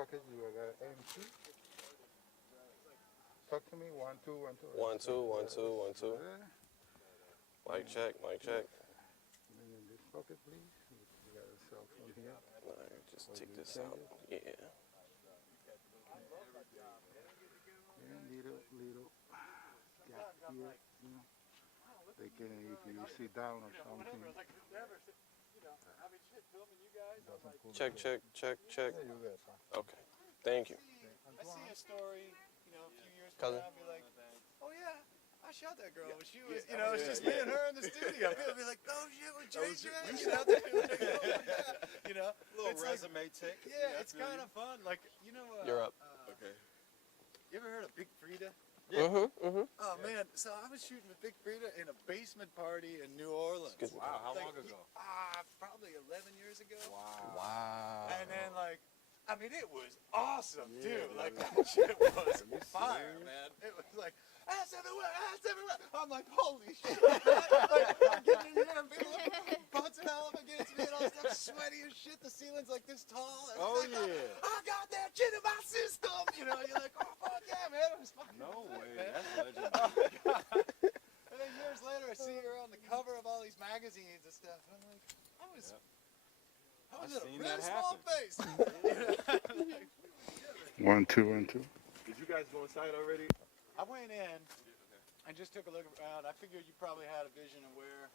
package you got MC. Talk to me. 1, 2, 1, 2. 1, 2, 1, 2, 1, 2. Mic check, mic check. And in this pocket, please. You got a cell phone here. All right, just take this out. Yeah. And little gap here, you know. They can, if you sit down or something. Check, check, check, check. Yeah, you got some. Okay. Thank you. I see a story, you know, a few years from Cousin. now, I'll be like, oh yeah, I shot that girl. She was, you know, it's just me and her in the studio. People be like, oh shit, with JJ, you know, you know, Little it's like, resume tick. yeah, it's kind of fun. Like, you know, You're up. Okay. You ever heard of Big Frida? Mm-hmm. Oh man, so I was shooting with Big Frida in a basement party in New Orleans. Excuse me. Wow, how Like, long ago? Probably 11 years ago. Wow. Wow. And then like, I mean, it was awesome, dude. Like that shit was fire, man. It was like ass everywhere, ass everywhere. I'm like, holy shit! Like, I'm getting in here and people are bouncing all up against me and all stuff, sweaty as shit. The ceiling's like this tall. And Oh, it's like, yeah. I got that shit in my system. You know, you're like, oh fuck yeah, man. It was fucking No fun, way. man. That's legendary. Oh, God. And then years later, I see her on the cover of all these magazines and stuff. And I'm like, I was I've in a seen really that small happen. face. 1, 2, 1, 2. Did you guys go inside already? I went in and just took a look around. I figured you probably had a vision of where.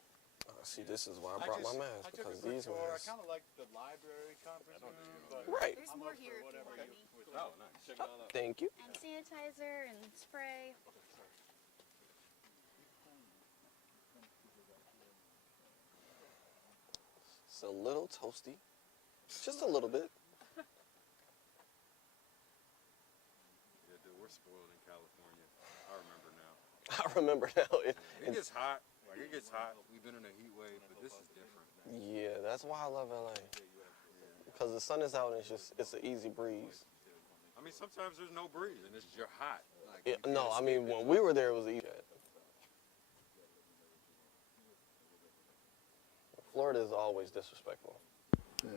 See, this is why I brought my I mask, took a because quick these tour. I masks. kind of like the library conference room, but Right. There's I'm more up for here if you whatever want you. any. Oh, nice. Check it all out. Thank you. And sanitizer and spray. It's a little toasty. Just a little bit. Yeah, dude, we're spoiled in California. I remember now. I remember now. It gets hot. Like, it gets hot. We've been in a heat wave, but this is different. Yeah, that's why I love LA. Because the sun is out and it's an easy breeze. I mean, sometimes there's no breeze, and it's you're hot. Like, Yeah, you no, can't I mean, escape it. when we were there, it was easy. Florida is always disrespectful. Yeah.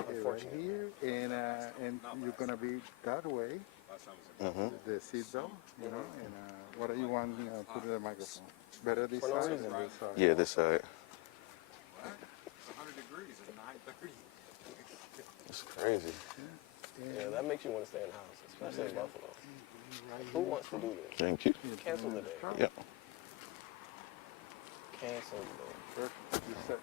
Okay, right Unfortunately. here, and you're gonna be that way. Last time was The seat belt, you know, and what do you want put in the microphone? Better this For no side reason. than this side? Yeah, this side. What? It's 100 degrees. It's 9:30. It's crazy. Yeah, that makes you want to stay in the house, especially in Buffalo. Right Who here. wants to do this? Thank you. Cancel the day. Yep. Cancel the day. Perfect. You set.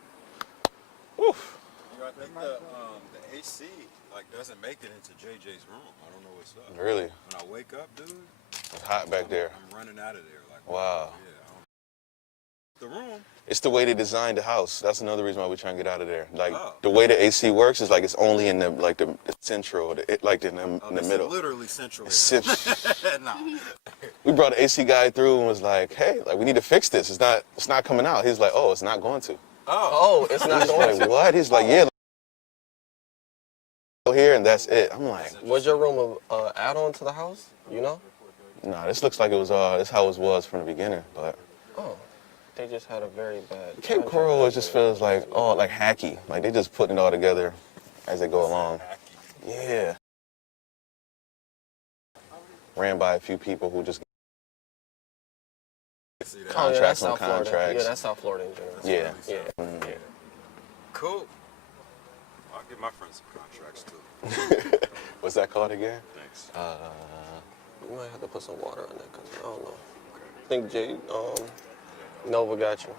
Oof. You know, I think the AC like doesn't make it into JJ's room. I don't know what's up. Really? When I wake up, dude, It's hot back there. I'm running out of there. Like, Wow. Yeah. The room. It's the way they designed the house. That's another reason why we're trying to get out of there. Like Oh. the way the AC works is like it's only in the central, like in Oh, the this middle. is literally central. It's here. sit- Nah. we brought the AC guy through and was like, "Hey, like we need to fix this. It's not coming out." He's like, "Oh, it's not going to." Oh, it's not I'm going like, to. "What?" He's like, "Yeah, here and that's it." I'm like, Was your room a add-on to the house? You know? "Nah, this looks like it was this how it was from the beginning." But Oh, they just had a very bad. Cape contract. Coral, it just feels like like hacky. Like they just putting it all together as they go along. Yeah. Ran by a few people who just See that? Oh, yeah, that's contracts on South Florida. contracts. Yeah, that's South Florida in general. Yeah. Yeah. Mm. Yeah. Cool. I'll give my friends some contracts too. What's that called again? Thanks. You might have to put some water on that because I don't know. I think Nova got you.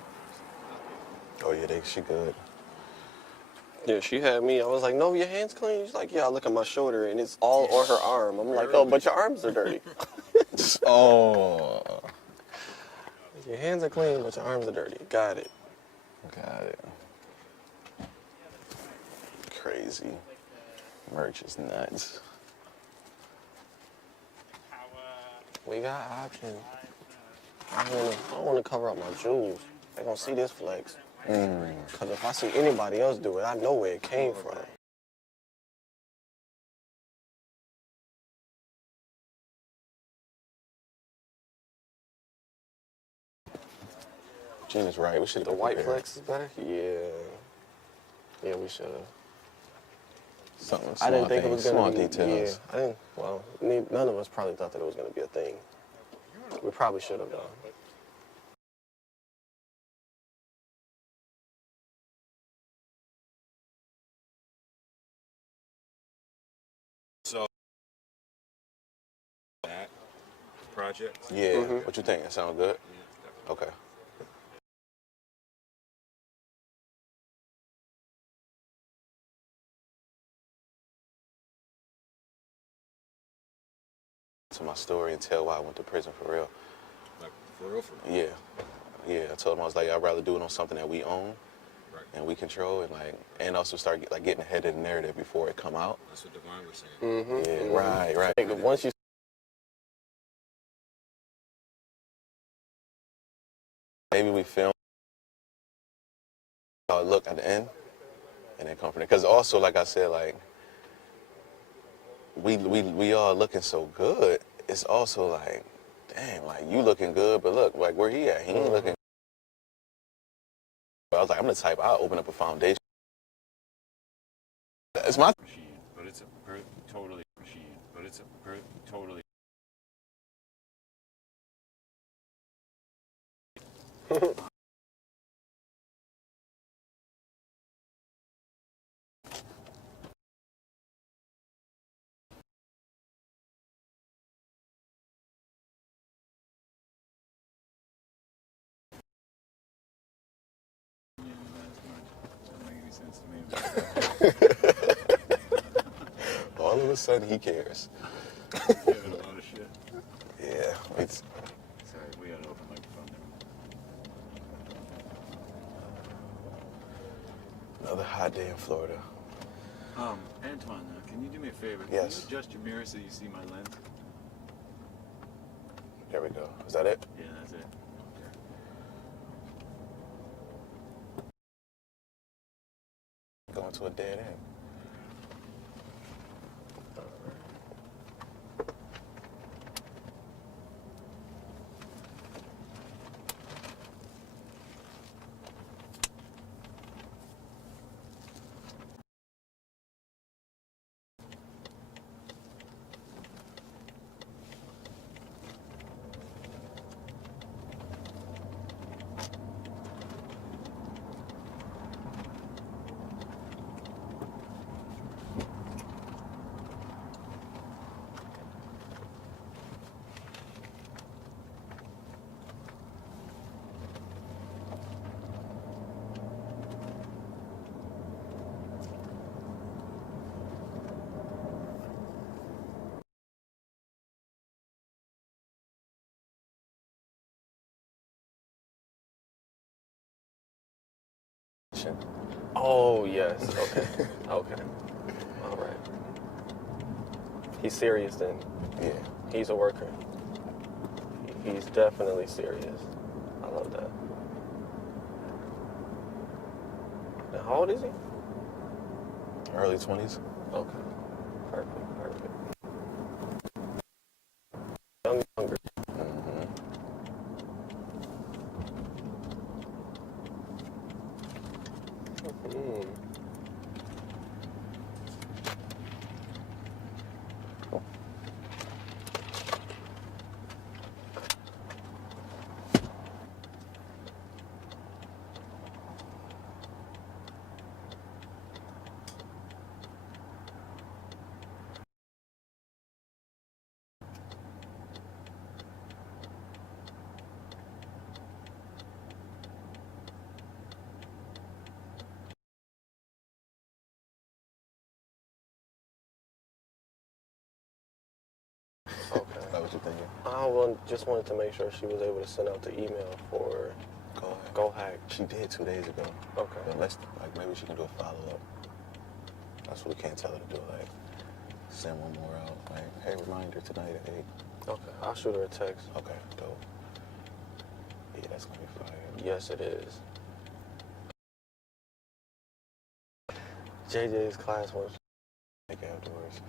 Oh yeah, she good. Yeah, she had me. I was like, Nova, your hands clean? She's like, yeah, I look at my shoulder and it's all on her arm. I'm like, oh, but your arms are dirty. Oh, Your hands are clean, but your arms are dirty. Got it. got it. Crazy. Merch is nuts. We got options. I don't want to cover up my jewels. They're going to see this flex. Because if I see anybody else do it, I know where it came from. Gina's right. We should The white flex is better? Yeah. Yeah, we should have. Something I didn't small think it was things, gonna small be. details. Yeah, I didn't. Well, none of us probably thought that it was gonna be a thing. We probably should have though. So that project. Yeah. What you think? It sound good? Okay. To my story and tell why I went to prison for real. Like for real, for real. Yeah. Yeah. I told him I was like, I'd rather do it on something that we own Right. and we control and also start getting ahead of the narrative before it come out. That's what Divine was saying. Yeah. Right. Right. Like, once you Maybe we film. Look at the end and then come from there. Because also, like I said, like we all looking so good. It's also like, damn, like you looking good, but look, like where he at? He ain't looking. I was like, I'm the type. I'll open up a foundation. It's my. Machine, but it's a totally machine, but it's a totally. All of a sudden, he cares. Giving a lot of shit. Yeah. It's, Sorry, we got an open microphone there. another hot day in Florida. Antoine, can you do me a favor? Yes. Can you adjust your mirror so you see my lens? There we go. Is that it? Yeah, that's it. Going to a dead end. Oh, yes. Okay. Okay. All right. He's serious then. Yeah. He's a worker. He's definitely serious. I love that. Now, how old is he? Early 20s. Okay. Perfect. Perfect. Younger. Mm. Okay. Is that what you're thinking? Just wanted to make sure she was able to send out the email for Go ahead. GoHack. She did 2 days ago. Okay. But maybe she can do a follow-up. That's what we can't tell her to do. Like, send one more out. Like, hey, reminder tonight at 8. Okay. I'll shoot her a text. Okay, dope. Yeah, that's gonna be fire. Yes, it is. JJ's class was. Like afterwards,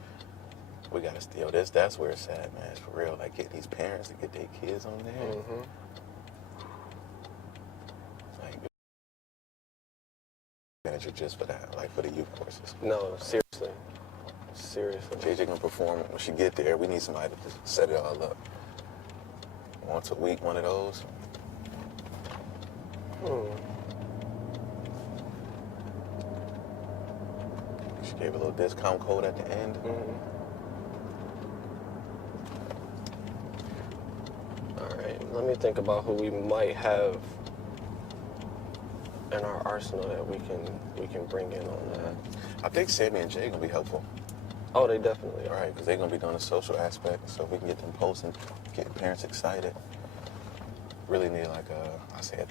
we gotta steal this. That's where it's at, man. It's for real. Like getting these parents to get their kids on there. Mm-hmm. Like, manager just for that, like for the youth courses. No, seriously. Seriously. JJ gonna perform when she get there. We need somebody to just set it all up. Once a week, one of those. She gave a little discount code at the end. All right, let me think about who we might have in our arsenal that we can bring in on that. I think Sammy and Jay gonna be helpful. Oh, they definitely All are. right, because they're gonna be doing the social aspect, so if we can get them posting, get parents excited. Really need like a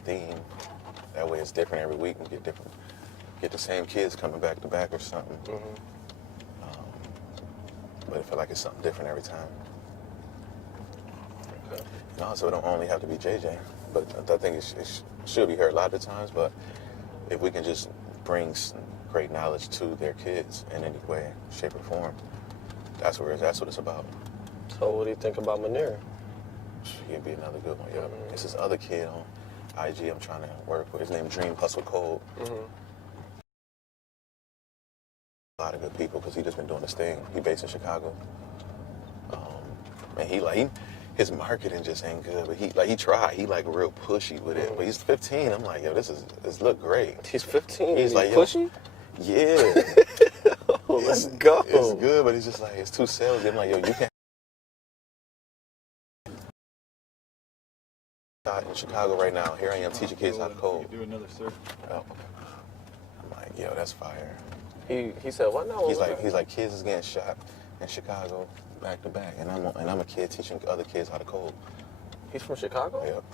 theme. That way it's different every week and get the same kids coming back to back or something. But I feel like it's something different every time. Okay. And also, it don't only have to be JJ, but I think it should be heard a lot of times. But if we can just bring some great knowledge to their kids in any way, shape, or form, that's what it's about. So what do you think about Manir? He'd be another good one. Yeah, it's this other kid on IG I'm trying to work with. His name Dream Hustle Code. A lot of good people because he just been doing this thing. He based in Chicago. And his marketing just ain't good, but he tried. He like real pushy with it. But he's 15. I'm like, yo, this look great. He's 15. He's like, yo, pushy? Yeah. Oh, let's go. It's good, but he's just like, it's too salesy. I'm like, yo, you can't. In Chicago right now. Here I am teaching kids how to code. You do another search. Oh, I'm like, yo, that's fire. He said, what now? He's like, kids is getting shot in Chicago back to back, and I'm a kid teaching other kids how to code. He's from Chicago? Yep.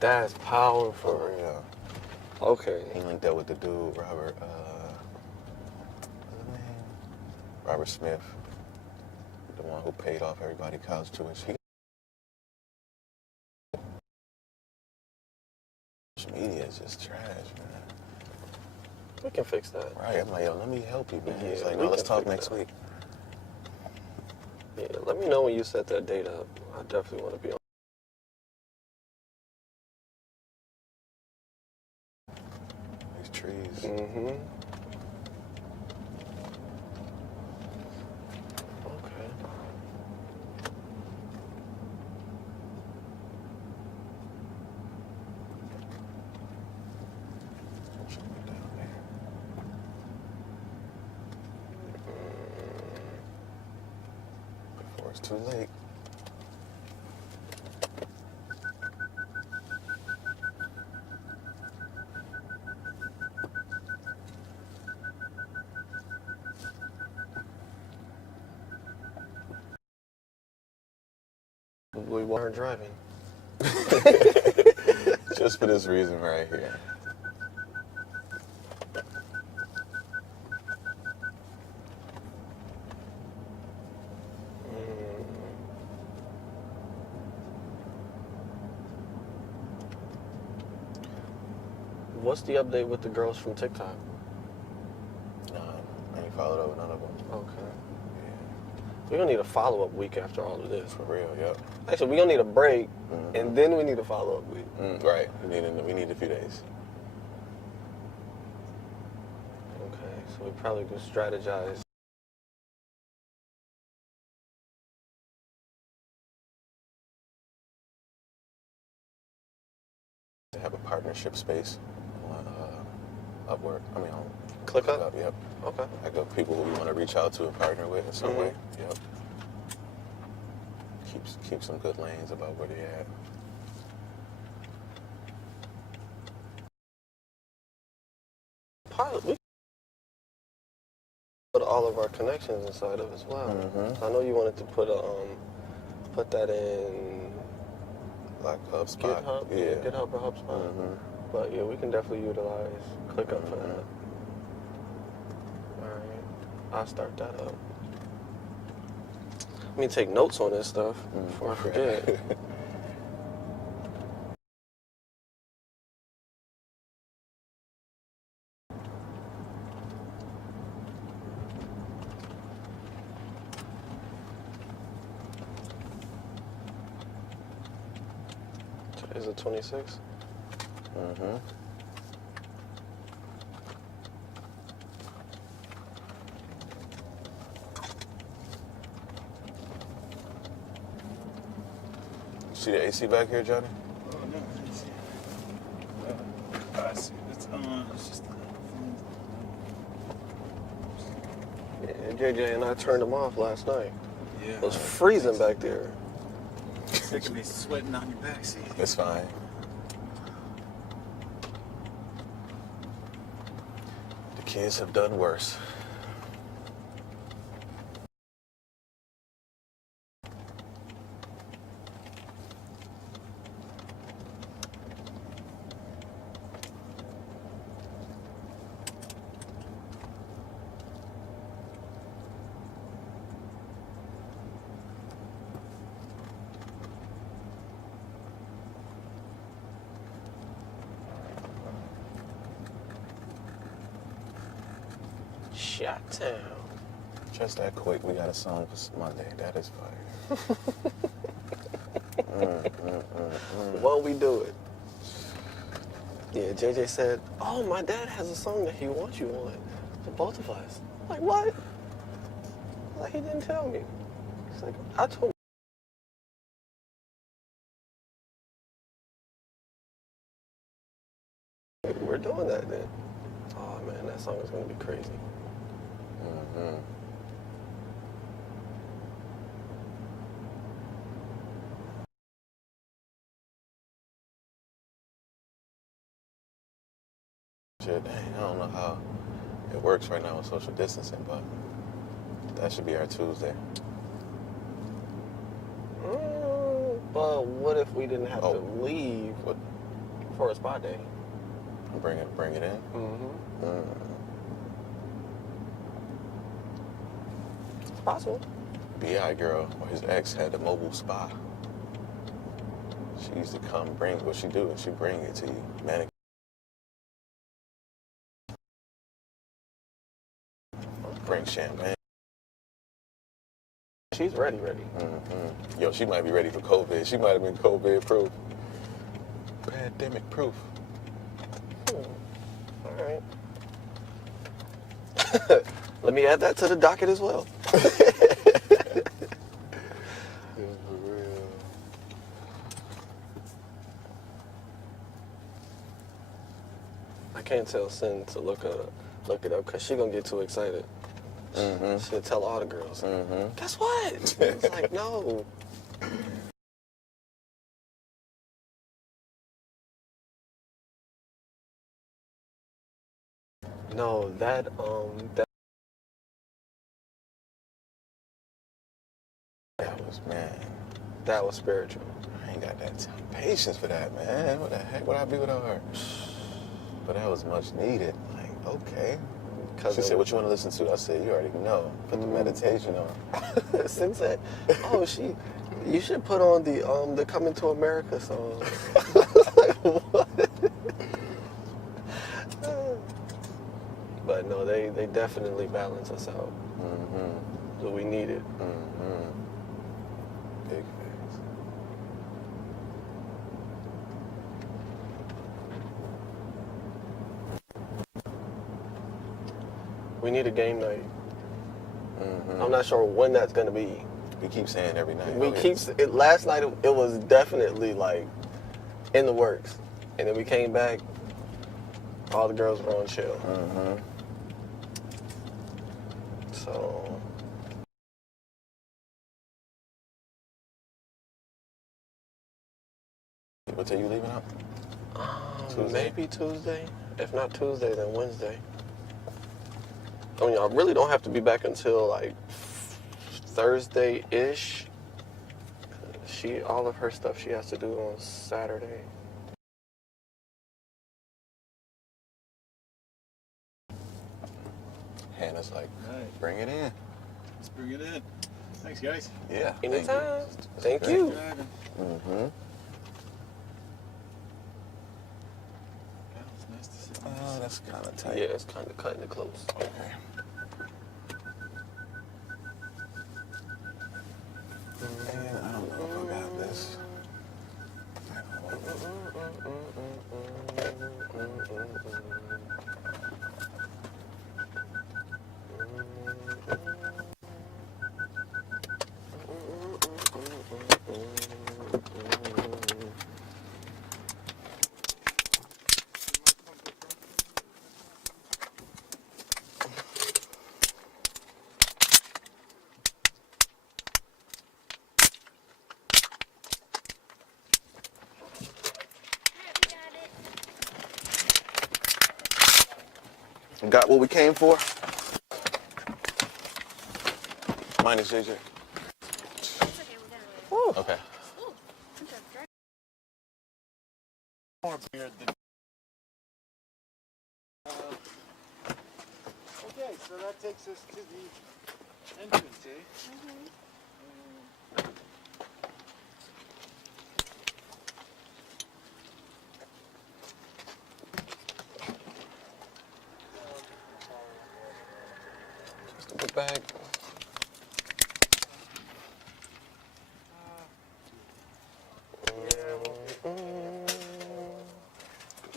That's powerful. For real. Okay. He linked up with the dude, Robert, what's his name? Robert Smith, the one who paid off everybody college tuition. Social media is just trash, man. We can fix that. Right, I'm like, yo, let me help you, man. Yeah, He's like, we no, let's can talk fix next that. week. Yeah, let me know when you set that date up. I definitely want to be on. These trees. Mm-hmm. Okay. Somewhere down there. Before it's too late. We want her driving. Just for this reason right here. What's the update with the girls from TikTok? I ain't followed up with none of them. Okay. Yeah, We're gonna need a follow-up week after all of this. for real, yep. Actually, we're gonna need a break, and then we need a follow-up week. Right, we need a few days. Okay, so we probably do strategize. To have a partnership space on Upwork. I mean, on ClickUp? Yep. Okay. Like people who we want to reach out to and partner with in some way. Yep. Keep some good lanes about where they're at. Pilot. We put all of our connections inside of as well. I know you wanted to put that in Like HubSpot. GitHub, Yeah. GitHub or HubSpot. But yeah, we can definitely utilize ClickUp for that. All right, I'll start that up. Let me take notes on this stuff before I forget. Today's the 26th. See the AC back here, Johnny? Oh, no, I didn't see it. I see it. It's on. It's just. Yeah, JJ and I turned them off last night. Yeah. It was freezing back there. Sick of me sweating on your back seat. It's fine. The kids have done worse. Shot-town. Just that quick, we got a song for Monday. That is fire. Won't we do it? Yeah, JJ said, oh, my dad has a song that he wants you on. For both of us. I'm like, what? Like, he didn't tell me. He's like, I told him. We're doing that then. Oh, man, that song is going to be crazy. Mm-hmm. Shit, dang, I don't know how it works right now with social distancing, but that should be our Tuesday. But what if we didn't have to Oh. leave for a spa day? Bring it in. Mm-hmm. It's possible. B.I. girl, or his ex, had a mobile spa. She used to come bring what she do, and she bring it to you. Manicure. Bring champagne. She's ready. Mm-hmm. Yo, she might be ready for COVID. She might have been COVID proof. Pandemic proof. All right. Let me add that to the docket as well. Yeah, for real. I can't tell Sin to look it up because she's going to get too excited. Mm-hmm. She'll tell all the girls, Mm-hmm. guess what? It's like, no. No, that That was, man, was spiritual. I ain't got that patience for that, man. What the heck would I be without her? But that was much needed. Like, okay. She said, what you want to listen to? I said, you already know. Put the meditation on. Sin said, oh, you should put on the Coming to America song. Like, what? But no, they definitely balance us out. Mm-hmm. So we need it. Mm-hmm. Big facts. We need a game night. Mm-hmm. I'm not sure when that's gonna be. We keep saying every night. Last night it was definitely like in the works, and then we came back. All the girls were on chill. Mm-hmm. So What day you leaving out? Tuesday? maybe Tuesday. If not Tuesday, then Wednesday. I mean, I really don't have to be back until like Thursday-ish. All of her stuff she has to do on Saturday. Hannah's like, Right. bring it in. Let's bring it in. Thanks, guys. Yeah. Anytime. Thank great. you. Driving. Mm-hmm. Yeah, it's nice to sit. Oh, that's kind of tight. Yeah, it's kind of cutting it close. Okay. Man, I don't know if I got this. I don't know. Got what we came for. Mine is JJ. It's okay, we're gonna leave. Okay. Ooh, bunch of dry- More beer than. Okay, so that takes us to the entrance, eh? Just a book bag.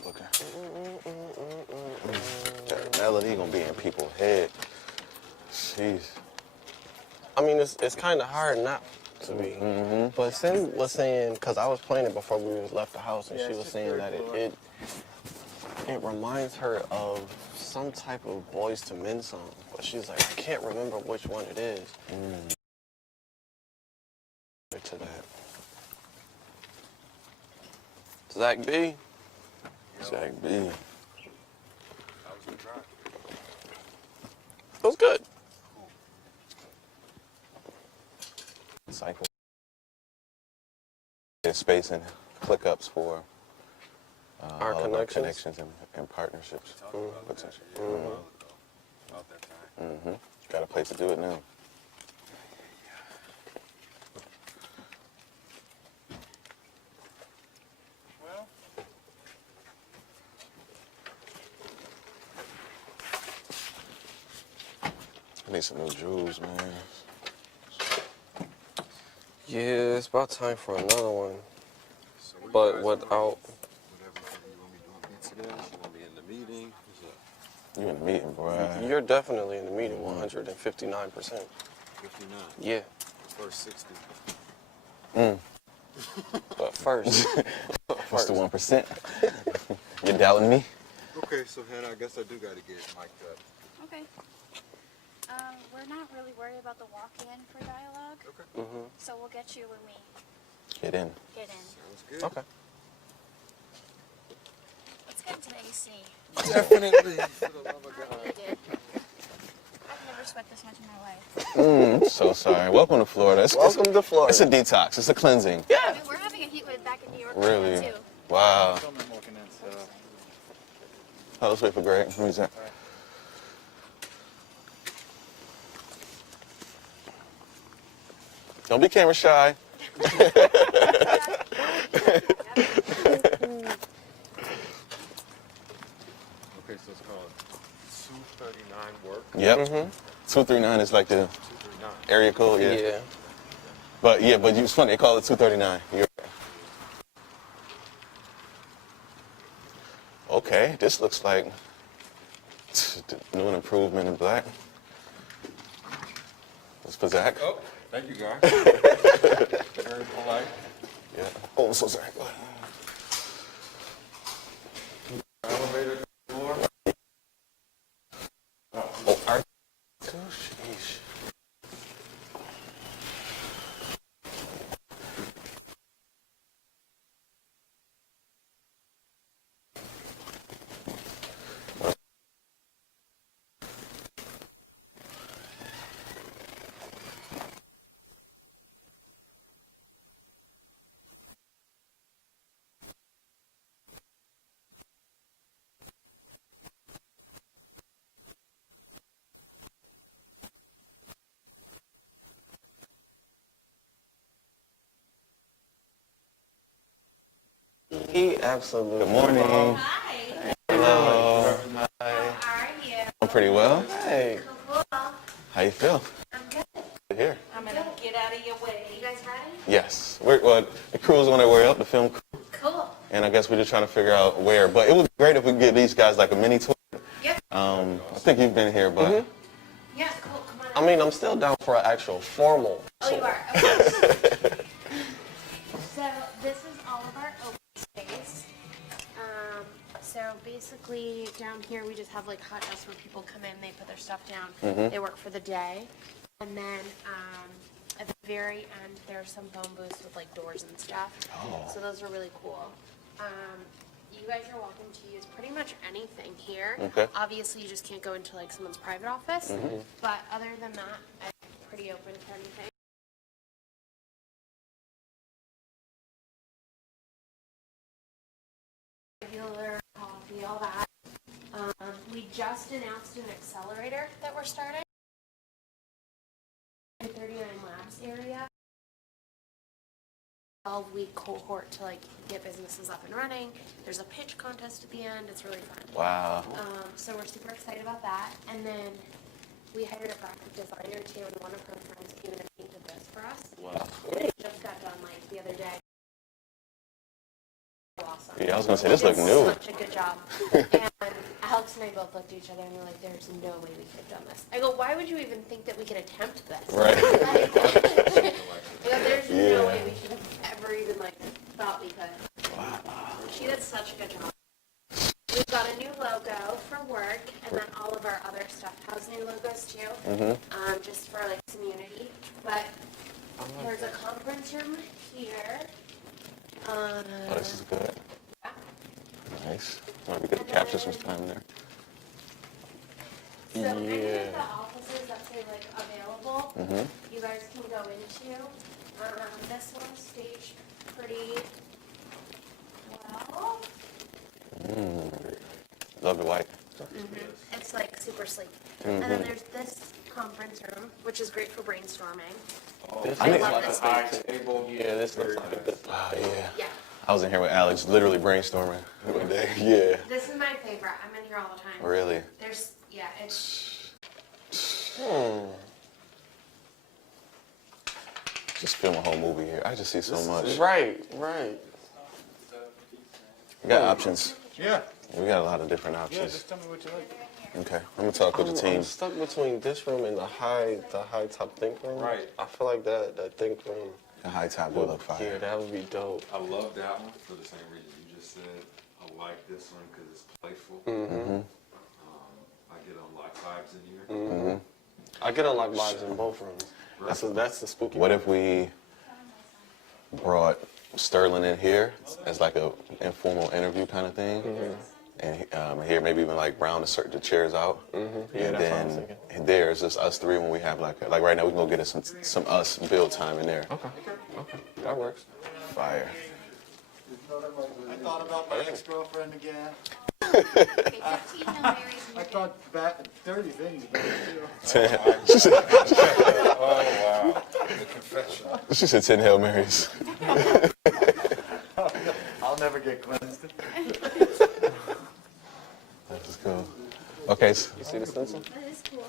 Okay. That melody gonna be in people's head. Jeez. I mean, it's kind of hard not to be. But Sin was saying, because I was playing it before we left the house, and Yeah, she it's was just saying very that cool. it reminds her of some type of Boys to Men song. But she's like, I can't remember which one it is. To that. Zach B. Zach B. How was the drive? It was good. Cycle. There's space and ClickUps for Our all of connections. connections and partnerships. Talked about that Potential. a while ago. About that time. Got a place to do it now. Well, I need some new jewels, man. Yeah, it's about time for another one. So what do you But guys without. want? Whatever you want me doing pizza there? You want me in the meeting? What's up? You in the meeting, boy. You're definitely in the meeting 159%. 59. Yeah. First 60. But first. What's the 1%? You doubting me? Okay, so Hannah, I guess I do got to get mic'd up. Okay. We're not really worried about the walk-in for dialogue, Okay. so we'll get you when we Get in. get in. Sounds good. Okay. Let's get into the AC. Definitely. For the love of I God. really did. I've never sweat this much in my life. So sorry. Welcome to Florida. Welcome to Florida. It's a detox. It's a cleansing. I mean, we're having a heat wave back in New York right Really? now, too. Wow. filming walking in, so. Oh, let's wait for Greg. Who's that? Don't be camera shy. Okay, so it's called 239 work. Yep. 239 is like the 239. area code. Yeah. Yeah. But it's funny. They call it 239. Okay, this looks like the new and improvement in black. It's for Zach. Oh, thank you, guys. Very polite. Yeah. Oh, I'm so sorry. Elevator floor. Oh, art. Oh, sheesh. He absolutely. Good morning. Hi. Hello. Hi. How are you? I'm pretty well. Hey. Cool. How you feel? I'm good. Good here. I'm gonna get out of your way. You guys ready? Yes. Well, the crew is on their way up, the film crew, Cool. and I guess we're just trying to figure out where. But it would be great if we could give these guys like a mini tour. Yep. I think you've been here, but Yeah, cool. Come I on. mean, I'm still down for an actual formal. Oh, you are? Okay. So this is all of our open space. So basically down here we just have like hot desks where people come in, they put their stuff down, they work for the day. And then at the very end there's some phone booths with like doors and stuff. So those are really cool. you guys are welcome to use pretty much anything here. Okay. Obviously, you just can't go into like someone's private office. But other than that, I'm pretty open to anything. Regular coffee, all that. We just announced an accelerator that we're starting. 39 Labs area. 12-week cohort to like get businesses up and running. There's a pitch contest at the end. It's really fun. Wow. So we're super excited about that. And then we hired a graphic designer too, and one of her friends came in and painted this for us. Wow. It just got done like the other day. Awesome. Yeah, I was gonna say, this She look did new. Such a good job. And Alex and I both looked at each other and we're like, "There's no way we could have done this." I go, "Why would you even think that we could attempt this?" Right. Like, I go, "There's Yeah. no way we should have ever even like thought we could." Wow. She did such a good job. We've got a new logo for work, and then all of our other stuff has new logos too. Just for like community. But there's a conference room here. Oh, this is good. Yeah. Nice. Might be good to capture some time there. So any of Yeah. the offices that say like available, you guys can go into. This one's staged pretty well. Love the white. It's like super sleek. And then there's this conference room, which is great for brainstorming. I love this one. Yeah, this looks like a good. Oh, yeah. Yeah. I was in here with Alex, literally brainstorming one day. Yeah. This is my favorite. I'm in here all the time. Really? There's, yeah, it's, Just film a whole movie here. I just see so much. Right, right. We got options. Yeah. We got a lot of different Yeah, options. just tell me what you like. Okay, I'm gonna talk with the team. I'm stuck between this room and the high top think room. Right. I feel like that think room. The high top will look Yeah, fire. that would be dope. I love that one for the same reason you just said. I like this one because it's playful. I get unlocked vibes in here. I get unlocked vibes in both rooms. That's the spooky. What if we brought Sterling in here as like a informal interview kind of thing? And here maybe even like round the chairs out. Yeah, And that's what I was then thinking. there it's just us three when we have like right now we can go get us some us build time in there. Okay, that works. Fire. I thought about my ex-girlfriend again. okay, 15 Hail Marys. I thought back 30 things about it she, said, Oh, wow. The confession. she said 10 Hail Marys. too. I'll never get cleansed. That's cool. Okay, so, You see the stencil? That is cool.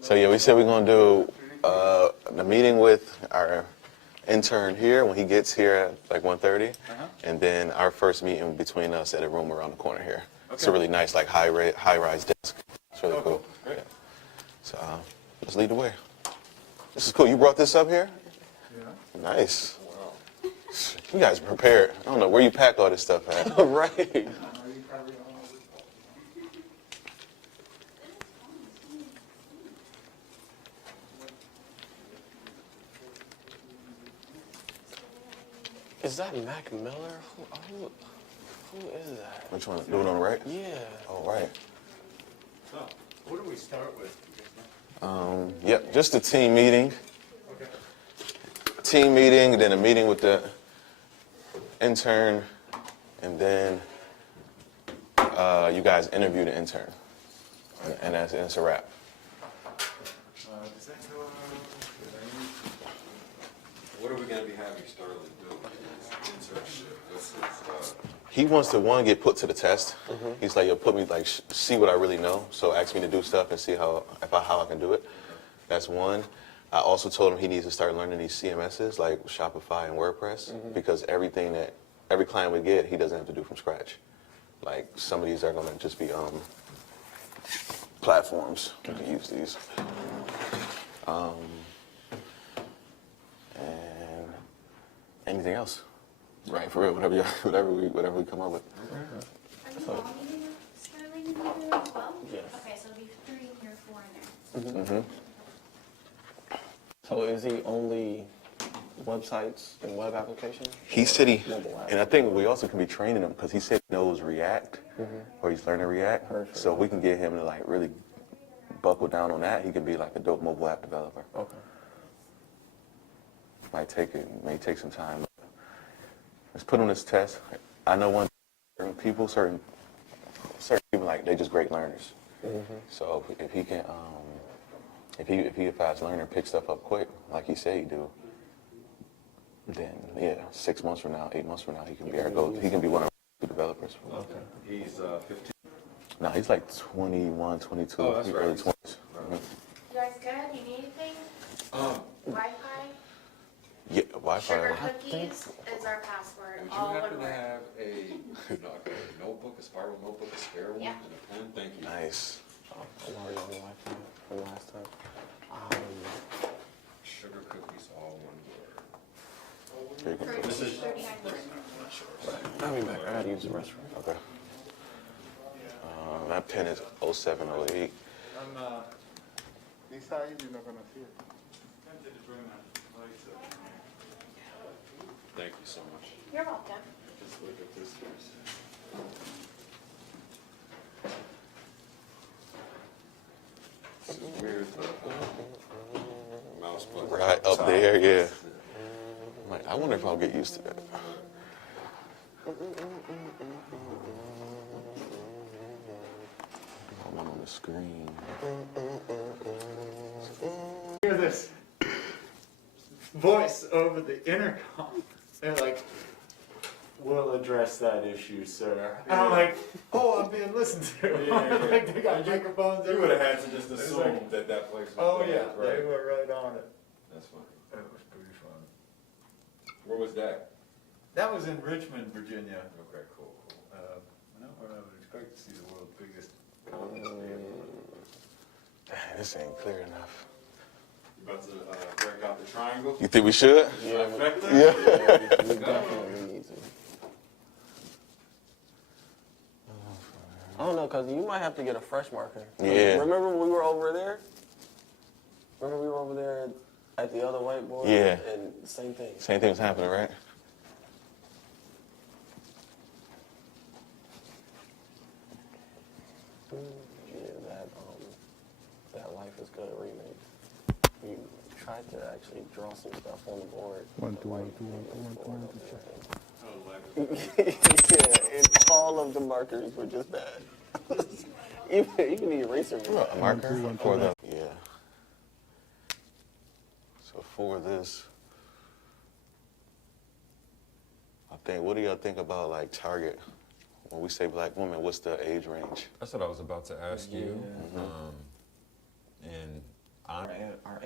so yeah, we said we're gonna do the meeting with our intern here when he gets here at like 1:30, and then our first meeting between us at a room around the corner here. It's a really nice like high-rise desk. It's really cool. Great. Yeah. So let's lead the way. This is cool. You brought this up here? Yeah. Nice. You guys prepared. I don't know where you pack all this stuff at. Right. Is that Mac Miller? Who is that? Which one? Do it on the right? Yeah. Oh, right. So, what do we start with? Yep, just a team meeting. Team meeting, then a meeting with the intern, and then you guys interview the intern. And that's a wrap. Does that go? What are we going to be having Sterling do? His internship. What's his, He wants to, one, get put to the test. He's like, yo, put me, like, see what I really know. So ask me to do stuff and see how I can do it. That's one. I also told him he needs to start learning these CMSs, like Shopify and WordPress, because every client we get, he doesn't have to do from scratch. Like, some of these are going to just be platforms. You can use these. And anything else? Right, for real, whatever we come up with. Are you all meeting with Sterling and Peter as well? Yes. Okay, so it'll be 3 here, 4 in there. So is he only websites and web applications? He said he, Mobile app. and I think we also can be training him because he said he knows React, or he's learning React. Perfect. So if we can get him to like really buckle down on that, he could be like a dope mobile app developer. Okay. May take some time. Let's put on this test. I know certain people like they just great learners. So if he can, if he a fast learner, pick stuff up quick, like he said he do, then yeah, 6 months from now, 8 months from now, he can be our go. He can be one of our developers. Okay. He's 15. No, he's like 21, 22, Oh, that's right. early 20s. You guys good? You need anything? Wi-Fi? Yeah, Wi-Fi. Sugar cookies is our password. Would you All happen one to word. have a notebook, a spiral notebook, a spare one, Yeah. and a pen? Thank you. Nice. I'm already on Wi-Fi from last time. Sugar cookies, all one word. Here you go. For 39 I'll be back. I gotta use the restroom. Okay. That pen is 0708. This side, you're not gonna see it. Thank you so much. You're welcome. Just look at this first. Where's the mouse button? Right up there, yeah. I'm like, I wonder if I'll get used to that. I'm on the screen. Hear this voice over the intercom. They're like, "We'll address that issue, sir." And I'm like, "Oh, I'm being listened to." Like they got microphones. You would have everywhere. had to just It's assume like, that place was Oh there, yeah, right? they were right on it. That's funny. It was pretty fun. Where was that? That was in Richmond, Virginia. Okay, cool. Not where I would expect to see the world's biggest conference theater. Dang, this ain't clear enough. You about to break out the triangle? You think we should? Trifecta? Yeah. We definitely need to. I don't know, cause you might have to get a fresh marker. Yeah. Remember when we were over there? Remember we were over there at the other whiteboard? Yeah. And same thing. Same thing was happening, right? Yeah, that Life is Good remake. We tried to actually draw some stuff on the board. One, two, Like, one, two, one, two, one, two, one, two, check. yeah, and all of the markers were just bad. even the eraser was A marker one, for two. the, yeah. So for this, I think, what do y'all think about like target? When we say black women, what's the age range? That's what I was about to ask you. And our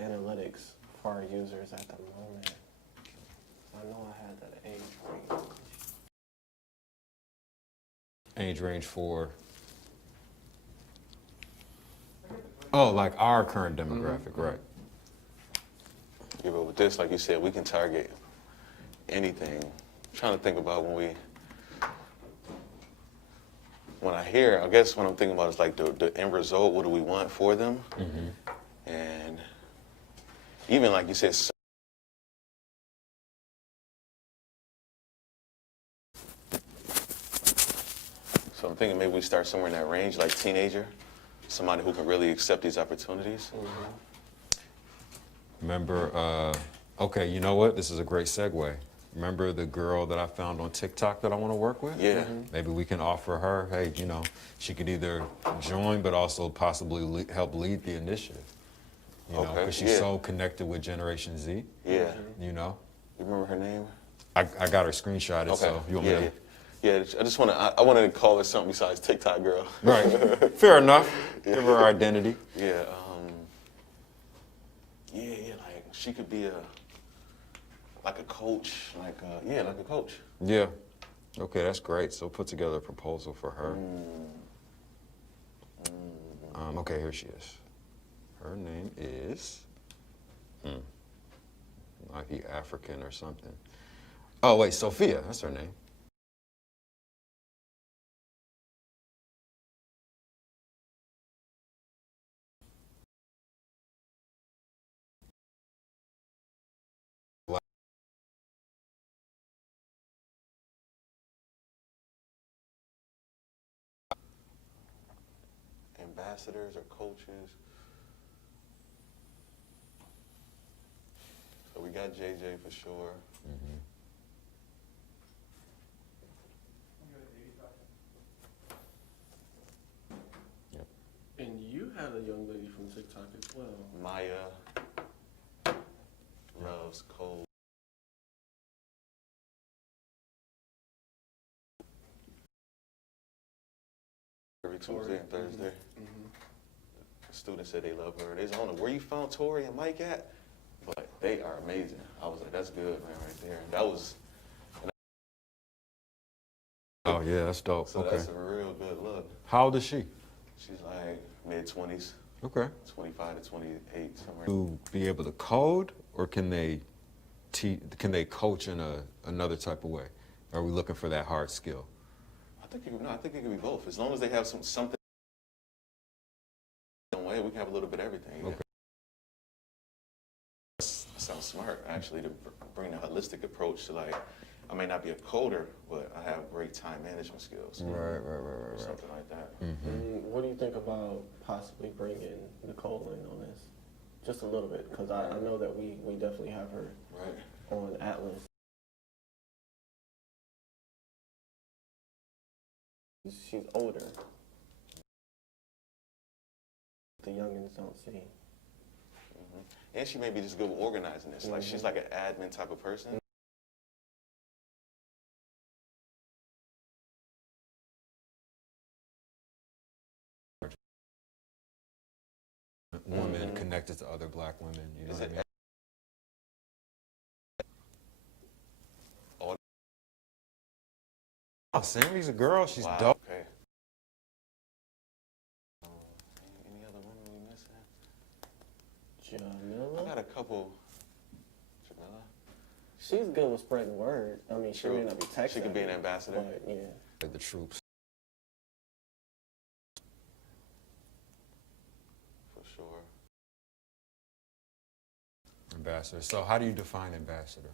analytics for our users at the moment. I know I had that age range. age range for, like our current demographic, right? Yeah, but with this, like you said, we can target anything. I'm trying to think about when I hear, I guess what I'm thinking about is like the end result, what do we want for them? And even like you said, so I'm thinking maybe we start somewhere in that range, like teenager, somebody who can really accept these opportunities. Remember, okay, you know what? This is a great segue. Remember the girl that I found on TikTok that I want to work with? Yeah. Maybe we can offer her, hey, she could either join but also possibly help lead the initiative. You know, Okay, because she's yeah. so connected with Generation Z. Yeah. You know, You remember her name? I got her screenshotted, Okay. so you want yeah, me to? yeah. I just I wanted to call her something besides TikTok girl. Right. Fair enough. Give her identity. Yeah. Like she could be like a coach, like a coach. Yeah. Okay, that's great. So put together a proposal for her. Okay, here she is. Her name is, might be African or something. Oh wait, Sophia, that's her name. ambassadors or coaches. So we got JJ for sure. And you had a young lady from TikTok as well. Maya loves cold. Every Tuesday and Thursday. Students said they love her. They don't know where you found Tori and Mike at, but they are amazing. I was like, that's good, man, right there. That was, Oh yeah, that's dope. so Okay. that's a real good look. How old is she? She's like mid-20s, Okay. 25 to 28, somewhere. To be able to code, or can they can they coach in another type of way? Are we looking for that hard skill? I think it could be both. As long as they have something way, we can have a little bit of everything. Yeah. Okay. That sounds smart, actually, to bring a holistic approach to, like, I may not be a coder, but I have great time management skills. Right. Something like that. And what do you think about possibly bringing Nicole in on this? Just a little bit, because I know that we definitely have her Right. on Atlas. She's older. The youngins don't see. And she may be just good with organizing this. Like, she's like an admin type of person. Women connected to other black women. You know Is what I it mean? Oh, Sammy's a girl. She's Wow, dope. okay. Any other women we missing? I Jamila? got a couple. Jamila? She's good with spreading word. I mean, she True. may not be tech She could be an savvy, ambassador. but yeah. Like the troops. For sure. Ambassador. So how do you define ambassador?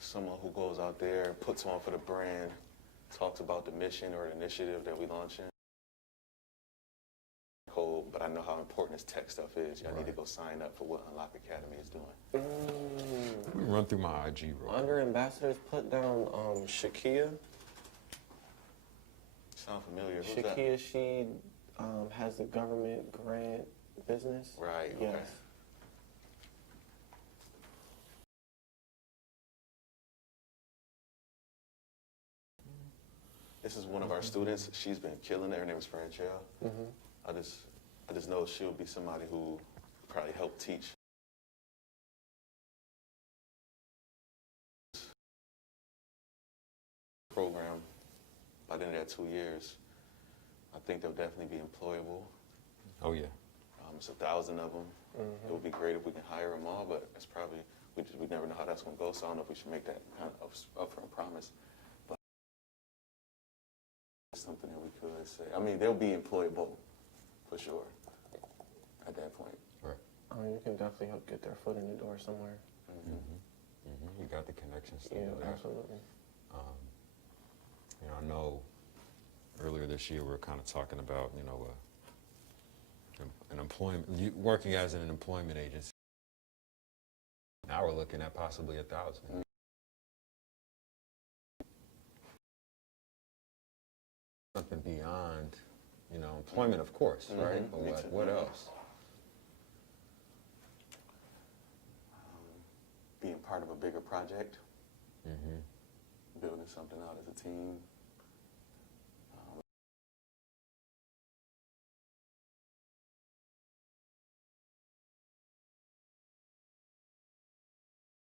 Someone who goes out there, puts on for the brand, talks about the mission or the initiative that we launching. Cool, but I know how important this tech stuff is. Y'all need to go sign up for what Unlock Academy is doing. Let me run through my IG roll. Under ambassadors, put down Shakia. Sound familiar? Who's that? Shakia, she has the government grant business. Right, Yes. okay. This is one of our students. She's been killing it. Her name is Franchelle. I just know she'll be somebody who probably help teach. Program by the end of that 2 years. I think they'll definitely be employable. Oh yeah. It's 1,000 of them. It would be great if we can hire them all, but it's probably we never know how that's going to go. So I don't know if we should make that kind of upfront promise. But something that we could say. I mean, they'll be employable for sure at that point. Right. I mean, you can definitely help get their foot in the door somewhere. You got the connections. to Yeah, do that. absolutely. You know, I know earlier this year we were kind of talking about, you know, an employment, working as an employment agency. Now we're looking at possibly 1,000. Something beyond, you know, employment, of course, right? But what else? Being part of a bigger project, building something out as a team.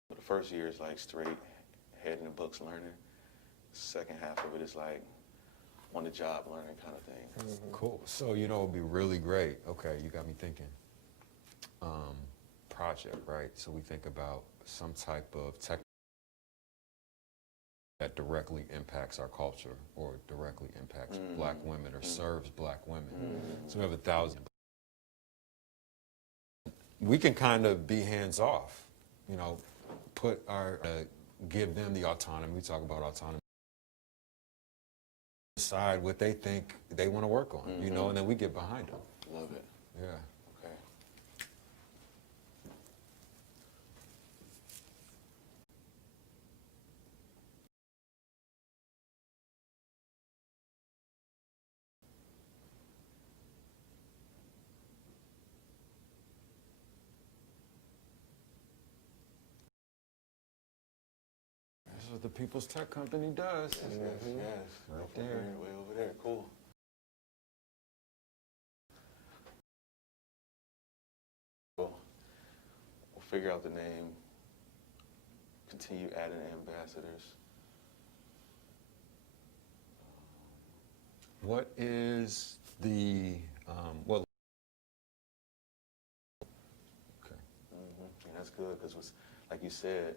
The first year is like straight head in the books learning. Second half of it is like on the job learning kind of thing. Cool. So, you know, it'd be really great. Okay, you got me thinking. Project, right? So we think about some type of tech that directly impacts our culture or directly impacts black women or serves black women. So we have 1,000. We can kind of be hands off, you know, put our, give them the autonomy. We talk about autonomy. decide what they think they want to work on, you know, and then we get behind them. Love it. Yeah. Okay. That's what the People's Tech Company does. Yes. Right there. Way over there. Cool. Cool. We'll figure out the name. Continue adding ambassadors. What is the, well, okay. Yeah, that's good because, like you said,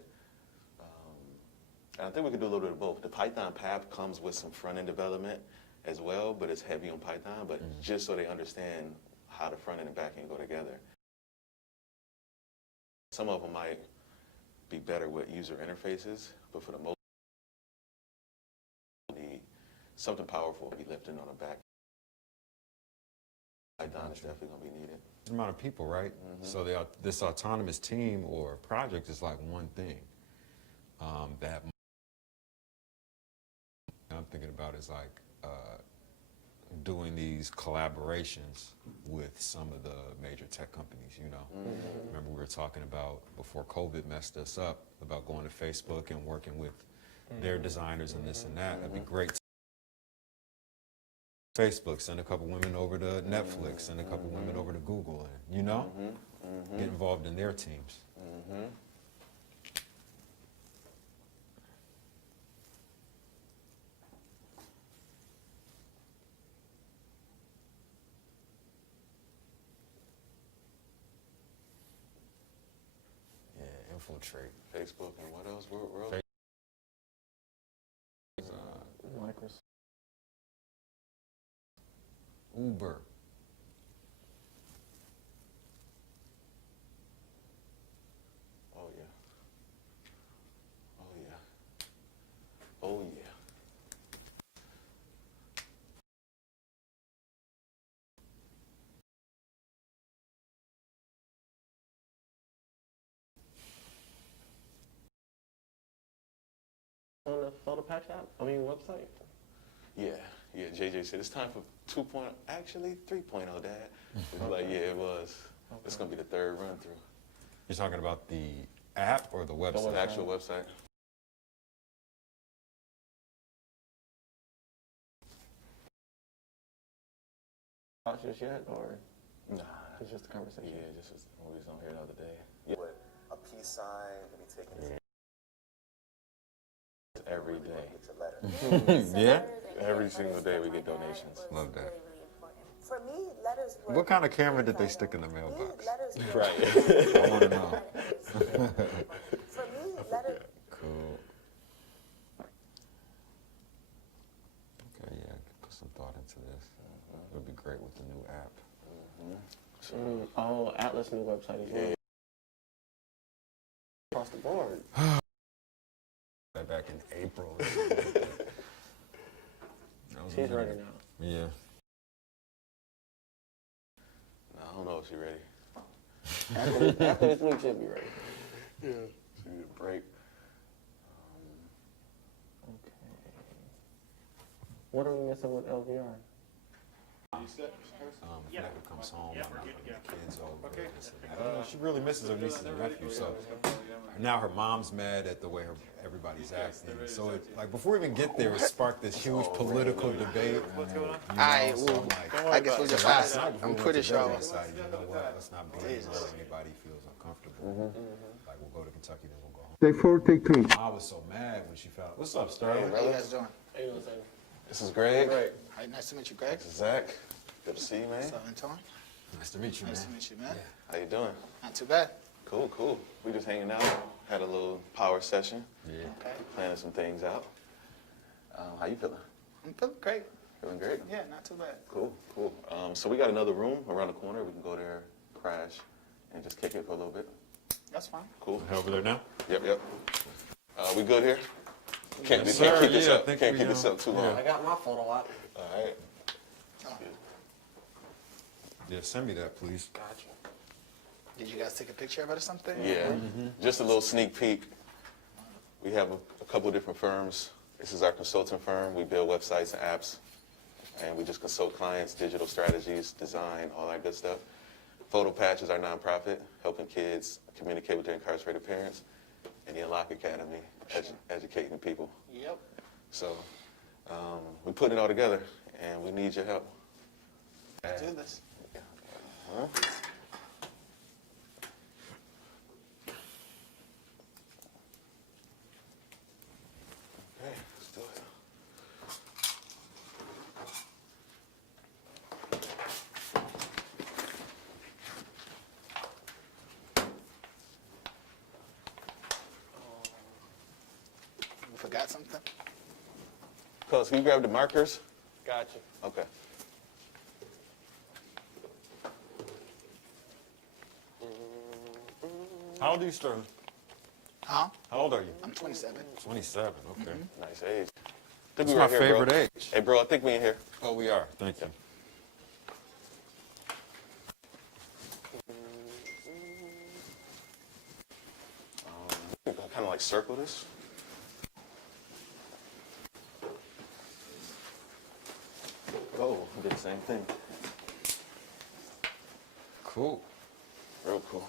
and I think we could do a little bit of both. The Python path comes with some front-end development as well, but it's heavy on Python, but just so they understand how the front-end and back-end go together. Some of them might be better with user interfaces, but for the most part, something powerful will be lifting on the back. Python is definitely going to be needed. The amount of people, right? So this autonomous team or project is like one thing. That I'm thinking about is like doing these collaborations with some of the major tech companies, you know. Remember we were talking about, before COVID messed us up, about going to Facebook and working with their designers and this and that. That'd be great. Facebook, send a couple women over to Netflix, send a couple women over to Google, and, you know, get involved in their teams. Yeah, infiltrate. Facebook and what else? Where Microsoft. Uber. Oh, yeah. Oh, yeah. Oh, yeah. On the Photo Patch app? I mean, website? Yeah, JJ said it's time for 2.0, actually 3.0, Dad. We were like, yeah, it was. It's going to be the third run through. You're talking about the app or the website? The actual website. Watch this yet, or Nah. it's just a conversation? Yeah, just was, we was on here the other day. Yeah. With a peace sign, maybe taking every day. Yeah? Every single day we get donations. Love that. For me, letters were. What kind of camera did they stick in the mailbox? Letters were. Right. I want to know. For me, letters. Cool. Okay, yeah, put some thought into this. It would be great with the new app. Oh, Atlas new website as well. Across the board. Back in April. She's ready now. Yeah. No, I don't know if she's ready. After this week, she'll be ready. Yeah. She need a break. Okay. What are we missing with LVR? Rebecca comes home, I'm not bringing the kids over. This and that. You know, she really misses her nieces and nephews. So now her mom's mad at the way everybody's acting. So it, like, before we even get there, it sparked this huge political debate. What's going on? I guess we'll just ask. I'm pretty sure. You know what? Let's not be where anybody feels uncomfortable. Like, we'll go to Kentucky, then we'll go home. Take 4, take 3. I was so mad when she found. What's up, Sterling? How you guys doing? How you doing, Sam? This is Greg. Hi, nice to meet you, Greg. This is Zach. Good to see you, man. What's up, Anton? Nice to meet you, man. Nice to meet you, man. How you doing? Not too bad. Cool, cool. We just hanging out. Had a little power session. Yeah. Okay. Planning some things out. How you feeling? I'm feeling great. Feeling great? Yeah, not too bad. Cool, cool. So we got another room around the corner. We can go there, crash, and just kick it for a little bit. That's fine. Cool. Head over there now? Yep, yep. We good here? Can't, Yes, can't sir. keep this Yeah, I up. think Can't we, keep this up too long. I got my photo op. All right. Yeah, send me that, please. Gotcha. Did you guys take a picture of it or something? Yeah. Just a little sneak peek. We have a couple of different firms. This is our consulting firm. We build websites and apps, and we just consult clients, digital strategies, design, all that good stuff. Photo Patch is our nonprofit, helping kids communicate with their incarcerated parents, and the Unlock Academy, educating people. Yep. So we're putting it all together, and we need your help. Let's do this. Huh? Okay, let's do it. You forgot something? Cuz, can you grab the markers? Gotcha. Okay. How old are you, Sterling? Huh? How old are you? I'm 27. 27, okay. Nice age. I think That's we my right here, bro. favorite age. Hey, bro, I think we in here. Oh, we are. Thank you. Kind of like circle this. Oh, we did the same thing. Cool. Real cool.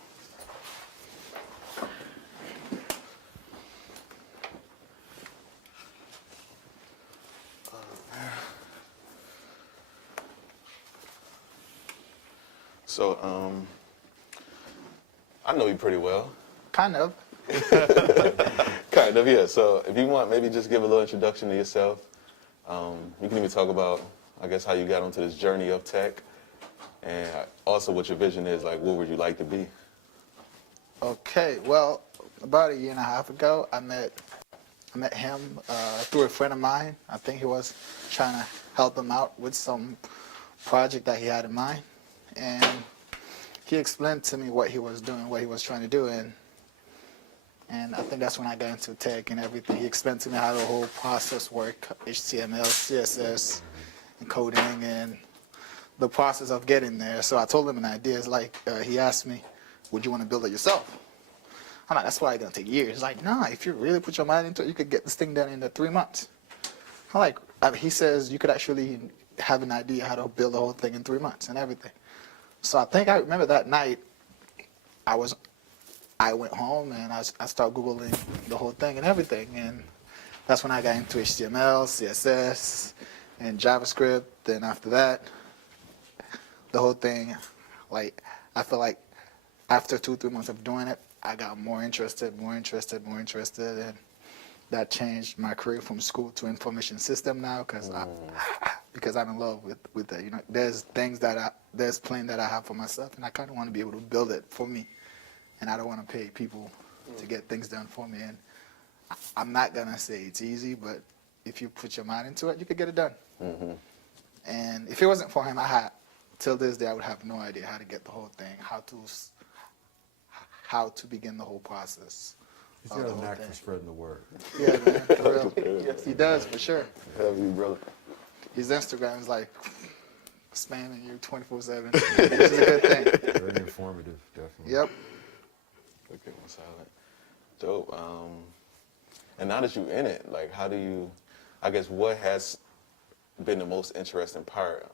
So, I know you pretty well. Kind of. Kind of, yeah. So if you want, maybe just give a little introduction to yourself. You can even talk about, I guess, how you got onto this journey of tech, and also what your vision is. Like, what would you like to be? Okay, well, about a year and a half ago, I met him through a friend of mine. I think he was trying to help him out with some project that he had in mind, and he explained to me what he was doing, what he was trying to do, and I think that's when I got into tech and everything. He explained to me how the whole process worked, HTML, CSS, and coding, and the process of getting there. So I told him an idea. It's like, he asked me, would you want to build it yourself? I'm like, that's probably going to take years. He's like, nah, if you really put your mind into it, you could get this thing done in 3 months. I'm like, he says you could actually have an idea how to build the whole thing in 3 months and everything. So I think I remember that night, I went home and I started Googling the whole thing and everything. And that's when I got into HTML, CSS, and JavaScript. Then after that, the whole thing, like, I feel like after 2-3 months of doing it, I got more interested, and that changed my career from school to information system now, because I'm in love with it. You know, there's things there's plans that I have for myself, and I kind of want to be able to build it for me, and I don't want to pay people to get things done for me. And I'm not gonna say it's easy, but if you put your mind into it, you could get it done. And if it wasn't for him, till this day, I would have no idea how to get the whole thing, how to begin the whole process. He's got a knack for spreading the word. Yeah, man, for real. He does, for sure. Have you, brother? His Instagram is like spamming you 24/7, which is a good thing. Very informative, definitely. Yep. Okay, one solid. Dope. And now that you're in it, like, how do you, I guess, what has been the most interesting part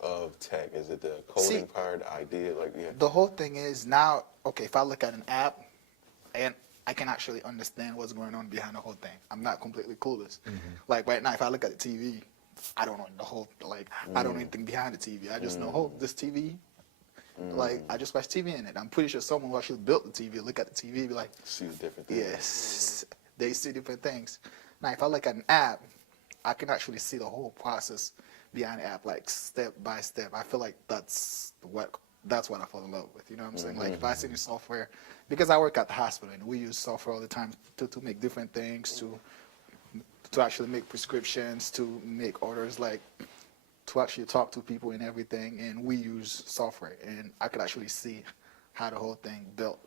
of tech? Is it the coding part, the idea? Like, yeah. The whole thing is now, okay, if I look at an app, and I can actually understand what's going on behind the whole thing. I'm not completely clueless. Like right now, if I look at the TV, I don't know the whole, I don't know anything behind the TV. I just know, oh, this TV, like, I just watch TV in it. I'm pretty sure someone who actually built the TV, look at the TV, be like, See the different things. yes, they see different things. Now, if I look at an app, I can actually see the whole process behind the app, like step by step. I feel like that's what I fall in love with. You know what I'm saying? Like if I see new software, because I work at the hospital and we use software all the time to make different things, to actually make prescriptions, to make orders, like to actually talk to people and everything. And we use software, and I could actually see how the whole thing built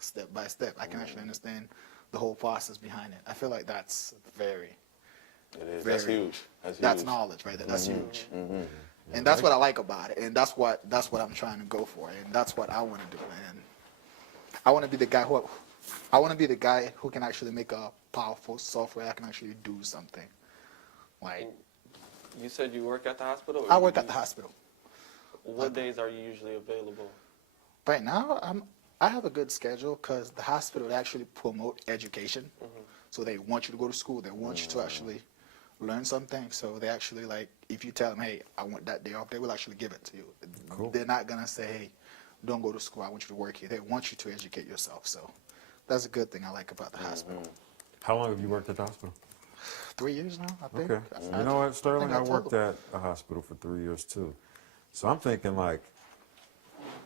step by step. I can actually understand the whole process behind it. I feel like that's very, It is. That's Very- huge. That's huge. That's knowledge right there. That's huge. And that's what I like about it. And that's what I'm trying to go for. And that's what I want to do. And I want to be the guy who can actually make a powerful software that can actually do something. Like, You said you work at the hospital? I work at the hospital. What days are you usually available? Right now, I have a good schedule because the hospital, they actually promote education. So they want you to go to school. They want you to actually learn something. So they actually, like, if you tell them, hey, I want that day off, they will actually give it to you. Cool. They're not going to say, hey, don't go to school. I want you to work here. They want you to educate yourself. So that's a good thing I like about the hospital. How long have you worked at the hospital? 3 years now, I think. Okay. You know what, Sterling? think I I worked told at a hospital for 3 years too. So I'm thinking like,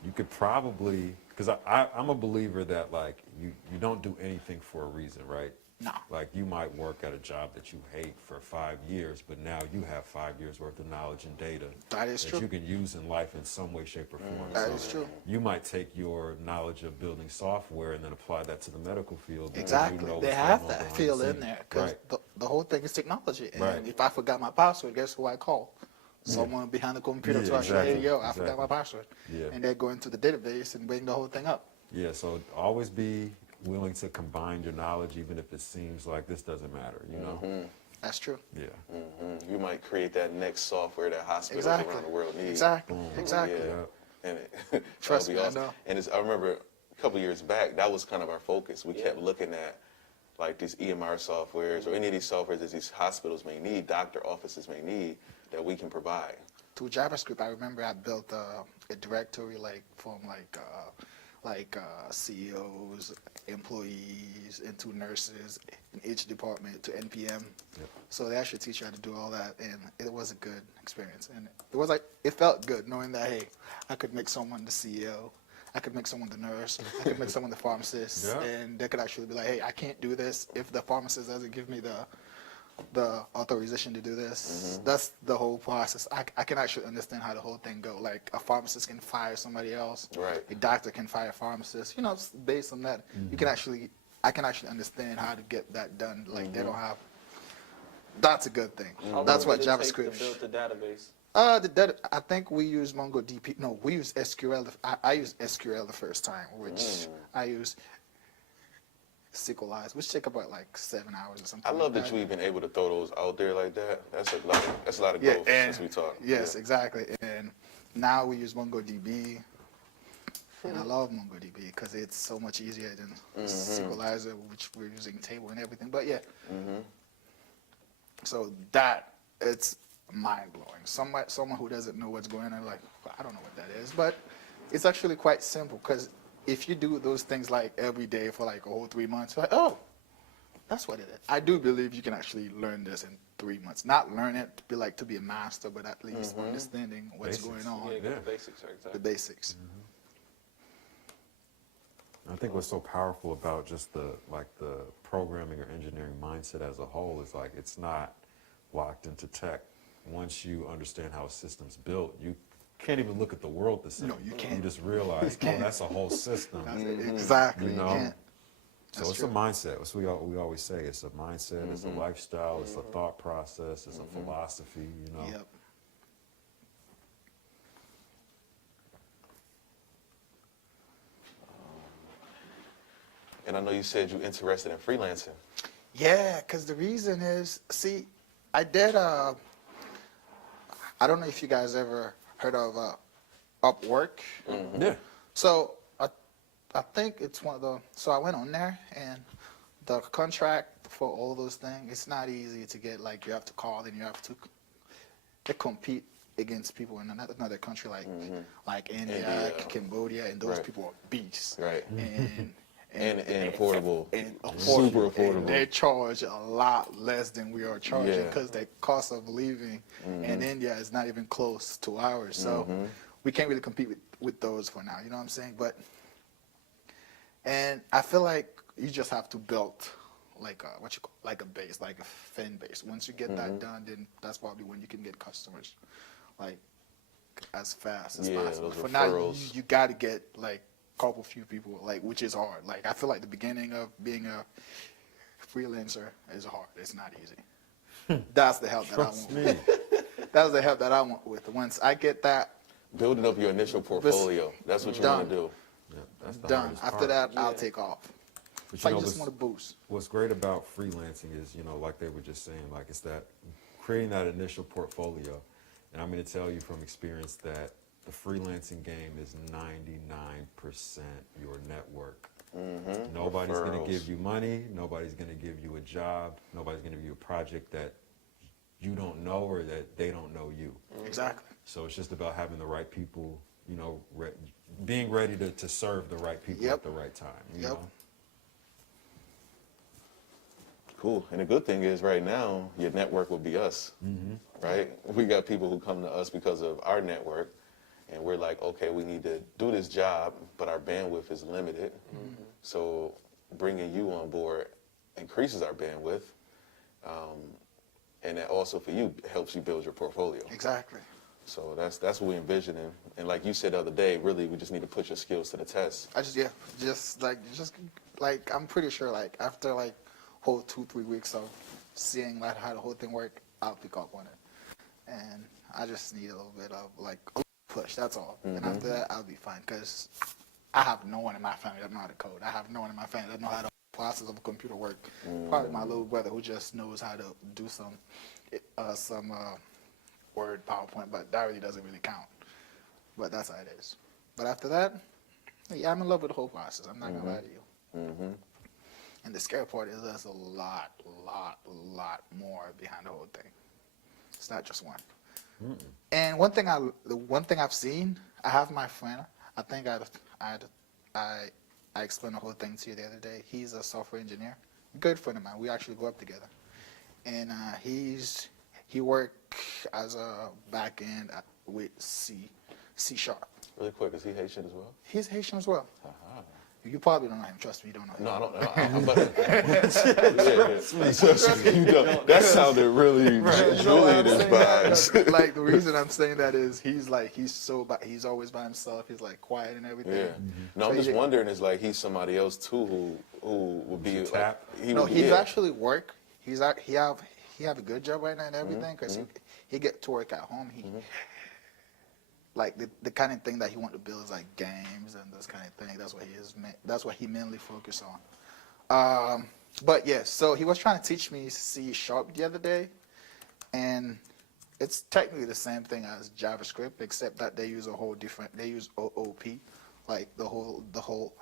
you could probably, because I'm a believer that like, you don't do anything for a reason, right? No. Like you might work at a job that you hate for 5 years, but now you have 5 years worth of knowledge and data That is true. you can use in life in some way, shape, or form. That So is true. You might take your knowledge of building software and then apply that to the medical field. because Exactly. You know They what's have going on that behind field the in scenes. there because Right. the whole thing is technology. And Right. if I forgot my password, guess who I call? Someone behind the computer Yeah, to actually, hey, exactly, yo, I forgot my exactly. password. Yeah. And they go into the database and bring the whole thing up. Yeah, so always be willing to combine your knowledge, even if it seems like this doesn't matter, you know? That's true. Yeah. You might create that next software that hospitals Exactly. around the world need. Exactly. Exactly. Yeah. And Trust that'll be me, I awesome. know. And I remember a couple years back, that was kind of our focus. We kept looking at like these EMR softwares or any of these softwares that these hospitals may need, doctor offices may need, that we can provide. Through JavaScript, I remember I built a directory from CEOs, employees, into nurses in each department to NPM. So they actually teach you how to do all that, and it was a good experience. And it felt good knowing that, hey, I could make someone the CEO, I could make someone the nurse, I could make someone the pharmacist, Yeah. and they could actually be like, hey, I can't do this if the pharmacist doesn't give me the authorization to do this. That's the whole process. I can actually understand how the whole thing go. Like a pharmacist can fire somebody else. Right. A doctor can fire a pharmacist. You know, based on that, I can actually understand how to get that done. Like they don't have. That's a good thing. How That's long what did it take JavaScript. to build the database? I think we use MongoDB. No, we use SQL. I used SQL the first time, which I used SQLize, which take about like 7 hours or something. I love like that you even able to throw those out there like that. That's a lot of Yeah, growth and since we talked. yes, exactly. And now we use MongoDB, and I love MongoDB because it's so much easier than SQLizer, which we're using table and everything. But yeah, so it's mind blowing. Someone who doesn't know what's going on, like, I don't know what that is, but it's actually quite simple because if you do those things like every day for like a whole 3 months, you're like, oh, that's what it is. I do believe you can actually learn this in 3 months. Not learn it to be a master, but at least understanding what's Basics. going on, Yeah, Yeah. the basics are exactly. the basics. I think what's so powerful about just the programming or engineering mindset as a whole is like it's not locked into tech. Once you understand how a system's built, you can't even look at the world the same. No, you can't. You just realize, oh, that's a whole system. Exactly. You You know? can't. So That's it's true. a mindset. That's what we always say. It's a mindset. It's a lifestyle. It's a thought process. It's a philosophy. You know. Yep. And I know you said you're interested in freelancing. Yeah, because the reason is, see, I did, I don't know if you guys ever heard of Upwork. Yeah. So I think it's so I went on there and the contract for all those things, it's not easy to get. Like you have to call and you have to compete against people in another country like India, India. Cambodia, and those Right. people are beasts. Right. And And affordable. and Super And affordable. they charge a lot less than we are charging Yeah. because the cost of living in India is not even close to ours. So we can't really compete with those for now. You know what I'm saying? And I feel like you just have to build like a base, like a fan base. Once you get that done, then that's probably when you can get customers like as fast as Yeah, possible. those For now, referrals. you got to get like couple few people, like, which is hard. Like I feel like the beginning of being a freelancer is hard. It's not easy. That's the help that I Trust want. me. That's the help that I want with. Once I get that Building up your initial portfolio. That's what you want to do. Yeah, that's the done, hardest after part. that, I'll Yeah. take off. But It's like you you know, just want to boost. what's great about freelancing is, like they were just saying, like it's that creating that initial portfolio. And I'm going to tell you from experience that the freelancing game is 99% your network. Nobody's going to Referrals. give you money. Nobody's going to give you a job. Nobody's going to give you a project that you don't know or that they don't know you. Exactly. So it's just about having the right people, being ready to serve the right people Yep. at the right time. You Yep. know? Cool. And the good thing is right now, your network will be us, right? We got people who come to us because of our network, and we're like, okay, we need to do this job, but our bandwidth is limited. So bringing you on board increases our bandwidth, and that also for you helps you build your portfolio. Exactly. So that's what we're envisioning. And like you said the other day, really, we just need to put your skills to the test. I just like I'm pretty sure like after like whole 2-3 weeks of seeing like how the whole thing work, I'll pick up on it. And I just need a little bit of like a push. That's all. And after that, I'll be fine because I have no one in my family that know how to code. I have no one in my family that know how to process of computer work. Probably my little brother who just knows how to do some Word, PowerPoint, but that really doesn't really count. But that's how it is. But after that, yeah, I'm in love with the whole process. I'm not gonna lie to you. And the scary part is there's a lot more behind the whole thing. It's not just one. And the one thing I've seen, I have my friend. I think I explained the whole thing to you the other day. He's a software engineer, good friend of mine. We actually grew up together, and he worked as a back end with C#. Really quick, is he Haitian as well? He's Haitian as well. You probably don't know him. Trust me, you don't know him. No, I don't know. That sounded really Julian vibes. Like the reason I'm saying that is he's he's always by himself. He's like quiet and everything. Yeah. No, I'm just wondering, is like he's somebody else too who would be like, tap? He's actually work. He have a good job right now and everything because he get to work at home. Like the kind of thing that he want to build is like games and this kind of thing. That's what he is. That's what he mainly focus on. But yeah, so he was trying to teach me C# the other day, and it's technically the same thing as JavaScript, except that they use they use OOP, like the whole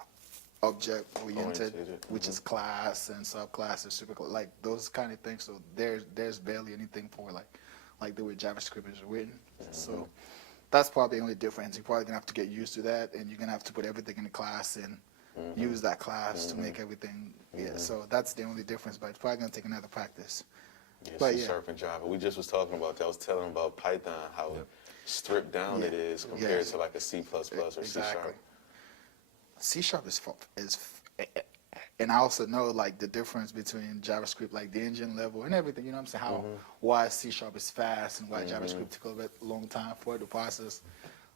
object oriented, which is class and subclasses, like those kind of things. So there's barely anything for like the way JavaScript is written. So that's probably the only difference. You're probably gonna have to get used to that, and you're gonna have to put everything in the class and use that class to make everything. Yeah, so that's the only difference. But it's probably gonna take another practice. Yeah, But C# and Java. We just was talking about that. I was telling him about Python, how stripped down it is compared to like a C++ or C#. C# is, and I also know like the difference between JavaScript, like the engine level and everything. You know what I'm saying? Why C# is fast and why JavaScript took a little bit long time for it to process,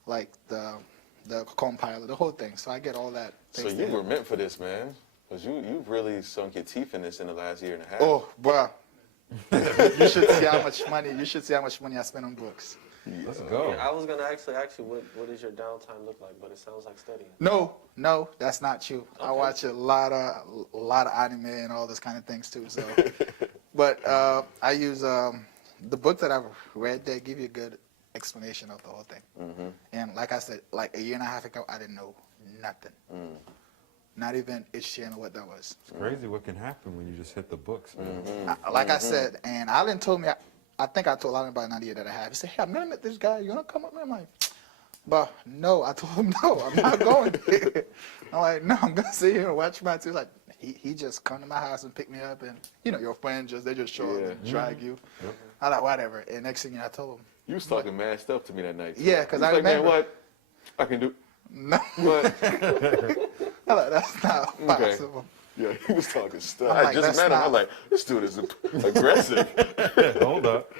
like the compiler, the whole thing. So I get all that. So you were meant for this, man, because you've really sunk your teeth in this in the last year and a half. Oh, bruh. You should see how much money I spend on books. Let's go. I was gonna actually ask you what does your downtime look like, but it sounds like studying. No, that's not true. I watch a lot of anime and all those kind of things too. So, but I use the book that I've read. They give you a good explanation of the whole thing. And like I said, like a year and a half ago, I didn't know nothing. Not even HTML what that was. It's crazy what can happen when you just hit the books, man. Like I said, and Alan told me. I think I told Alan about an idea that I had. He said, "Hey, I'm gonna meet this guy. You gonna come up?" I'm like, "But no." I told him, "No, I'm not going." I'm like, "No, I'm gonna sit here and watch my TV." Like he just come to my house and pick me up, and your friends they just show up and drag you. I like whatever. And next thing I told him, You was talking mad stuff to me that night. Yeah, because I like, remember. man, what I can do? No, What? I like that's not possible. Yeah, he was talking stuff. I'm I like, just that's met him. not- I'm like, this dude is aggressive. Hold up.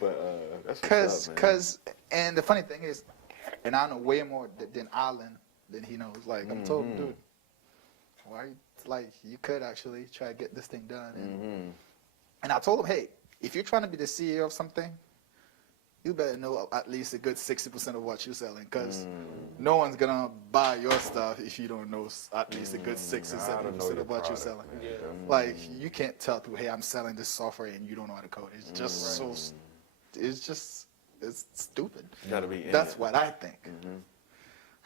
But that's what's up, man. Because and the funny thing is, and I know way more than Alan than he knows. Like I'm told him, dude, why? Like you could actually try to get this thing done. And I told him, hey, if you're trying to be the CEO of something, you better know at least a good 60% of what you're selling, because no one's gonna buy your stuff if you don't know at least a good 60 Gotta know 70% your of what you're product, selling. man. Yeah. Definitely. Like, you can't tell people, hey, I'm selling this software, and you don't know how to code. It's just it's stupid. Gotta be in That's it. what I think.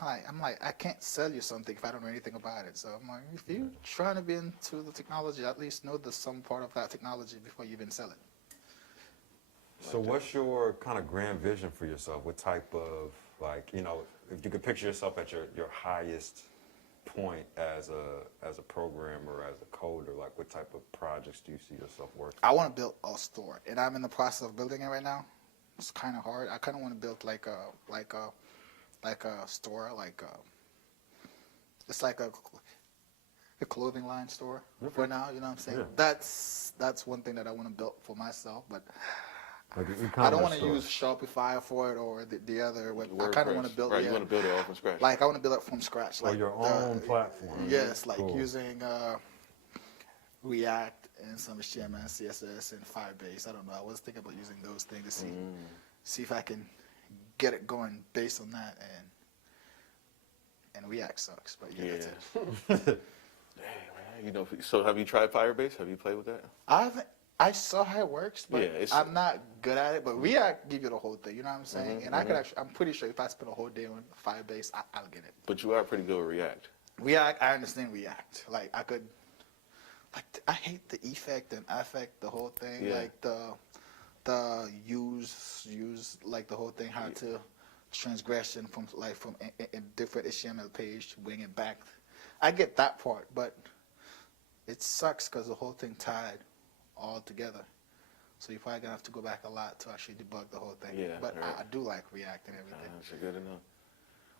I'm like, I can't sell you something if I don't know anything about it. So I'm like, if you're trying to be into the technology, at least know some part of that technology before you even sell it. So what's your kind of grand vision for yourself? What type of, like, you know, if you could picture yourself at your highest point as a programmer, as a coder, like what type of projects do you see yourself working? I want to build a store, and I'm in the process of building it right now. It's kind of hard. I kind of want to build like a store, it's like a clothing line store for now. You know what I'm saying? Yeah. That's one thing that I want to build for myself, but Like an I e-commerce don't want to store. use Shopify for it or the other. I kind of want to build Right, you want to build it all from scratch. like I want to build it from scratch. Or your own platform. Yes, like Cool. using React and some HTML, CSS, and Firebase. I don't know. I was thinking about using those things to see if I can get it going based on that. And React sucks, but yeah, that's it. Dang, man. You know, so have you tried Firebase? Have you played with that? I saw how it works, but Yeah, it's- I'm not good at it. But React give you the whole thing. You know what I'm saying? And I could actually, I'm pretty sure if I spend a whole day on Firebase, I'll get it. But you are pretty good with React. React, I understand React. Like I could, I hate the effect and affect the whole thing. Yeah. Like the use like the whole thing, how to transgression from a different HTML page to bring it back. I get that part, but it sucks because the whole thing tied all together. So you're probably gonna have to go back a lot to actually debug the whole thing. Yeah, But right. I do like React and everything. That's good enough.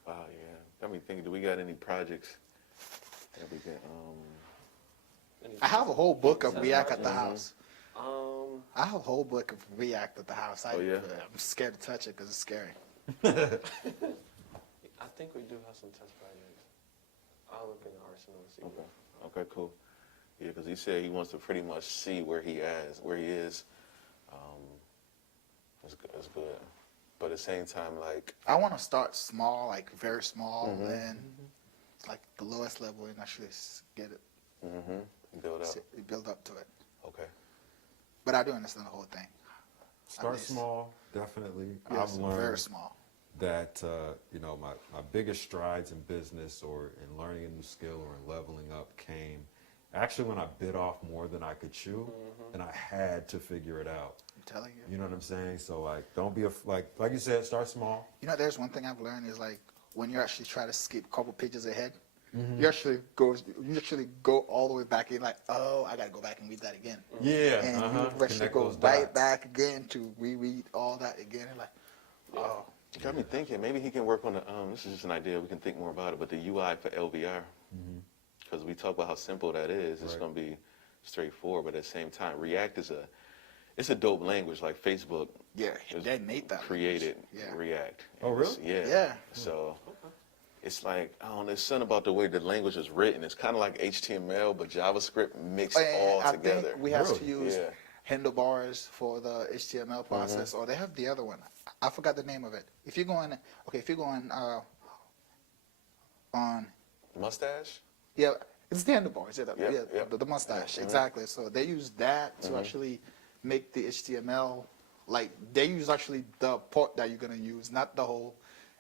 Wow, yeah. Got me thinking, do we got any projects that we can, I have a whole book of React at the house. Um, I have a whole book of React at the house. Oh, yeah? I'm scared to touch it because it's scary. I think we do have some test projects. I'll look in the arsenal and see. okay, okay, cool. Yeah, because he said he wants to pretty much see where he is. It's good. But at the same time, like, I want to start small, like very small, then like the lowest level and actually get it, build up. build up to it. Okay. But I do understand the whole thing. Start least. small, definitely. Yes, I've learned very small. that you know, my biggest strides in business or in learning a new skill or in leveling up came actually when I bit off more than I could chew, and I had to figure it out. I'm telling you. You know what I'm saying? So like, don't be like you said, start small. You know, there's one thing I've learned is like when you actually try to skip a couple pages ahead, you actually go all the way back in, like, oh, I gotta go back and read that again. Yeah, And you actually Connect go those right dots. back again to reread all that again, and like, oh, You got me thinking, maybe he can work on the, this is just an idea, we can think more about it, but the UI for LVR. Because we talk about how simple that is. It's Right. going to be straightforward, but at the same time, React is it's a dope language. Like Facebook yeah, is they made that created language. Yeah. React. Oh, really? Yeah. Yeah. So it's like, I don't know, there's something about the way the language is written. It's kind of like HTML, but JavaScript mixed all I together. think we have to Really? use Yeah. handlebars for the HTML process, or they have the other one. I forgot the name of it. If you're going on Mustache? yeah, it's the handlebars. Yeah, Yeah. The mustache, exactly. So they use that to actually make the HTML. Like they use actually the part that you're gonna use, not the whole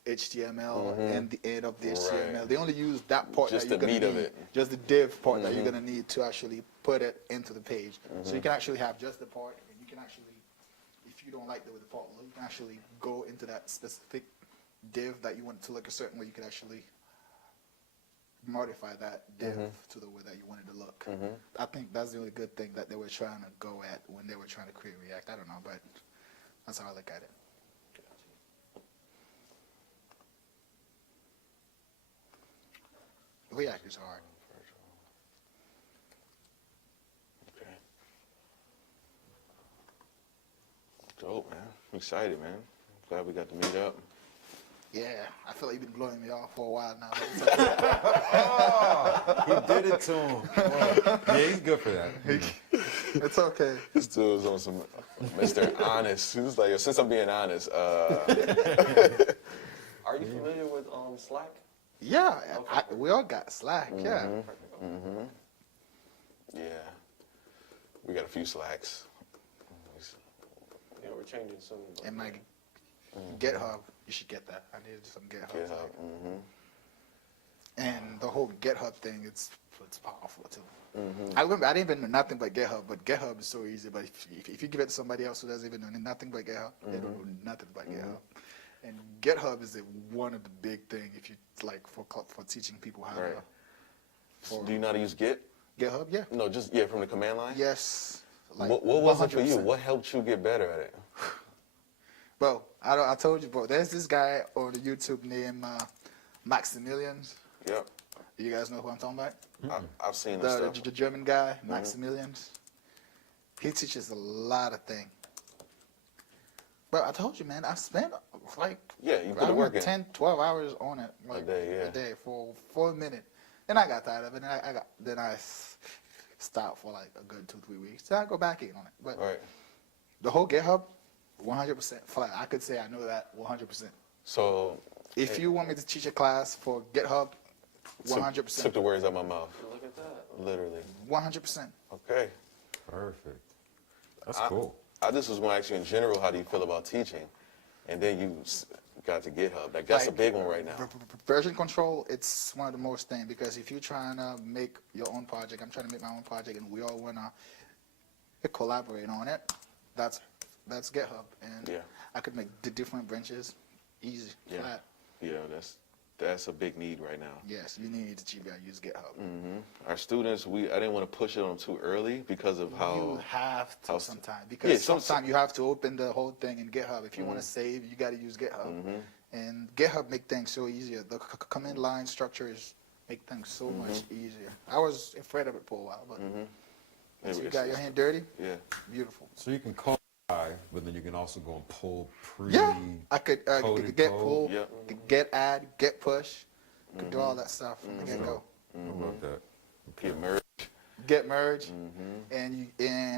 HTML and the end of the HTML. Right. They only use that part Just that you're the gonna meat of need, it. just the div part that you're gonna need to actually put it into the page. So you can actually have just the part, and you can actually, if you don't like the way the part looks, you can actually go into that specific div that you want it to look a certain way. You can actually modify that div to the way that you want it to look. I think that's the only good thing that they were trying to go at when they were trying to create React. I don't know, but that's how I look at it. React is hard. Okay. Dope, man. I'm excited, man. Glad we got to meet up. Yeah, I feel like you've been blowing me off for a while now. He did it to him. Yeah, he's good for that. It's okay. This dude was on some Mr. Honest. He was like, since I'm being honest, Are you familiar with Slack? Yeah, we all got Slack. Yeah. yeah, we got a few Slacks. Yeah, we're changing soon. but- And my GitHub, you should get that. I needed some GitHub. GitHub. And the whole GitHub thing, it's powerful too. I remember I didn't even know nothing but GitHub is so easy. But if you give it to somebody else who doesn't even know nothing but GitHub, they don't know nothing but GitHub. And GitHub is one of the big thing if you like for teaching people how Right. to. For Do you know how to use Git? GitHub, yeah. No, just from the command line. Yes. What was it for you? 100%. What helped you get better at it? Bro, I told you, bro. There's this guy on the YouTube named Maximilian. Yep, You guys know who I'm talking about? I've seen this The stuff. German guy, Maximilian. He teaches a lot of things. Bro, I told you, man. I spent like Yeah, you put the work in. 10, 12 hours on it, like day, yeah. for a minute. Then I got tired of it. And I stopped for like a good 2-3 weeks. Then I go back in on it. But Right. the whole GitHub, 100% flat. I could say I know that 100%. So If you want me to teach a class for GitHub, took 100%. the words out of my mouth. Look at that. Literally. 100%. Okay. Perfect. That's cool. I just was going to ask you in general, how do you feel about teaching? And then you got to GitHub. Like, that's a Like, big one right now. Version control, it's one of the most things because if you're trying to make your own project, I'm trying to make my own project, and we all want to collaborate on it. That's GitHub, and Yeah. I could make the different branches easy, Yeah. flat. Yeah, that's a big need right now. Yes, you need to use GitHub. Our students, I didn't want to push it on them too early because of how. You have how- to sometimes because Yeah, sometimes you have to open the whole thing in GitHub. If you want to save, you got to use GitHub, and GitHub make things so easier. The command line structures make things so much easier. I was afraid of it for a while, but once you got your hand dirty, Yeah. beautiful. So you can code, but then you can also go and pull pre. Yeah, I could coded get code. pull, Yep. could get add, get push, could do all that stuff from the get go. I love that. Get merged. Get merged, and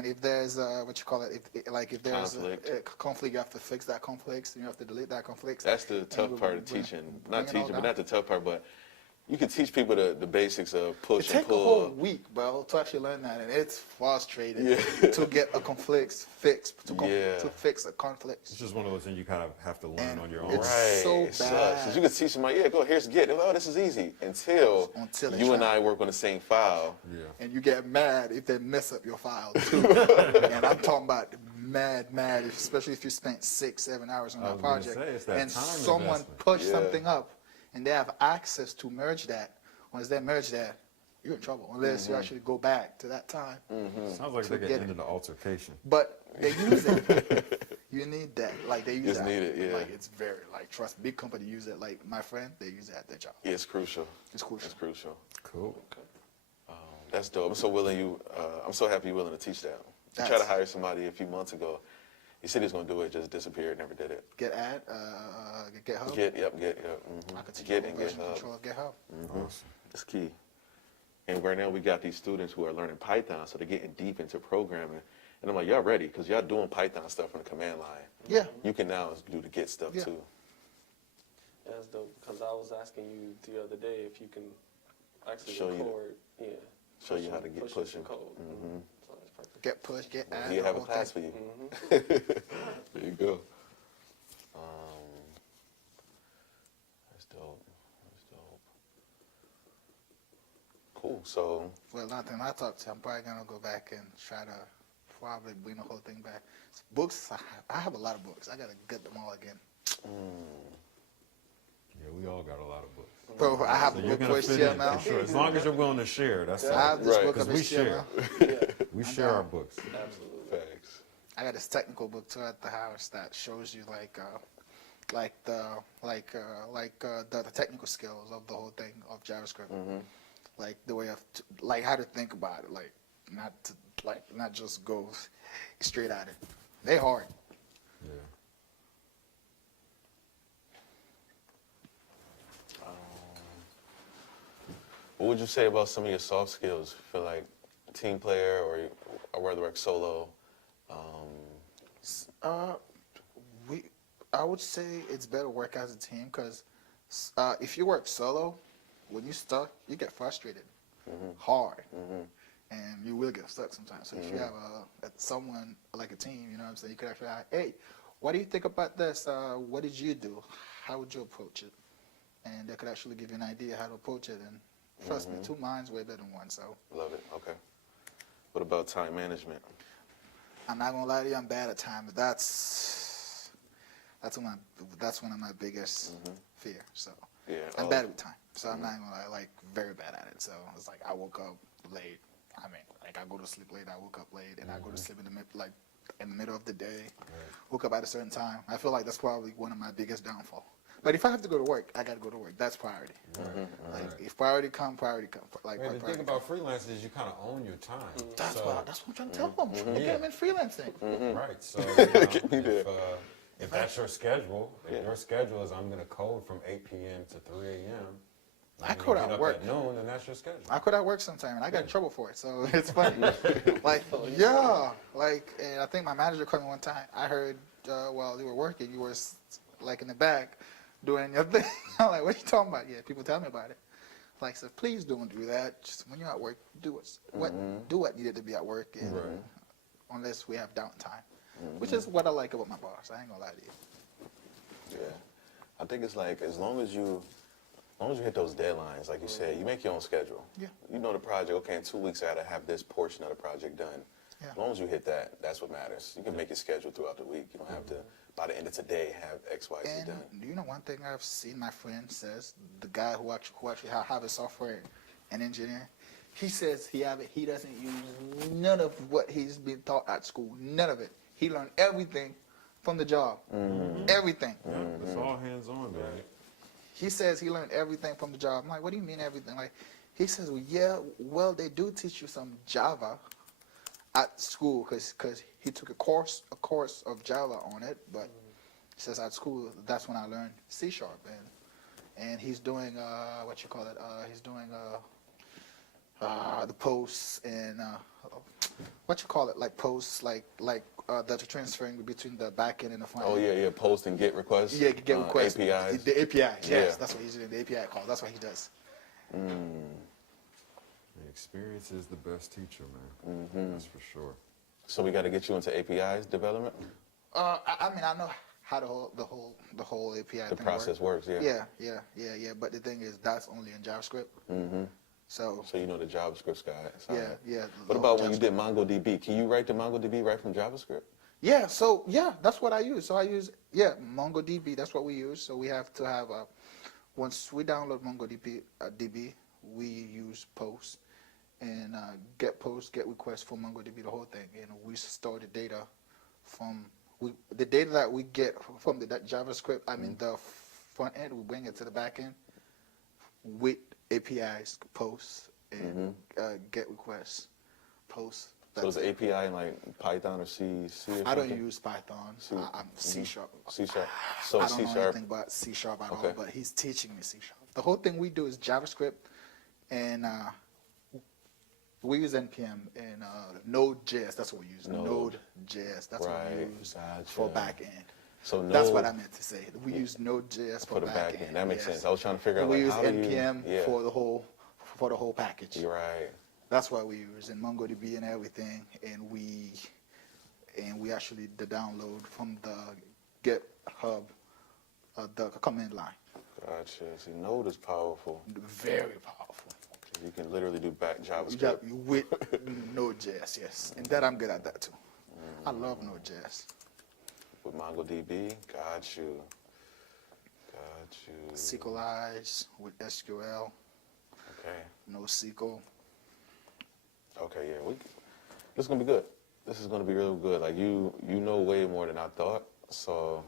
if there's what you call it, if there's Conflict. a conflict, you have to fix that conflict, and you have to delete that conflict. That's the tough you part of bring- teaching. bring Not it all teaching, but down. not the tough part, but you can teach people the basics of It push and takes a whole pull. week, bro, to actually learn that, and it's frustrating Yeah. to get a conflict fixed, Yeah. to fix a conflict. It's just one of those things you kind of have to learn And on your own. it's Right. so It sucks. bad. 'Cause you can teach somebody, yeah, go, here's Git. They're like, oh, this is easy. Until they you and try. I work on the same file. Yeah. And you get mad if they mess up your file too. And I'm talking about mad, especially if you spent 6-7 hours on I that was gonna project, say, it's that and time someone investment. pushed Yeah. something up, and they have access to merge that. Once they merge that, you're in trouble unless you actually go back to that time. Sounds like To they get get into the altercation. But they use it. You need that. Like they use Just that. need it, yeah. Like it's very trust. Big company use it. Like my friend, they use it at their job. Yeah, it's crucial. It's crucial. It's crucial. Cool. That's dope. I'm so willing I'm so happy you're willing to teach that. I tried to That's- hire somebody a few months ago. He said he was going to do it, just disappeared, never did it. Get GitHub. Git. I could teach Git you and version GitHub. control of GitHub. Awesome. It's key. And right now we got these students who are learning Python, so they're getting deep into programming. And I'm like, y'all ready? Because y'all doing Python stuff on the command line. Yeah. You can now do the Git stuff Yeah. too. That's dope. Because I was asking you the other day if you can actually Show you the- record. Yeah. show you how to get push pushing. code. So that's perfect. Get push, get add. Do you the have a whole class thing. for you? There you go. That's dope. That's dope. Cool. So, Well, nothing. I talked to. I'm probably gonna go back and try to probably bring the whole thing back. Books. I have a lot of books. I gotta get them all again. Yeah, we all got a lot of books. Bro, I have So a you're book gonna for fit in HTML. for sure. As long as you're willing to share, that's I all. have this Right. book of 'Cause we HTML. share. We share our books. Absolutely. facts. I got this technical book too at the house that shows you the technical skills of the whole thing of JavaScript, like the way of like how to think about it, like not just go straight at it. They hard. Yeah. What would you say about some of your soft skills? Feel like team player or whether work solo? Uh, I would say it's better work as a team because if you work solo, when you're stuck, you get frustrated hard, and you will get stuck sometimes. So if you have someone like a team, you know what I'm saying, you could actually ask, hey, what do you think about this? What did you do? How would you approach it? And they could actually give you an idea how to approach it. And trust me, two minds way better than one. So Love it. Okay. What about time management? I'm not gonna lie to you, I'm bad at time, but that's one of my biggest fear. So Yeah. I'm bad with time. So I'm not gonna lie, like very bad at it. So it's like I woke up late. I mean, like I go to sleep late, I woke up late, and I go to sleep in the middle of the day. Woke up at a certain time. I feel like that's probably one of my biggest downfall. But if I have to go to work, I gotta go to work. That's priority. Like if priority come. Like Man, the priority thing about freelance is you kind of own your time. that's so, what I'm trying to tell them. Get them in freelancing. Right. So if that's your schedule, if your schedule is I'm going to code from 8 p.m. to 3 a.m. I code get at up work. at noon, then that's your schedule. I quit at work sometime, and I got in trouble for it. So it's funny. Like, yeah. Like, and I think my manager called me one time. I heard while you were working, you were like in the back doing your thing. I'm like, what are you talking about? Yeah, people tell me about it. Like, so please don't do that. Just when you're at work, do what needed to be at work, and unless we have downtime, which is what I like about my boss. I ain't gonna lie to you. Yeah. I think it's like as long as you hit those deadlines, like you said, you make your own schedule. Yeah. You know the project, okay, in 2 weeks I gotta have this portion of the project done. Yeah. As long as you hit that, that's what matters. You can make your schedule throughout the week. You don't have to, by the end of today, have X, Y, Z And done. do you know one thing I've seen my friend says, the guy who actually have a software and engineer, he says he doesn't use none of what he's been taught at school, none of it. He learned everything from the job, everything. Yeah, it's all hands on, man. He says he learned everything from the job. I'm like, what do you mean everything? Like, he says, well, yeah, well, they do teach you some Java at school because he took a course of Java on it, but he says at school, that's when I learned C#. And he's doing, he's doing the posts and, like posts, like that are transferring between the back end and the front end. Oh, yeah, post and get requests? Yeah, get requests. APIs? The API, yes, Yeah. that's what he's doing, the API call. That's what he does. The experience is the best teacher, man. That's for sure. So we gotta get you into APIs development? I mean, I know how the whole API The thing process works, yeah. Yeah. But the thing is, that's only in JavaScript. So you know the JavaScript guy. yeah. What about when you did MongoDB? Can you write the MongoDB right from JavaScript? Yeah. So that's what I use. So I use MongoDB. That's what we use. So we have to have once we download MongoDB, we use post and get requests for MongoDB, the whole thing, and we store the data from the data that we get from that JavaScript. I mean the front end, we bring it to the back end with APIs, posts, and get requests, posts. So is the API in like Python or C or something? I don't use Python. I'm C#. C#. So I C#. don't know anything about C# at all, but he's teaching me C#. The whole thing we do is JavaScript, and we use NPM and Node.js. That's what we use. Node.js. That's what we use for back end. So that's what I meant to say. We use Node.js for back end. That makes sense. I was trying to figure out we like, use how NPM do you, for the whole package. You're right. That's what we use in MongoDB and everything, and we actually the download from the GitHub, the command line. Gotcha. See, Node is powerful. Very powerful. You can literally do back JavaScript. With Node.js, yes, and that I'm good at that too. I love Node.js. With MongoDB, got you. SQLize with SQL. Okay. NoSQL. Okay, yeah, this is gonna be good. This is gonna be really good. Like you know way more than I thought. So,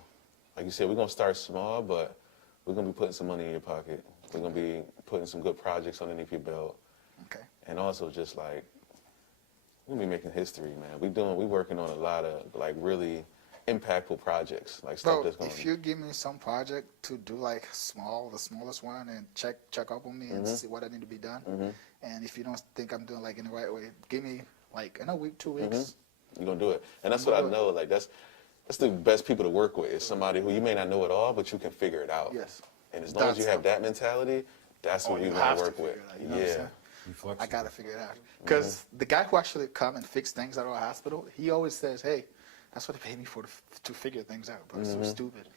like you said, we're gonna start small, but we're gonna be putting some money in your pocket. We're gonna be putting some good projects underneath your belt. Okay. And also just like we're gonna be making history, man. We working on a lot of like really impactful projects, like stuff Bro, that's going. if you give me some project to do like the smallest one, and check up on me and see what I need to be done, and if you don't think I'm doing like in the right way, give me like in a week, 2 weeks. You're gonna do it, and that's what I know. Like that's the best people to work with. Is somebody who you may not know it all, but you can figure it out. Yes. And as long as you have that mentality, that's what you we want have to to work with. figure it out, you know what I'm saying? You flexible. I gotta figure it out. Because the guy who actually come and fix things at our hospital, he always says, "Hey, that's what they pay me for to figure things out." But it's so stupid.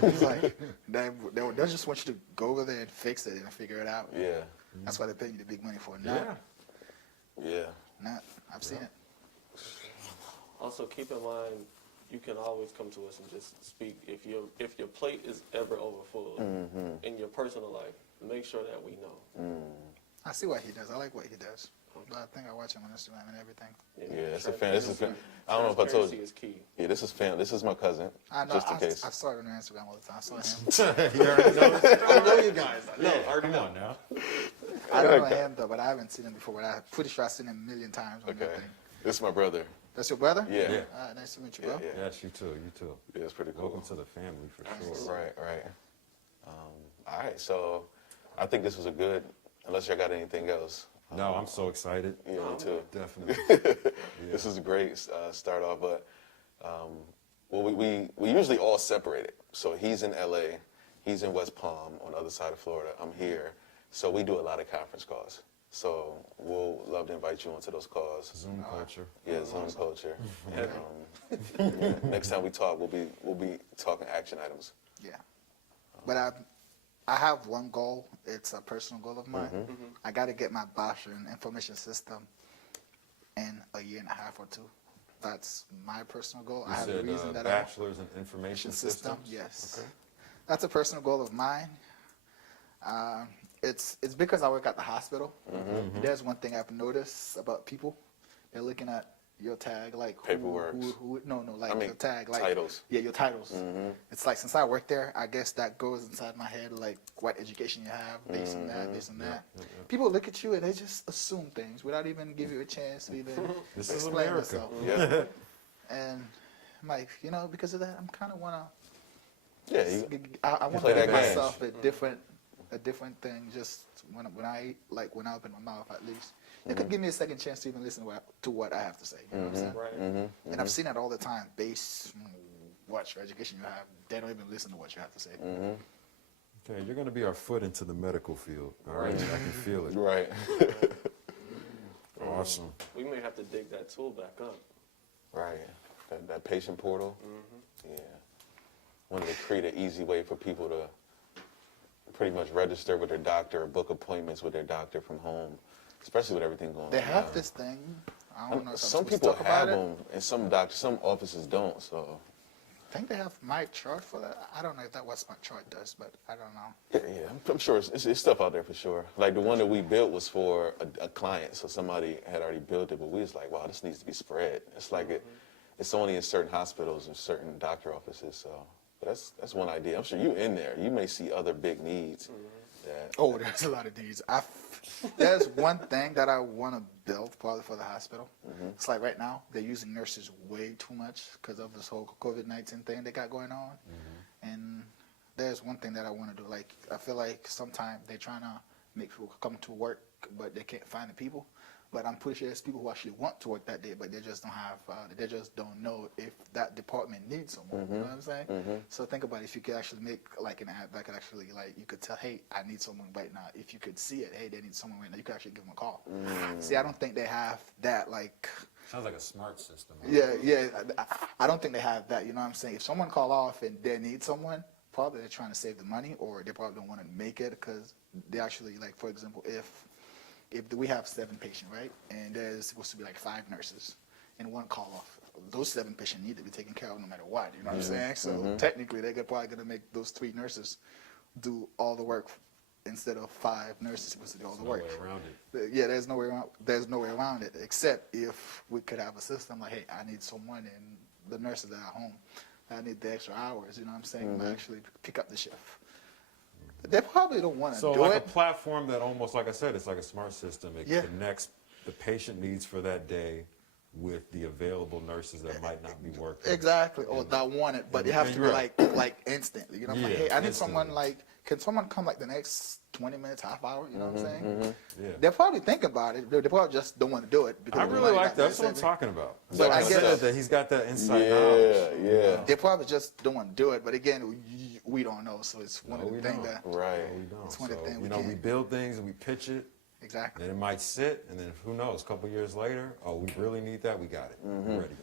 He's like, they just want you to go over there and fix it and figure it out. Yeah. That's why they pay you the big money for. Yeah. Not. I've seen it. Also, keep in mind, you can always come to us and just speak. If your plate is ever over full in your personal life, make sure that we know. I see what he does. I like what he does. But I think I watch him on Instagram and everything. Yeah, it's a fan. This is fan. I don't know if I told Transparency you. is key. Yeah, this is fan. This is my cousin. I know. Just in case. I saw it on Instagram all the time. I saw him. You already know this? I know you guys. I know. I already Come know. on now. I don't know him though, but I haven't seen him before. But I'm pretty sure I've seen him a million times on Okay. that thing. This is my brother. That's your brother? Yeah. Yeah. Nice to meet you, Yeah, bro. yeah. Yes, you too. You too. Yeah, it's pretty cool. Welcome to the family for sure. Right. All right, so I think this was a good. Unless y'all got anything else. No, I'm so excited. Yeah, me too. Definitely. This is a great start off, but well, we usually all separated. So he's in LA, he's in West Palm on the other side of Florida. I'm here, so we do a lot of conference calls. So we'll love to invite you onto those calls. Zoom culture. Yeah, Zoom culture. And yeah, next time we talk, we'll be talking action items. Yeah. But I have one goal. It's a personal goal of mine. I got to get my bachelor in information system in a year and a half or two. That's my personal goal. You I have said a reason that bachelor's in information systems? Yes. Okay. That's a personal goal of mine. It's because I work at the hospital. There's one thing I've noticed about people. They're looking at your tag, like Paperwork. like I mean, your tag, like titles. Yeah, your titles. It's like since I work there, I guess that goes inside my head, like what education you have, based on that, based on that. People look at you and they just assume things without even give you a chance to even This is explain America. yourself. Yeah. And I'm like, because of that, I'm kind of wanna. Yeah. I want play to that give game. myself a different thing. Just when I open my mouth, at least you could give me a second chance to even listen to what I have to say. You know what I'm saying? Right. And I've seen that all the time. Based on what education you have, they don't even listen to what you have to say. Okay, you're going to be our foot into the medical field. All right, I can feel it. Right. Awesome. We may have to dig that tool back up. Right. That patient portal. Yeah. Wanted to create an easy way for people to pretty much register with their doctor or book appointments with their doctor from home, especially with everything going on. They have now. this thing. I don't know if I'm Some supposed to people talk have about it. them, and some offices don't. So I think they have my chart for that. I don't know if that what my chart does, but I don't know. yeah, I'm sure it's stuff out there for sure. Like the one that we built was for a client, so somebody had already built it, but we was like, wow, this needs to be spread. It's like it's only in certain hospitals and certain doctor offices. So, but that's one idea. I'm sure you in there. You may see other big needs. Oh, there's a lot of needs. There's one thing that I want to build probably for the hospital. It's like right now they're using nurses way too much because of this whole COVID-19 thing they got going on. And there's one thing that I want to do. Like I feel like sometimes they're trying to make people come to work, but they can't find the people. But I'm pretty sure there's people who actually want to work that day, but they just don't have. They just don't know if that department needs someone. You know what I'm saying? So think about it, if you could actually make like an ad that could actually like you could tell, hey, I need someone right now. If you could see it, hey, they need someone right now. You could actually give them a call. See, I don't think they have that. Like, Sounds like a smart system. yeah. I don't think they have that. You know what I'm saying? If someone call off and they need someone, probably they're trying to save the money, or they probably don't want to make it because they actually like, for example, if we have 7 patients, right, and there's supposed to be like 5 nurses, and one call off, those 7 patients need to be taken care of no matter what. You know what I'm saying? So technically, they're probably gonna make those 3 nurses do all the work instead of 5 nurses supposed to do all the work. No way around it. Yeah, there's no way around it except if we could have a system like, hey, I need someone, and the nurses are at home. I need the extra hours. You know what I'm saying? To actually pick up the shift. They probably don't want to So do like it. a platform that almost, like I said, it's like a smart system. It Yeah. connects the patient needs for that day with the available nurses that might not be working. Exactly, or that want it, but it have to be Right. like instantly. You know, I'm like, Yeah, hey, I need instantly. someone like, can someone come like the next 20 minutes, half hour? You know what I'm saying? Yeah. They'll probably think about it. They probably just don't want to do it because I of the really money like that. That's what I'm saving. talking about. But So I I guess- said that he's got that inside knowledge. Yeah. They probably just don't want to do it. But again, we don't know. So it's one No, of we the things don't. that Right. No, we don't. It's one of the So, things we you know, we can't- build things and we pitch it, exactly. then it might sit, and then who knows, a couple years later, oh, we really need that, we got it. We're ready.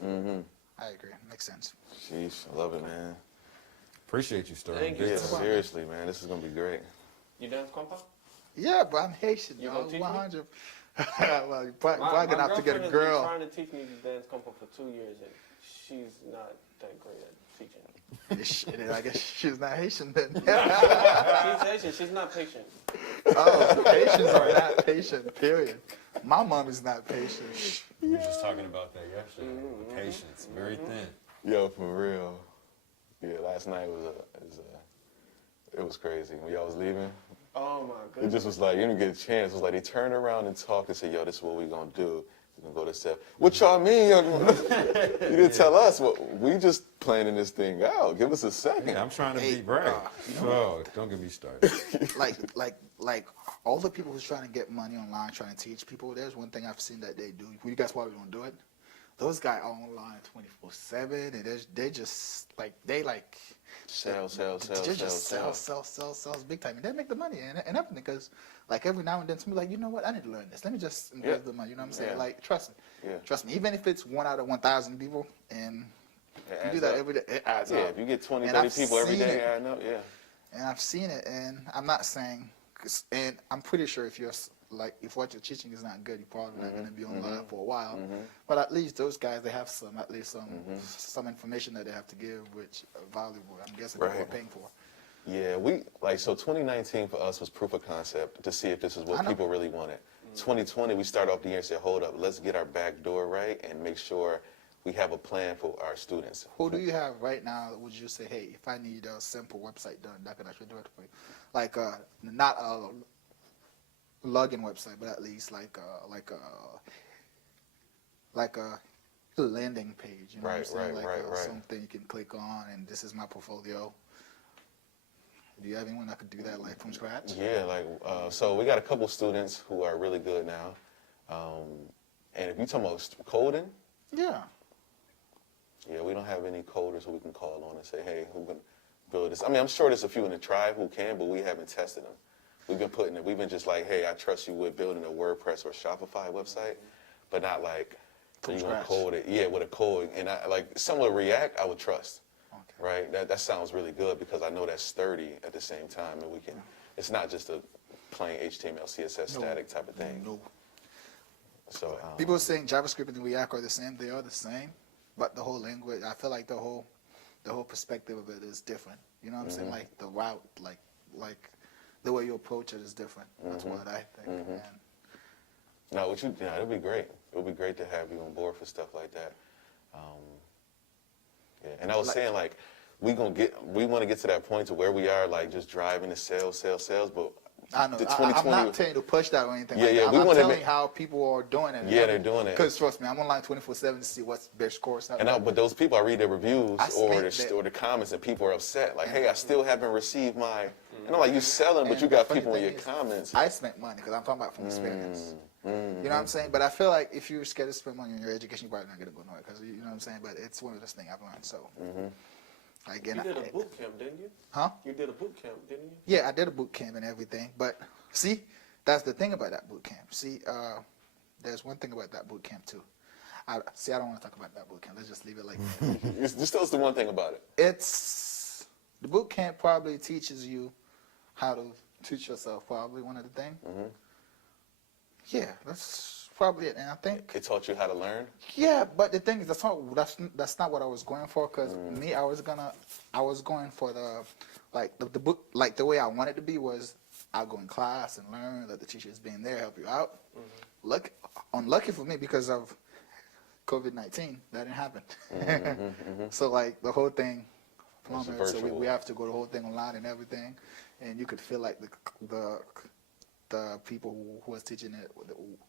I agree. Makes sense. Sheesh, I love it, man. Appreciate you, Sterling. Thank you. Yeah, Big time. seriously, man. This is gonna be great. You dance compa? Yeah, but I'm Haitian. You You gonna teach me? 100. Well, you're probably gonna have to get a girlfriend has girl. been trying to teach me to dance compa for 2 years, and she's not that great at teaching. Shit, I guess she's not Haitian then. She's Asian. She's not patient. Oh, Haitians are not patient. Period. My mom is not patient. We were just talking about that yesterday. Patience, very thin. Yo, for real. Yeah, last night it was crazy. When y'all was leaving, Oh my it goodness. just was like, you didn't get a chance. It was like they turned around and talked and said, yo, this is what we gonna do. We're gonna go to Steph. What y'all mean? You didn't tell us. We just planning this thing out. Give us a second. Yeah, I'm trying to Hey, be right. So, don't get me started. like all the people who's trying to get money online, trying to teach people. There's one thing I've seen that they do. You guys probably don't do it. Those guys are online 24/7, and they just like Sell. they just sell big time, and they make the money and everything. Because like every now and then, somebody's like, you know what, I need to learn this. Let me just invest the money. You know what I'm saying? Yeah. Like trust me, Yeah. trust me. Even if it's 1 out of 1,000 people, and It you do adds that up. every day, it adds Yeah, up. if you get 20, And 30 I've people every seen day, it. I know, yeah. And I've seen it, and I'm not saying, and I'm pretty sure if you're like, if what you're teaching is not good, you're probably not going to be online for a while. But at least those guys, they have some information that they have to give, which are valuable. I'm guessing people are Right. paying for. Yeah, so 2019 for us was proof of concept to see if this is I what know. people really wanted. 2020, we start off the year and say, hold up, let's get our back door right and make sure we have a plan for our students. Who do you have right now? Would you say, hey, if I need a simple website done, that can actually do it for you? Like, not a login website, but at least like a landing page. You know what I'm Right, saying? right, Like right. something you can click on, and this is my portfolio. Do you have anyone that could do that like from scratch? Yeah, so we got a couple students who are really good now. And if you talking about coding, Yeah. yeah, we don't have any coders who we can call on and say, hey, who can build this? I mean, I'm sure there's a few in the tribe who can, but we haven't tested them. We've been just like, hey, I trust you with building a WordPress or Shopify website, but not like, From you're gonna scratch. code it. Yeah, with a code. And I like similar React, I would trust. Okay. Right? That sounds really good because I know that's sturdy at the same time, and it's not just a plain HTML, CSS static type of thing. No. So People are saying JavaScript and React are the same. They are the same, but the whole language, I feel like the whole perspective of it is different. You know what I'm saying? Like the route, like the way you approach it is different. That's what I think. And no, it'd be great. It would be great to have you on board for stuff like that. Yeah, and I was saying like we want to get to that point to where we are like just driving to sales, but I know. the I'm 2020 not telling you to push that or anything. Yeah, like yeah, that. we I'm wanna telling make- you how people are doing it. Yeah, they're doing it. Because trust me, I'm online 24/7 to see what's best course. but those people, I read their reviews I or spent the comments, and people are upset. Like, hey, I still haven't received my. And I'm like, you selling, but you got funny people in thing your is, comments. I spent money because I'm talking about from experience. You know what I'm saying? But I feel like if you're scared to spend money on your education, you're probably not going to go nowhere. Because you know what I'm saying? But it's one of those things I've learned. So, again, You did a boot camp, didn't you? huh? You did a boot camp, didn't you? Yeah, I did a boot camp and everything. But see, that's the thing about that boot camp. See, there's one thing about that boot camp too. I don't want to talk about that boot camp. Let's just leave it like that. Just tell us the one thing about it. It's the boot camp probably teaches you how to teach yourself. Probably one of the things. Yeah, that's probably it. And I think It taught you how to learn. yeah, but the thing is that's not what I was going for. Cause me, I was going for the book, like the way I wanted to be was I'll go in class and learn, let the teachers being there help you out. Unlucky for me because of COVID-19, that didn't happen. So like the whole thing, It's so virtual. we have to go the whole thing online and everything, and you could feel like the people who was teaching it,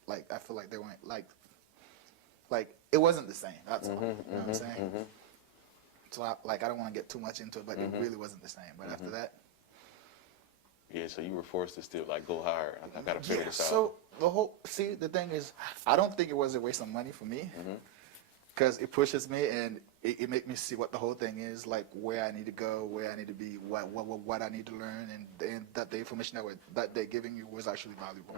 like I feel like they weren't like like it wasn't the same. That's all. You know what I'm saying? So I don't want to get too much into it, but it really wasn't the same. But after that, Yeah, so you were forced to still like go higher. I gotta figure this out. So the thing is, I don't think it was a waste of money for me, because it pushes me and it makes me see what the whole thing is, like where I need to go, where I need to be, what I need to learn, and that the information that they're giving you was actually valuable.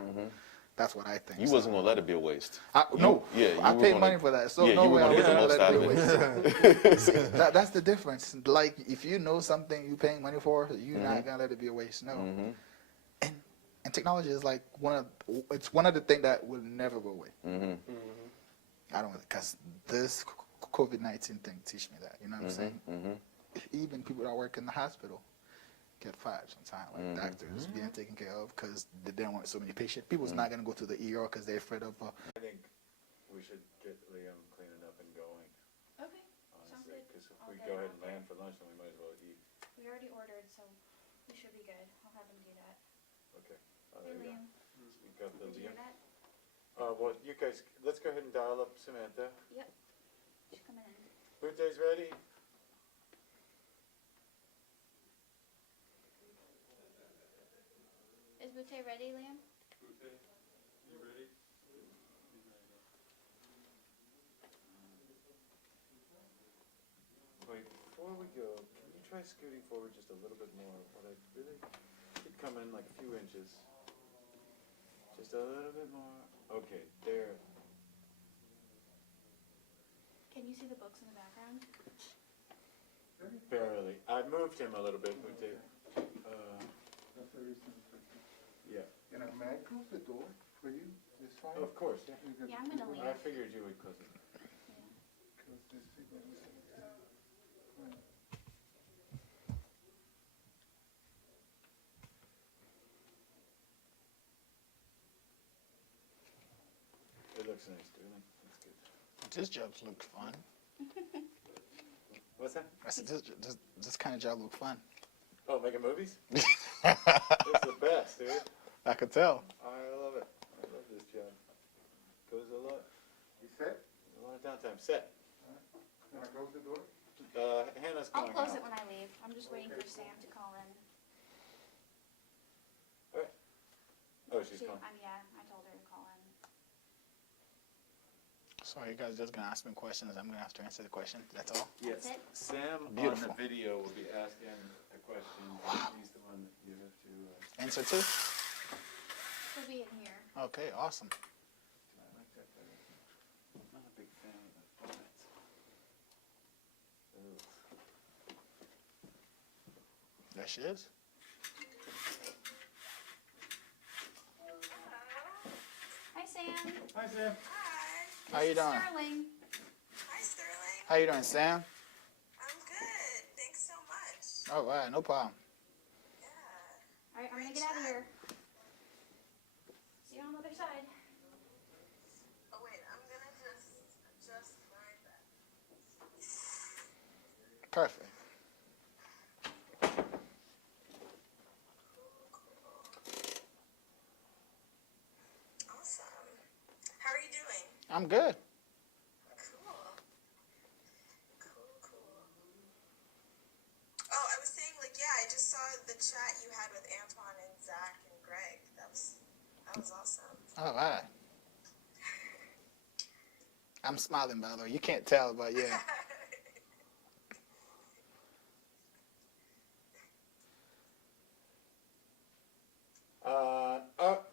That's what I think. You wasn't gonna let it be a waste. No, Yeah, I you were paid gonna- money for that, so yeah, no you were way I gonna was get the gonna most let out it of be it. a waste. See, that's the difference. Like if you know something you're paying money for, you're not gonna let it be a waste. No. And technology is like one of the things that will never go away. I don't, because this COVID-19 thing teach me that. You know what I'm saying? Even people that work in the hospital get fired sometimes, like doctors being taken care of because they don't want so many patients. People's not gonna go to the ER because they're afraid of. I think we should get Liam cleaning up and going, Okay, sounds honestly, good. because if I'll we get go him ahead and out there. land for lunch, then we might as well eat. We already ordered, so we should be good. I'll have him do that. Okay. Hey, There you Liam, go. You got the did you hear Liam. that? Well, you guys, let's go ahead and dial up Samantha. Yep. She's coming in. Bute's ready. Is Butte ready, Liam? Wait, before we go, can you try scooting forward just a little bit more? What I really could come in like a few inches. Just a little bit more. Okay, there. Can you see the books in the background? Barely. I moved him a little bit, Bute. Yeah. You know, may I close the door for you? It's fine. Of course, yeah. Yeah, I'm gonna leave. I figured you would close it. Close this again. It looks nice, doesn't it? That's good. This job looks fun. What's that? I said this kind of job look fun. Oh, making movies? It's the best, dude. I could tell. I love it. I love this job. Goes a lot. You set? A lot of downtime. Set. Can I close the door? Hannah's I'll calling close out. it when I leave. I'm just waiting for Sam to call in. Oh, she's calling. Yeah, I told her to call in. So you guys just gonna ask me questions. I'm gonna have to answer the question. That's all. Yes. That's it? Sam Beautiful. on the video will be asking a question. He's the one that you have to. Answer two. She'll be in here. Okay, awesome. I like that better. I'm not a big fan of the formats. There she is. Hi, Sam. Hi, Sam. How you doing? Sterling. Hi, Sterling. How you doing, Sam? I'm good. Thanks so much. All right, no problem. Yeah. All right, I'm gonna get out of here. See you on the other side. Oh, wait. I'm going to just adjust my bed. Perfect. Awesome. How are you doing? I'm good. Cool. Cool. Oh, I was saying, like, yeah, I just saw the chat you had with Antoine and Zach and Greg. That was awesome. All right. I'm smiling, by the way. You can't tell, but yeah.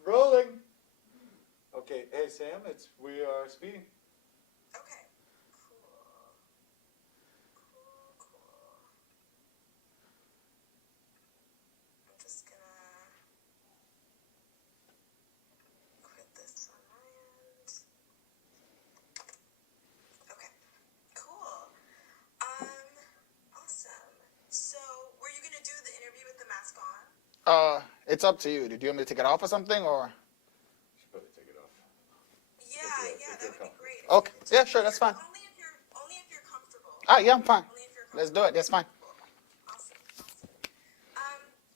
Rolling. Okay, hey Sam, we are speeding. Okay. Cool. I'm just gonna quit this on my end. Okay. Cool. Awesome. So, were you gonna do the interview with the mask on? It's up to you. Do you want me to take it off or something, or? Should probably take it off. Yeah, that would be great. Okay. Yeah, sure. That's fine. Only if you're comfortable. Yeah, I'm fine. Only if you're Let's do it. That's fine. Awesome.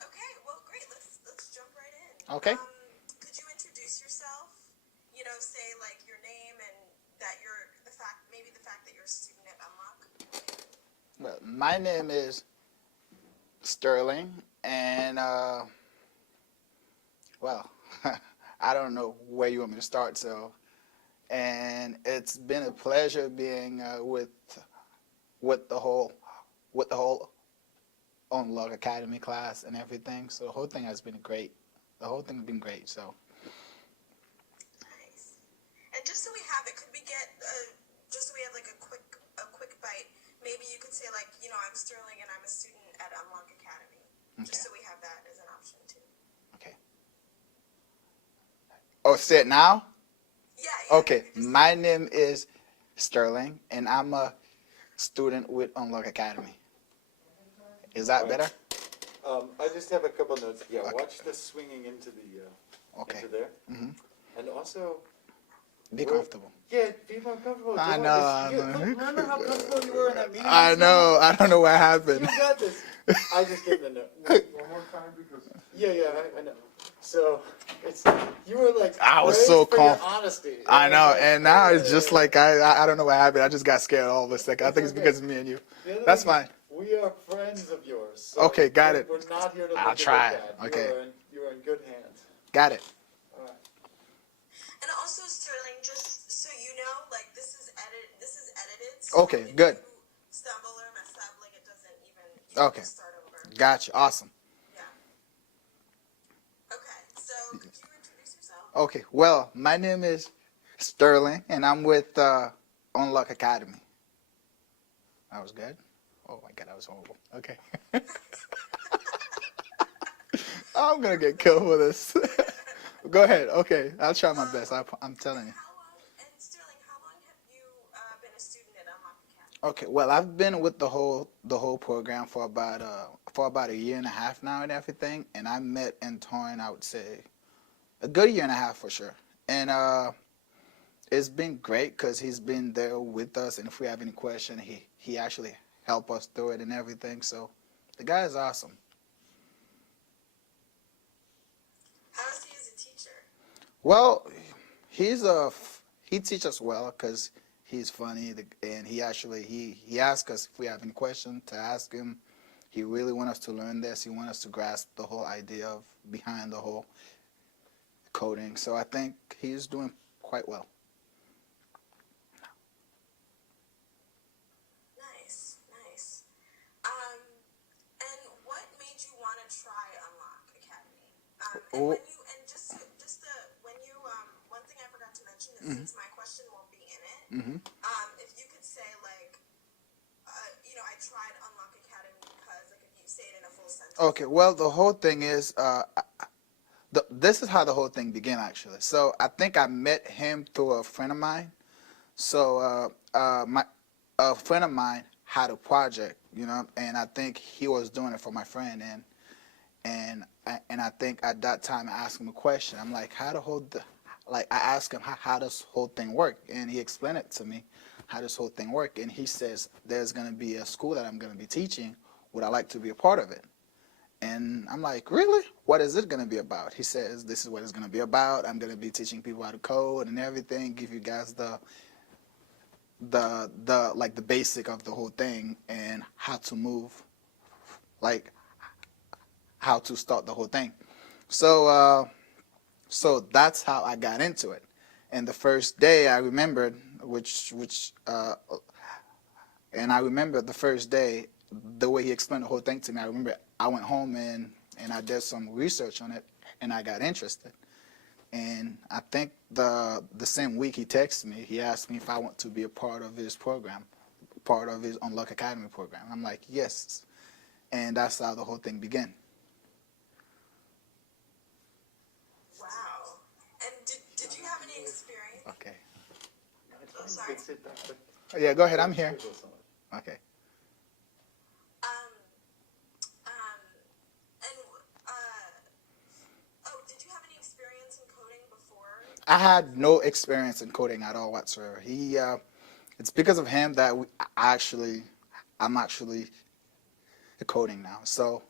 Okay, well, great. Let's jump right in. Okay. Could you introduce yourself? You know, say like your name and that you're the you're a student at Unlock? Well, my name is Sterling, and well, I don't know where you want me to start. So, and it's been a pleasure being with the whole Unlock Academy class and everything. So the whole thing has been great. The whole thing's been great. So. Nice. And just so we have it, could we get just so we have like a quick bite? Maybe you could say like, you know, I'm Sterling and I'm a student at Unlock Academy. Okay. Just so we have that as an option too. Okay. Oh, say it now? Yeah. Okay. My name is Sterling, and I'm a student with Unlock Academy. Is that better? I just have a couple notes. Yeah, Okay. watch the swinging into the Okay. into there, and also Be comfortable. yeah, be more comfortable. I Come know, on, I you- know. Remember how comfortable you were in that meeting? I know. I don't know what happened. You got this. I just gave the note. One more time because Yeah, I know. So it's you were like I was praised so for your conf- honesty. I know, like, and now it's just yeah. like I don't know what happened. I just got scared all of a second. I think it's because of me and you. The other That's thing is, fine. We are friends of yours. So Okay, got it. We're not here to I'll make you try look it. bad. Okay. You are in good hands. Got it. All right. And also, Sterling, just so you know, like this is edited. So Okay, if good. You stumble or mess up, like it doesn't even. You can Okay. just start over. Gotcha. Awesome. Yeah. Okay. So could you introduce yourself? Okay. Well, my name is Sterling, and I'm with Unlock Academy. That was good. Oh my God, that was horrible. Okay. I'm gonna get killed with this. Go ahead. Okay, I'll try my best. I'm telling you. How long? And Sterling, how long have you been a student at Unlock Academy? Okay. Well, I've been with the whole program for about a year and a half now and everything. And I met Antoine, I would say, a good year and a half for sure. And it's been great because he's been there with us. And if we have any question, he actually help us through it and everything. So the guy is awesome. How is he as a teacher? Well, he teaches well because he's funny, and he asks us if we have any question to ask him. He really wants us to learn this. He wants us to grasp the whole idea of behind the whole coding. So I think he's doing quite well. Nice. And what made you want to try Unlock Academy? And when you one thing I forgot to mention is since my question won't be in it, if you could say like, you know, I tried Unlock Academy because, like, if you say it in a full sentence. Okay, well, the whole thing is, this is how the whole thing began, actually. So I think I met him through a friend of mine. So a friend of mine had a project, you know, and I think he was doing it for my friend, and I think at that time I asked him a question. I'm like, I asked him how does whole thing work, and he explained it to me, how this whole thing work, and he says there's gonna be a school that I'm gonna be teaching. Would I like to be a part of it? And I'm like, really? What is it gonna be about? He says this is what it's gonna be about. I'm gonna be teaching people how to code and everything. Give you guys the basic of the whole thing and how to move, like how to start the whole thing. So that's how I got into it. And the first day I remembered, and I remember the first day, the way he explained the whole thing to me. I remember I went home and I did some research on it, and I got interested. And I think the same week he texted me, he asked me if I want to be a part of his program, part of his Unlock Academy program. I'm like, yes. And that's how the whole thing began. Wow. And did you have any experience? Okay. Oh, sorry. Yeah, go ahead. I'm here. Okay. Did you have any experience in coding before? I had no experience in coding at all whatsoever. It's because of him that I'm actually coding now. So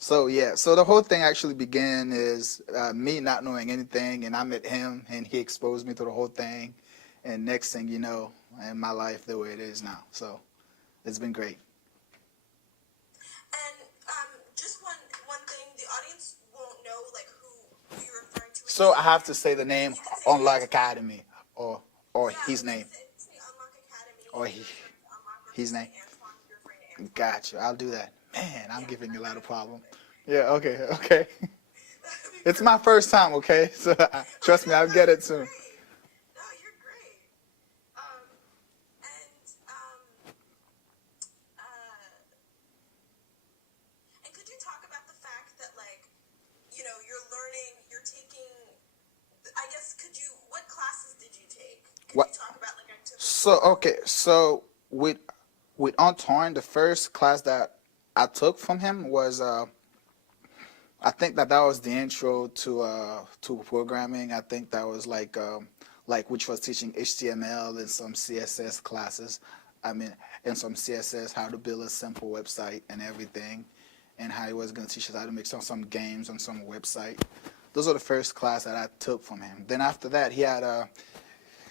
the whole thing actually began is me not knowing anything, and I met him, and he exposed me to the whole thing, and next thing you know, in my life the way it is now. So it's been great. And just one thing, the audience won't know like who you're referring to. So I have to say the name Unlock Academy or his name. Say Unlock Academy. Or you're referring to Unlock, or his say name. Antoine, you're referring to Antoine. Gotcha. I'll do that. Man, I'm giving you a lot of problem. Yeah. Okay. It's my first time. Okay. So trust me, I'll get it soon. No, you're great. And could you talk about the fact that, like, you know, you're learning, you're taking, I guess, what classes did you take? Could What? you talk about, like, activities? So with Antoine, the first class that I took from him was I think that was the intro to programming. I think that was like which was teaching HTML and some CSS classes. I mean, and some CSS, how to build a simple website and everything, and how he was going to teach us how to make some games on some website. Those are the first class that I took from him. Then after that, he had a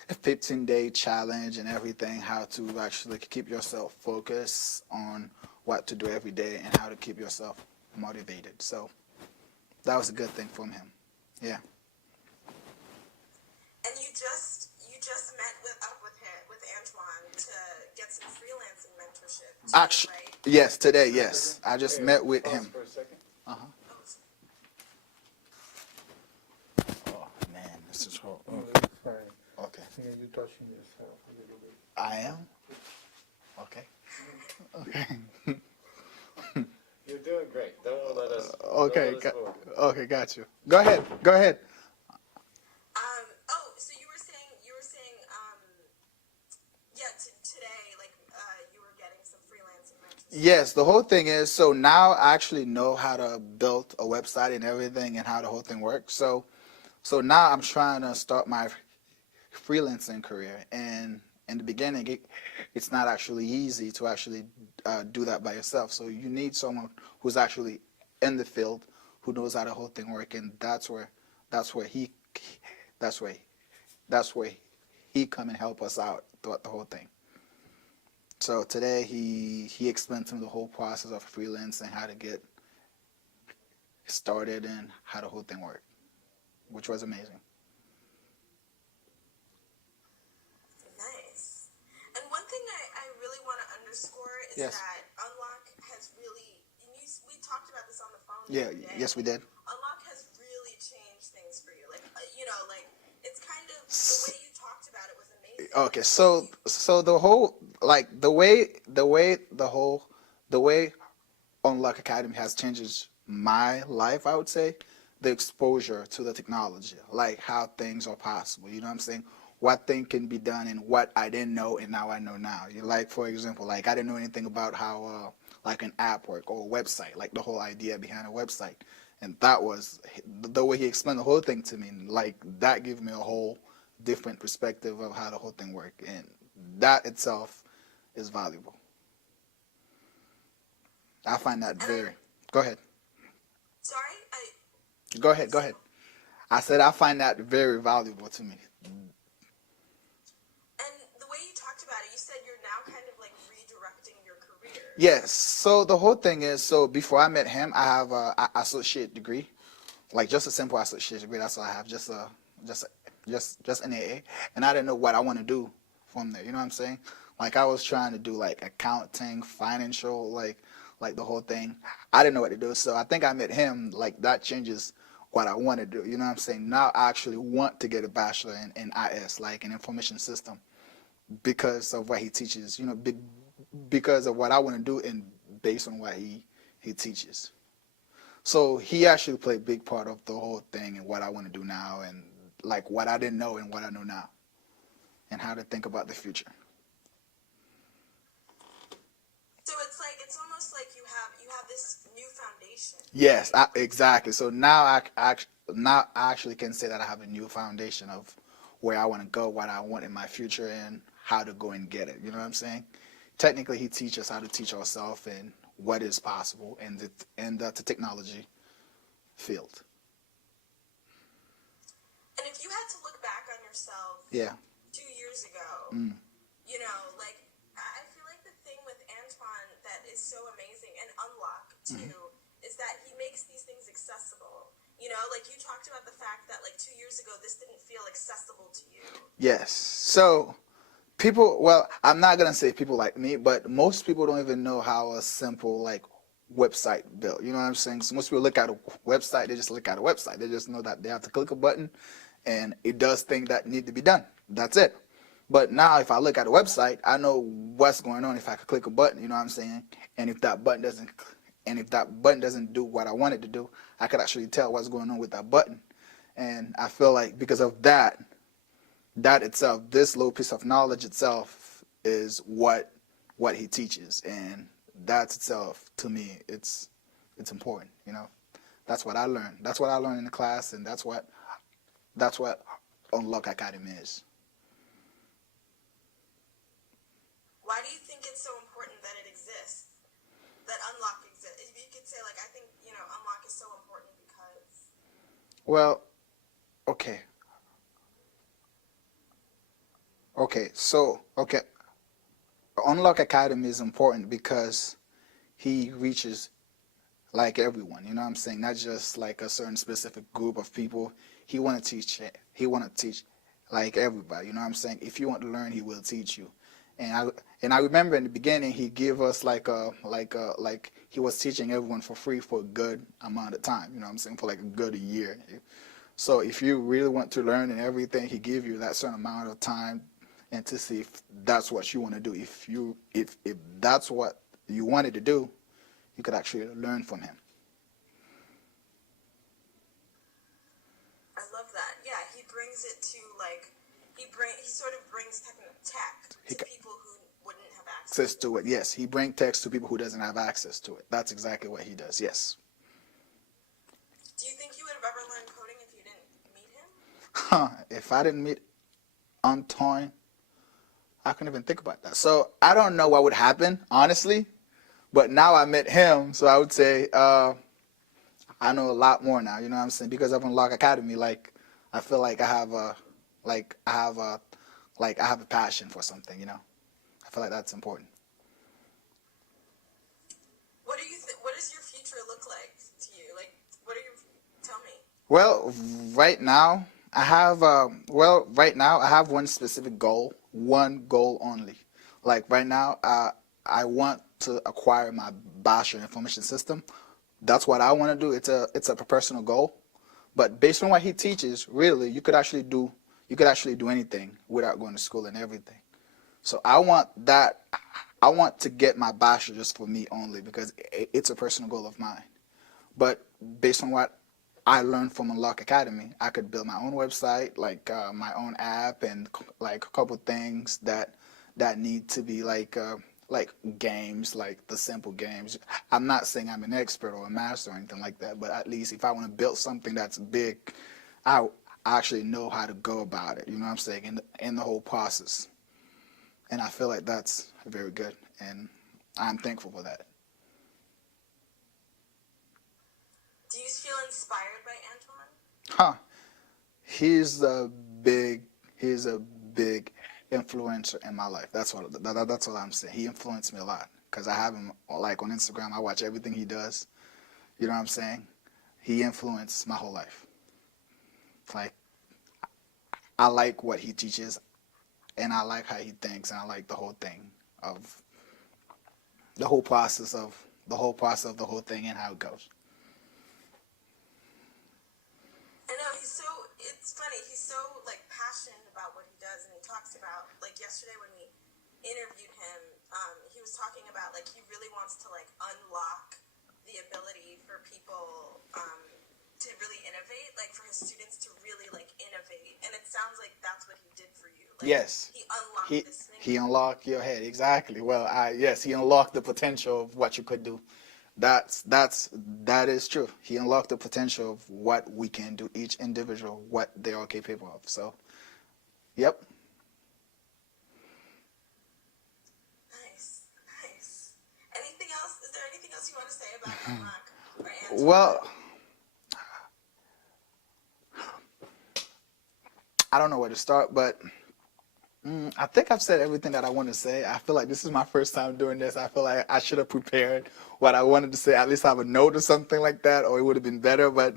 15-day challenge and everything, how to actually keep yourself focused on what to do every day and how to keep yourself motivated. So that was a good thing from him. Yeah. And you just met with Antoine to get some freelancing mentorship, too, Actually, right? yes, today, yes. I just met with him. For a second. Uh-huh. Oh, man, this is hard. Oh, that's fine. Okay. Yeah, you're touching yourself a little bit. I am? Okay. Okay. You're doing great. Don't let us. Okay, Don't let us go. okay, got you. Go ahead. So you were saying, yeah, today, like, you were getting some freelancing mentorship. Yes, the whole thing is, so now I actually know how to build a website and everything and how the whole thing works. So now I'm trying to start my freelancing career. And in the beginning, it's not actually easy to actually do that by yourself. So you need someone who's actually in the field, who knows how the whole thing works, and that's where he come and help us out throughout the whole thing. So today he explained to me the whole process of freelancing, how to get started, and how the whole thing worked, which was amazing. Nice. And one thing I really want to underscore is Yes. that Unlock has really, we talked about this on the phone. the Yeah, other day. yes, we did. Unlock has really changed things for you. Like, you know, like, it's kind of, the way you talked about it was amazing. Okay, so the whole, like, the way Unlock Academy has changed my life, I would say, the exposure to the technology, like how things are possible. You know what I'm saying? What thing can be done and what I didn't know and now I know now. Like, for example, like I didn't know anything about how like an app work or a website, like the whole idea behind a website. And that was the way he explained the whole thing to me. Like, that gave me a whole different perspective of how the whole thing worked. And that itself is valuable. I find that very... Go ahead. Sorry? Go ahead. I said I find that very valuable to me. And the way you talked about it, you said you're now kind of like redirecting your career. Yes. So the whole thing is, so before I met him, I have an associate degree, like just a simple associate degree. That's all I have, just an AA. And I didn't know what I want to do from there. You know what I'm saying? Like, I was trying to do like accounting, financial, like the whole thing. I didn't know what to do. So I think I met him. Like, that changes what I want to do. You know what I'm saying? Now I actually want to get a bachelor in IS, like an information system, because of what he teaches. You know, because of what I want to do and based on what he teaches. So he actually played a big part of the whole thing and what I want to do now, and like what I didn't know and what I know now, and how to think about the future. So it's almost like you have this new foundation. Yes, exactly. So now I actually can say that I have a new foundation of where I want to go, what I want in my future, and how to go and get it. You know what I'm saying? Technically, he teaches us how to teach ourselves and what is possible in the technology field. And if you had to look back on yourself, Yeah. 2 years you know, like I feel like the thing with Antoine that is so amazing and Unlock too is that he makes these things accessible. You know, like you talked about the fact that like 2 years ago this didn't feel accessible to you. Yes. So people, well, I'm not gonna say people like me, but most people don't even know how a simple like website built. You know what I'm saying? So most people look at a website, they just look at a website. They just know that they have to click a button and it does things that need to be done. That's it. But now if I look at a website, I know what's going on if I could click a button, you know what I'm saying? And if that button doesn't do what I want it to do, I could actually tell what's going on with that button. And I feel like because of that itself, this little piece of knowledge itself is what he teaches, and that itself to me it's important. You know, that's what I learned. That's what I learned in the class, and that's what Unlock Academy is. Why do you think it's so important that it exists? That Unlock exists? If you could say, like, I think, you know, Unlock is so important because... Well, okay. Unlock Academy is important because he reaches like everyone, you know what I'm saying? Not just like a certain specific group of people. He want to teach like everybody, you know what I'm saying? If you want to learn, he will teach you. And I remember in the beginning he gave us like he was teaching everyone for free for a good amount of time, you know what I'm saying, for like a good year. So if you really want to learn and everything, he give you that certain amount of time and to see if that's what you want to do. If that's what you wanted to do, you could actually learn from him. I love that. Yeah, he brings it to like he sort of brings tech to people who wouldn't have access to it. Yes, he brings text to people who doesn't have access to it. That's exactly what he does. Yes. Do you think you would have ever learned coding if you didn't meet him? If I didn't meet Antoine, I couldn't even think about that. So I don't know what would happen, honestly. But now I met him, so I would say I know a lot more now. You know what I'm saying? Because of Unlock Academy, like I feel like I have a passion for something. You know, I feel like that's important. What does your future look like to you? Like, tell me. Well, right now I have one specific goal, one goal only. Like right now, I want to acquire my bachelor in information system. That's what I want to do. It's a personal goal, but based on what he teaches, really, you could actually do anything without going to school and everything. So I want to get my bachelor just for me only because it's a personal goal of mine. But based on what I learned from Unlock Academy, I could build my own website, like my own app, and like a couple things that need to be like games, like the simple games. I'm not saying I'm an expert or a master or anything like that, but at least if I want to build something that's big, I actually know how to go about it. You know what I'm saying? In the whole process. And I feel like that's very good, and I'm thankful for that. Do you feel inspired by Antoine? He's a big influencer in my life. That's what I'm saying. He influenced me a lot because I have him like on Instagram. I watch everything he does. You know what I'm saying? He influenced my whole life. Like I like what he teaches, and I like how he thinks, and I like the whole thing of the whole process of the whole thing and how it goes. I know it's funny, he's so like passionate about what he does, and he talks about, like yesterday when we interviewed him, he was talking about like he really wants to like unlock the ability for people to really innovate, like for his students to really like innovate, and it sounds like that's what he did for you. Like, yes, he unlocked this thing. He unlocked your head, exactly. Well, yes, he unlocked the potential of what you could do. That is true. He unlocked the potential of what we can do, each individual, what they are capable of. So, yep. Nice. Anything else? Is there anything else you want to say about Unlock or Antoine? Well, I don't know where to start, but I think I've said everything that I want to say. I feel like this is my first time doing this. I feel like I should have prepared what I wanted to say, at least have a note or something like that, or it would have been better. But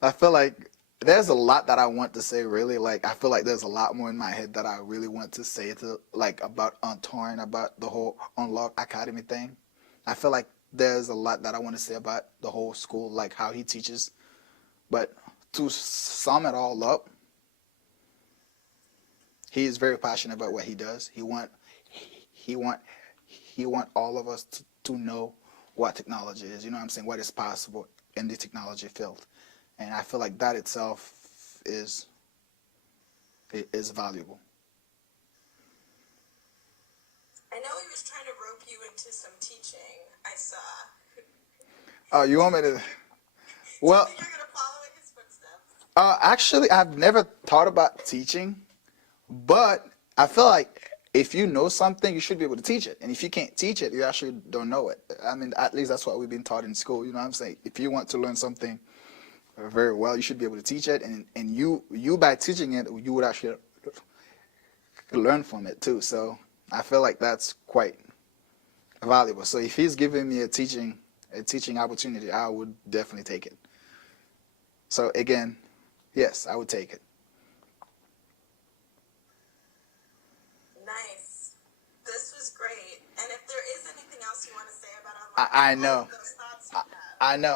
I feel like there's a lot that I want to say, really. Like, I feel like there's a lot more in my head that I really want to say to, like, about Touring, about the whole Unlock Academy thing. I feel like there's a lot that I want to say about the whole school, like how he teaches. But to sum it all up, he is very passionate about what he does. He want all of us to know what technology is. You know what I'm saying? What is possible in the technology field, and I feel like that itself is valuable. I know he was trying to rope you into some teaching. I saw. Oh, you want me to? Well, You're gonna follow in his footsteps. actually, I've never thought about teaching, but I feel like if you know something, you should be able to teach it. And if you can't teach it, you actually don't know it. I mean, at least that's what we've been taught in school. You know what I'm saying? If you want to learn something very well, you should be able to teach it. And you by teaching it, you would actually learn from it too. So I feel like that's quite valuable. So if he's giving me a teaching opportunity, I would definitely take it. So again, yes, I would take it. Nice. This was great. And if there is anything else you want to say about Unlock, I know. all of those thoughts you have.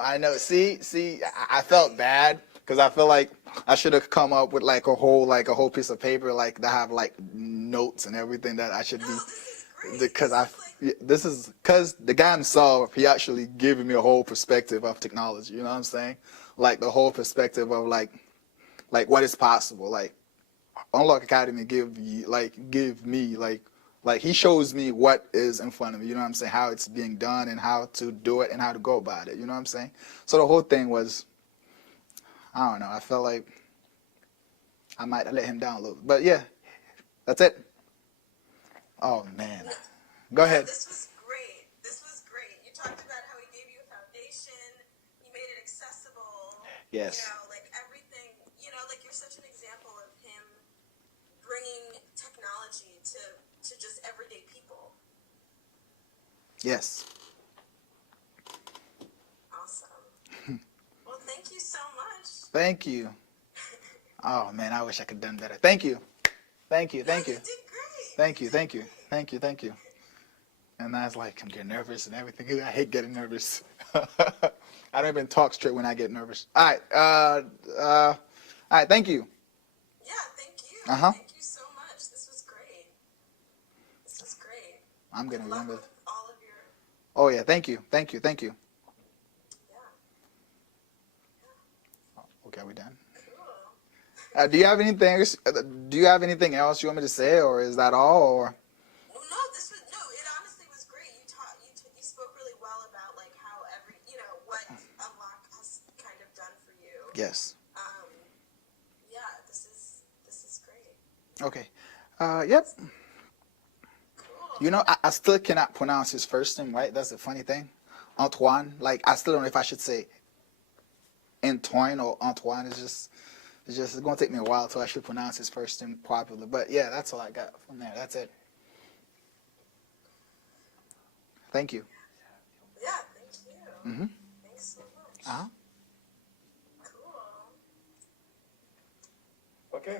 I know. See, I felt bad because I feel like I should have come up with like a whole piece of paper, like that have like notes and everything that I should No, be. this is great. Because the guy himself, he actually gave me a whole perspective of technology. You know what I'm saying? Like the whole perspective of like what is possible. Like Unlock Academy give me like he shows me what is in front of me. You know what I'm saying? How it's being done and how to do it and how to go about it. You know what I'm saying? So the whole thing was, I don't know. I felt like I might have let him down a little. But yeah, that's it. Oh man, go ahead. This was great. This was great. You talked about how he gave you a foundation. He made it accessible. Yes. You know, like everything. You know, like you're such an example of him bringing technology to just everyday people. Yes. Awesome. Well, thank you so much. Thank you. Oh man, I wish I could have done better. Thank you. Thank you. You did great. Thank you. And I was like, I'm getting nervous and everything. I hate getting nervous. I don't even talk straight when I get nervous. All right, thank you. Yeah, thank you. Uh-huh. Thank you so much. This was great. I'm gonna Good luck remember. with all of your. Oh yeah, thank you. Yeah. Okay, are we done? Cool. Do you have anything else you want me to say, or is that all? Or No, it honestly was great. You spoke really well about like how what Unlock has kind of done for you. yes. Yeah, this is great. Okay. Yep. Cool. You know, I still cannot pronounce his first name, right? That's the funny thing. Antoine. Like, I still don't know if I should say Antoine or Antoine. It's going to take me a while till I should pronounce his first name properly. But yeah, that's all I got from there. That's it. Thank you. Yeah, thank you. Mm-hmm. Thanks so much. Uh-huh. Cool. Okay.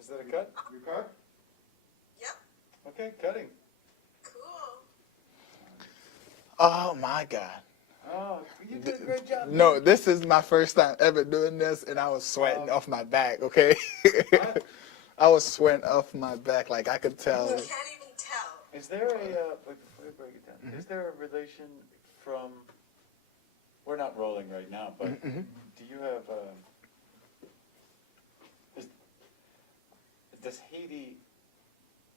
Is that a cut? Record? Yep. Okay, cutting. Cool. Oh, my God. Oh, you did a great job. No, this is my first time ever doing this, and I was sweating off my back, okay? I was sweating off my back, like I could tell. You can't even tell. Is there before we break it down, is there a relation from, we're not rolling right now, but do you have, does Haiti,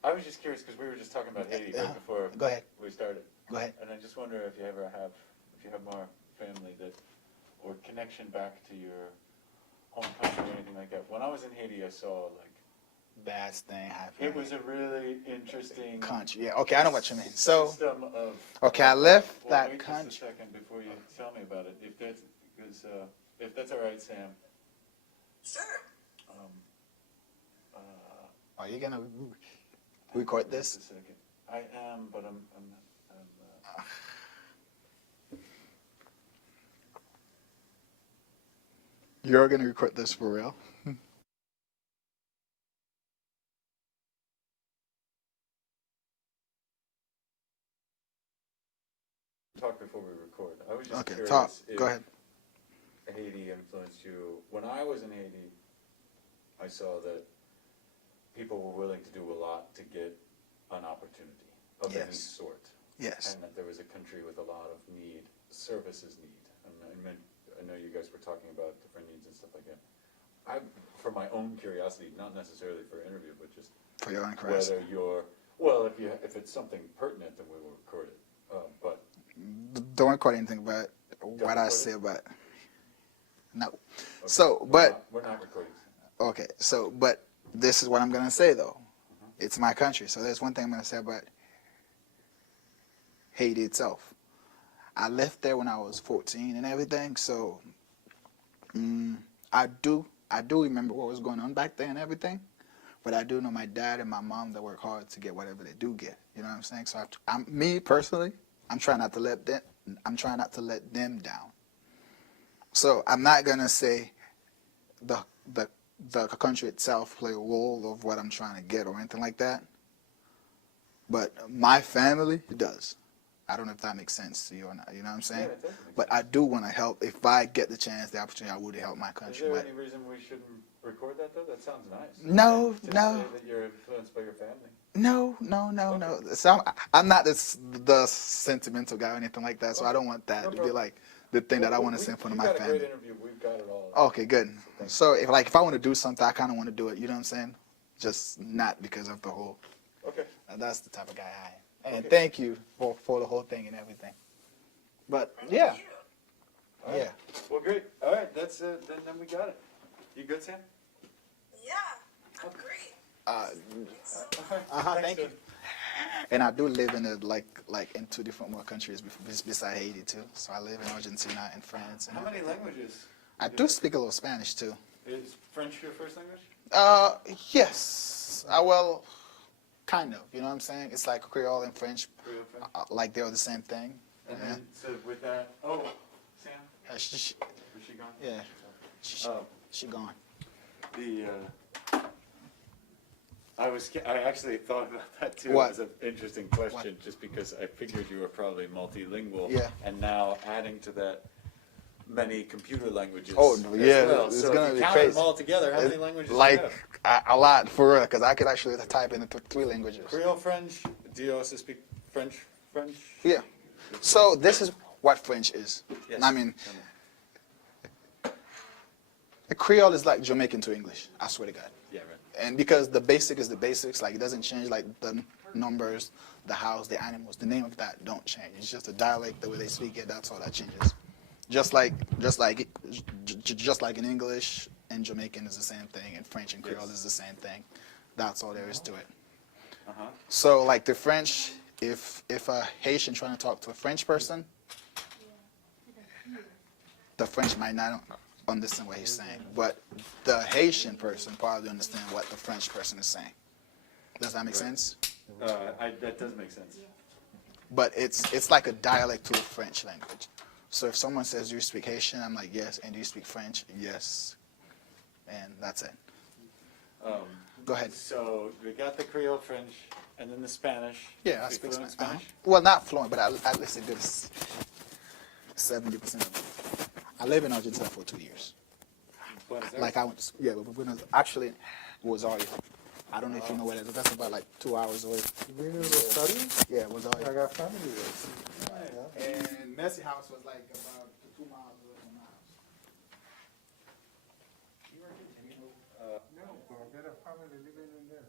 I was just curious because we were just talking about Haiti right before Go ahead. we started. Go ahead. And I just wonder if you have more family or connection back to your home country or anything like that. When I was in Haiti, I saw Bad thing happened. it was a really interesting Country. Yeah, okay, I know what you mean. So, system of. okay, I left Well, that wait just country. a second before you tell me about it. If that's all right, Sam. Sure. Um, Are you gonna? record this? Just a second. I am, but I'm You're gonna record this for real? talk before we record. I was just Okay, curious talk. if Go ahead. Haiti influenced you. When I was in Haiti, I saw that people were willing to do a lot to get an opportunity of any Yes. sort. Yes. And that there was a country with a lot of need, services need. And I know you guys were talking about different needs and stuff like that. For my own curiosity, not necessarily for interview, but just For your own curiosity. whether you're, well, if it's something pertinent, then we will record it. But Don't record anything about what I record say it? about. No. okay, So, but we're not recording. okay. So, but this is what I'm gonna say though. It's my country. So there's one thing I'm gonna say about Haiti itself. I left there when I was 14 and everything. So I do remember what was going on back there and everything. But I do know my dad and my mom that work hard to get whatever they do get. You know what I'm saying? So me personally, I'm trying not to let them down. So I'm not gonna say the country itself play a role of what I'm trying to get or anything like that. But my family does. I don't know if that makes sense to you or not. You know what I'm saying? Yeah, it does make But I do want to help. If I get the chance, the opportunity, I would help my Is country. there But any reason we shouldn't record that though? That sounds nice. No, to no. say that you're influenced by your family. no. So I'm not the sentimental guy or anything like that. So I don't want that to be like the thing that I want to send from You my got a family. great interview. We've got it all. Okay, good. So if I want to do something, I kind of want to do it. You know what I'm saying? Just not because of the whole. Okay. That's the type of guy I am. And Okay. thank you for the whole thing and everything. But yeah, All right. yeah. Well, great. All right. That's then we got it. You good, Sam? Yeah, I'm great. Thank you. And I do live in in 2 different more countries besides Haiti too. So I live in Argentina and France. And How many languages? I do speak a little Spanish too. Is French your first language? Yes. Well, kind of. You know what I'm saying? It's like Creole and French, Creole, French? like they're the same thing. And Yeah. then, so with that, oh, Sam, She, is she gone? yeah. She, Oh. she gone. I actually thought about that too. What? As an interesting question, just because I figured you were probably multilingual. Yeah. And now adding to that many computer languages. Oh, as yeah, well. it's So gonna if be you count crazy. them all together, how many languages do you Like have? a lot for real, because I could actually type in 3 languages. Creole, French. Do you also speak French? French? Yeah. So this is what French is. Yes. I mean, the Creole is like Jamaican to English. I swear to God. Yeah, right. And because the basic is the basics, like it doesn't change, like the numbers, the house, the animals, the name of that don't change. It's just a dialect, the way they speak it. That's all that changes. Just like in English and Jamaican is the same thing, and French and Creole is the same thing. That's all there is to it. Uh-huh. So like the French, if a Haitian trying to talk to a French person, the French might not understand what he's saying, but the Haitian person probably understand what the French person is saying. Does that make sense? That does make sense. But it's like a dialect to the French language. So if someone says, "Do you speak Haitian?" I'm like, "Yes." And do you speak French? Yes. And that's it. Go ahead. So we got the Creole, French, and then the Spanish. Yeah, I Speak speak fluent Spanish. Well, not fluent, but at least a good 70% of it. I lived in Argentina for 2 years. Buenos Aires? Like I went, but actually Rosario. I don't know if you know where that is. That's about like 2 hours away. You been to Rosario? Yeah, Rosario. I got family there. And Messi house was like about 2 miles away from my house. No, but I got a family living in there.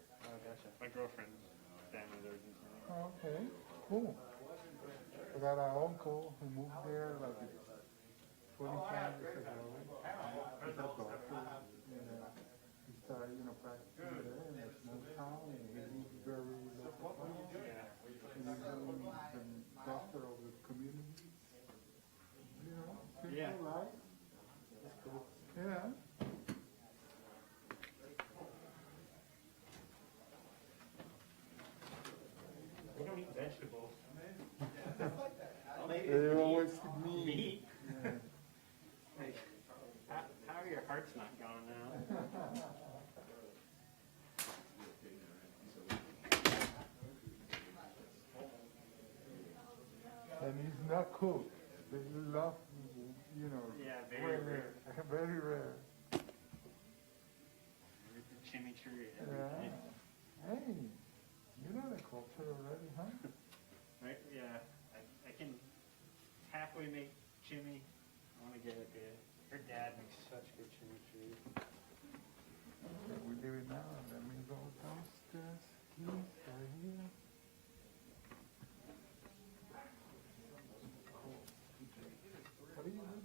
My girlfriend's family's Argentine. Oh, okay, cool. I got an uncle who moved there like 25 years ago. He's a doctor, and he started, practicing there in a small town, and he's very local. And he's the doctor of the community. Simple Yeah. life. Yeah. not cooked. They love, you know, Yeah, very rare. very rare. With the chimichurri and Yeah. everything. Hey, you know the culture already, huh? Right? Yeah. I can halfway make chimi. I want to get it there. Her dad makes such good chimichurri. Okay, we leave it now. Let me go downstairs. Keys are here. What are you doing?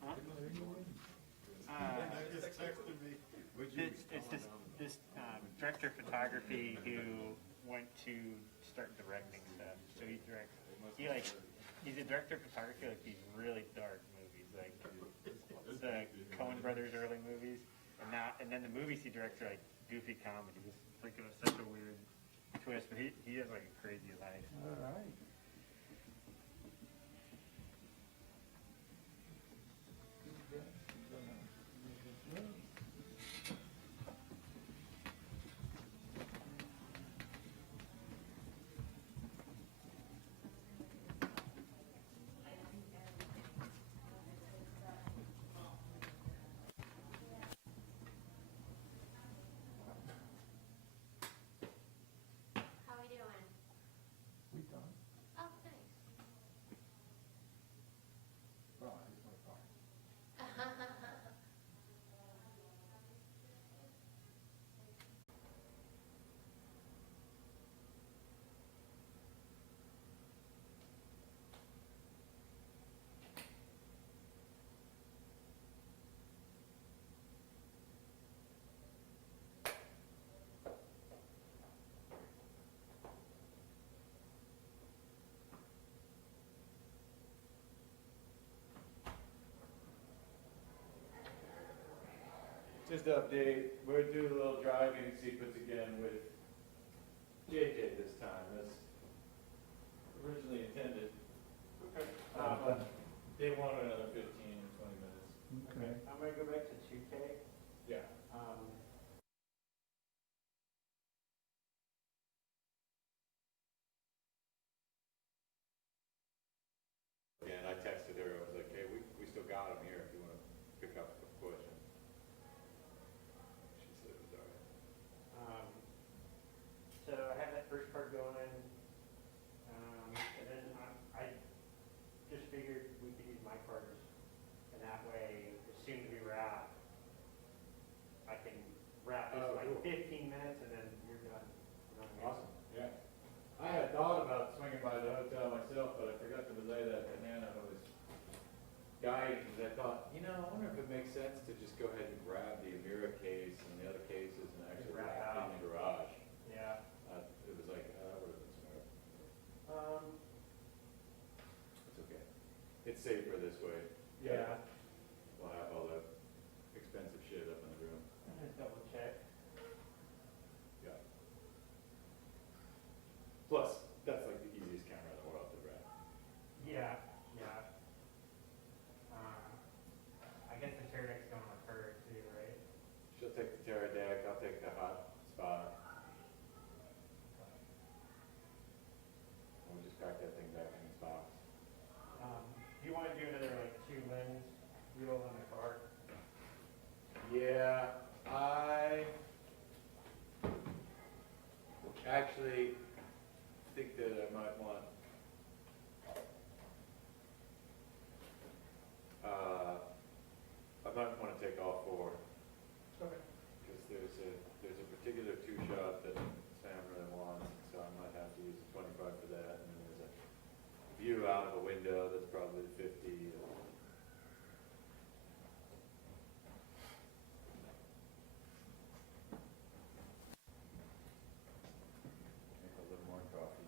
Huh? What are you doing? It's this director of photography who went to start directing stuff. So he's a director of photography like these really dark movies, like the Coen Brothers early movies, and then the movies he directs are like goofy comedies. It's like it was such a weird twist, but he has like a crazy life. All right. How we doing? We done. Oh, nice. Well, it's my fault. Just to update, we're doing a little driving sequence again with JJ this time, as originally intended. But they wanted another 15 or 20 minutes. Okay. I'm gonna go back to 2K. Yeah. And I texted her, I was like, hey, we still got him here if you want to pick up the question. She said it was all right. So I have that first part going, and then I just figured we could use my cards, and that way, as soon as we wrap, I can wrap this in like 15 minutes, and then you're done. You know what I mean? Awesome, yeah. I had thought about swinging by the hotel myself, but I forgot to relay that to Hannah, who was guiding, because I thought, I wonder if it makes sense to just go ahead and grab the Amira case and the other cases and actually Wrap wrap out. in the garage. Yeah. It was like, that would have been smart. It's okay. It's safer this way. Yeah. We'll have all the expensive shit up in the room. I'm gonna double check. Yeah. Plus, that's like the easiest camera in the world to wrap. Yeah, yeah. I guess the chair deck's going with her too, right? She'll take the Terra deck, I'll take the hot spot. We'll just pack that thing back in its box. Do you want to do another like 2 lens reel on the car? Yeah, I actually think that I might want, to take all 4. Okay. Because there's a particular 2-shot that Sam really wants, so I might have to use a 25 for that, and then there's a view out of a window that's probably 50. Make a little more coffee.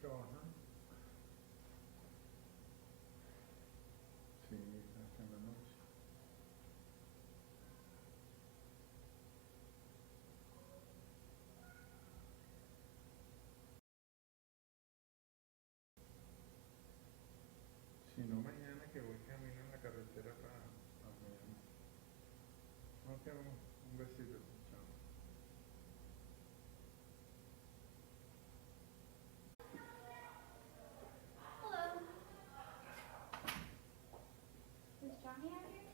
Trabajan. Sí, hasta en la noche. Si no, mañana que voy camino en la carretera para Miami. Ok, un besito. Chao. Hello. Is Johnny out here?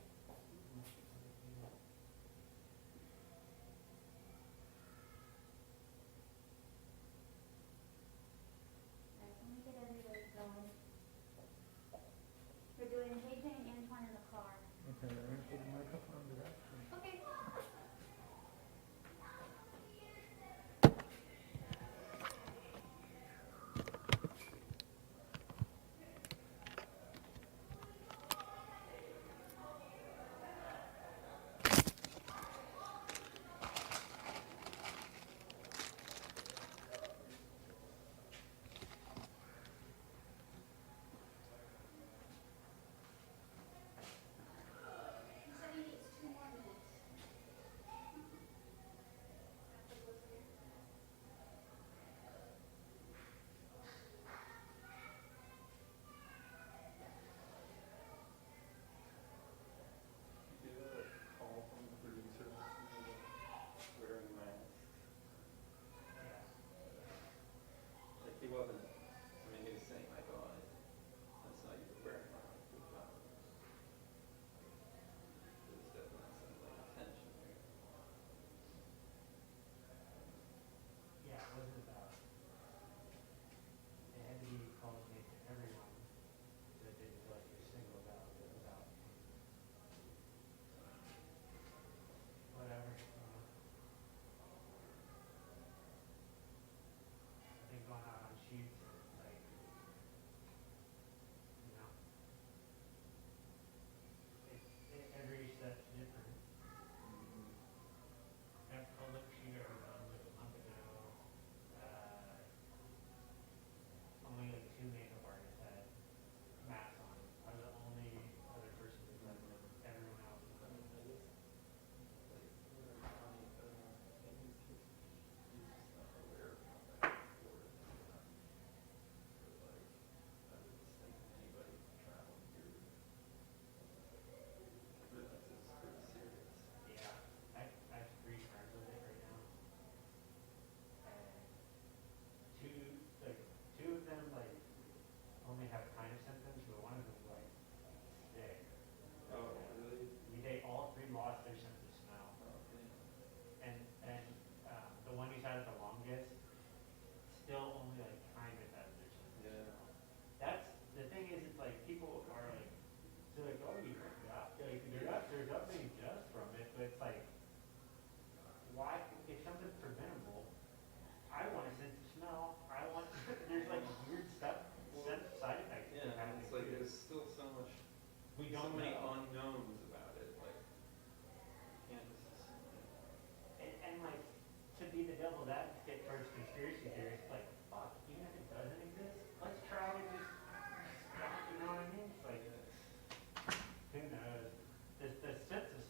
Alright, let me get everybody going. We're doing JJ and Antoine in the car. Okay, let me put the microphone there. Okay. He said he needs 2 more minutes. Get a call from the producer, wearing masks. Like he wasn't, I mean, he was saying like, oh, I saw you were wearing one like the flowers. There's definitely some like tension there. Yeah, it wasn't about, it had to be cultivated to everyone, so it didn't feel like you're singled out, it was out. Whatever, I think going out on shoots, like, every set's different. That public shoot I was on like a month ago, only like 2 makeup artists had masks on. I was the only other person who had them. Everyone else was like, yeah, I have 3 friends with it right now. And two of them like only have kind of symptoms, but one of them's like sick. Oh, really? They all 3 lost their sense of smell. And the one who's had it the longest still only like kind of has their sense of smell. That's the thing is, it's like people are like, they're like, oh, they're not being just from it, but it's like, why, if something's preventable, I want a sense of smell, there's like weird stuff, side effects that Yeah, are happening it's like too. there's still so much, We so don't many know. unknowns about it, like, can't just assume. And like, to be the devil's advocate towards conspiracy theorists, like, fuck, even if it doesn't exist, let's try to just stop, you know what I mean? It's like, who knows? The sense of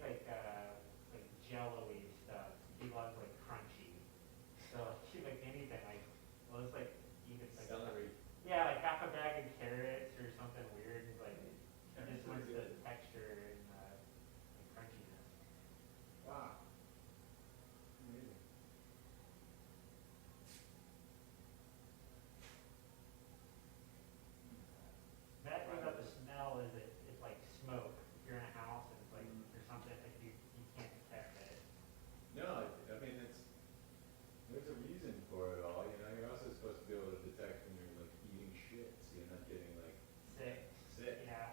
like jello-y stuff. He loves like crunchy. So she like anything like, well, it's like even like Celery. yeah, like half a bag of carrots or something weird. He's like, he just wants the texture and crunchiness. Wow. Amazing. Bad thing about the smell is it's like smoke. If you're in a house and it's like there's something like you can't detect it. No, I mean, there's a reason for it all, you know, you're also supposed to be able to detect when you're like eating shit, so you're not getting like Sick. sick, Yeah.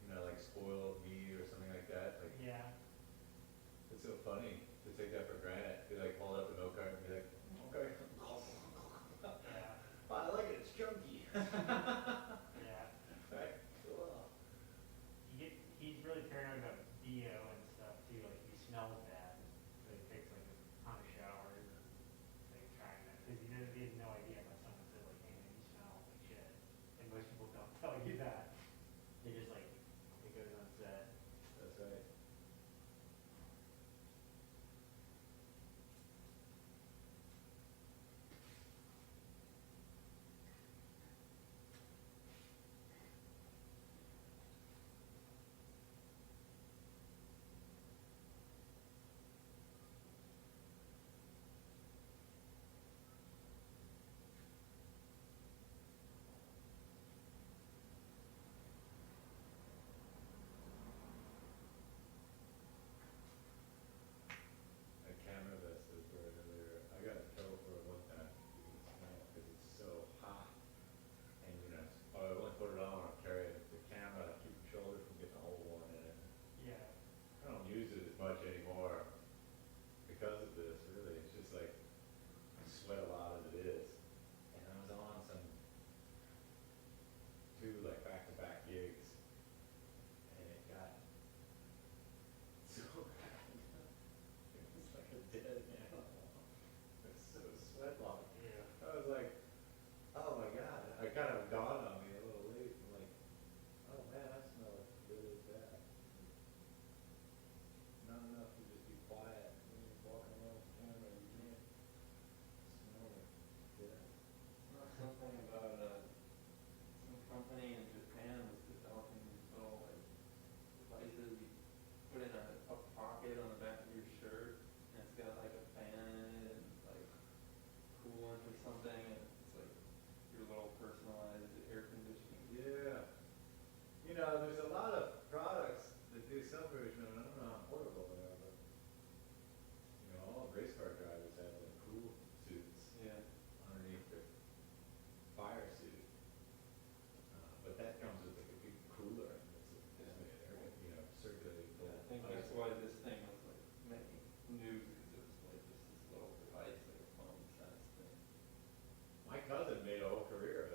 you know, like spoiled meat or something like that, like, Yeah. it's so funny to take that for granted, you like hold up the milk carton and be like, okay. Yeah. Oh, I like it, it's chunky. Yeah. Right, cool. He's really paranoid about BO and stuff too. Like he smells bad, so he takes like a ton of showers and like trying that because he has no idea unless someone says like, "Hey man, you smell like shit," and most people don't tell you that. They just like it goes unsaid. That's right. A camera vest is where earlier, I got in trouble for it one time because of the smell, because it's so hot. And you know, I only put it on when I'm carrying the camera to keep the shoulder from getting a hole worn in it. Yeah. I don't use it as much anymore because of this, really. It's just like, I sweat a lot as it is. And I was on some two like back-to-back gigs, and it got so bad. It was like a dead animal. It was so sweat-locked. Yeah. I was like, oh my god. It kind of dawned on me a little late. I'm like, oh man, I smell really bad. Not enough to just be quiet. When you're walking around with the camera, you can't smell it. Yeah. Not something about some company in Japan was developing these little like devices you put in a pocket on the back of your shirt, and it's got like a fan in it and like coolant or something, and it's like your little personalized air conditioning. Yeah. You know, there's a lot of products that do some version of it. I don't know how portable they are, but you know, all race car drivers have like cool suits Yeah. underneath their fire suit. But that comes with like a big cooler and it's made of air, you know, circulating full Yeah, I of think that's ice. why this thing was like making news, because it was like just this little device, like a common sense thing. My cousin made a whole career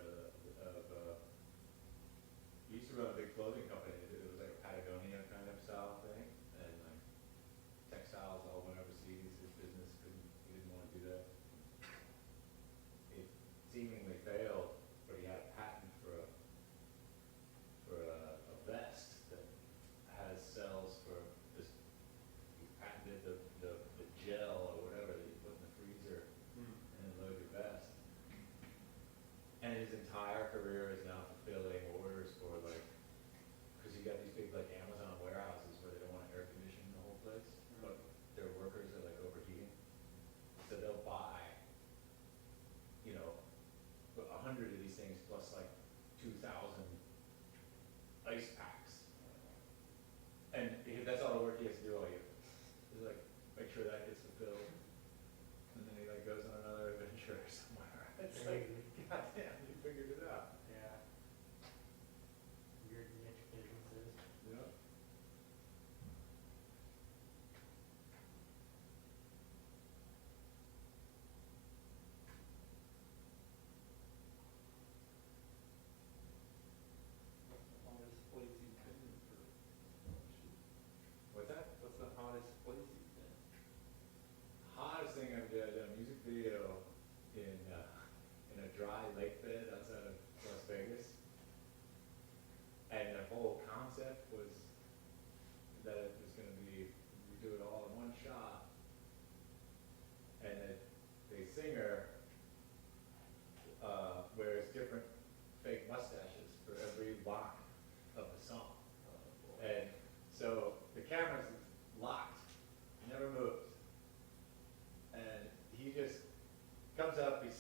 he used to run a big clothing company. It was like a Patagonia kind of style thing, and like textiles all went overseas. His business he didn't want to do that. It seemingly failed, but he had a patent for a vest that has cells for this. He patented the gel or whatever that you put in the freezer and then load your vest. And his entire career is now fulfilling orders for like, because you got these big like Amazon warehouses where they don't want to air condition the whole place, but their workers are like overheating. So they'll buy, you know, 100 of these things plus like 2,000 ice packs. And that's all the work he has to do all year. He's like, make sure that gets fulfilled. And then he like goes on another adventure somewhere. It's like, goddamn, you figured it out. Yeah. Weird niche businesses. Yeah. What's the hottest place you've been for shoot? What's that? What's the hottest place you've been? Hottest thing I've done, I did a music video in a dry lake bed outside of Las Vegas. And the whole concept was that it was going to be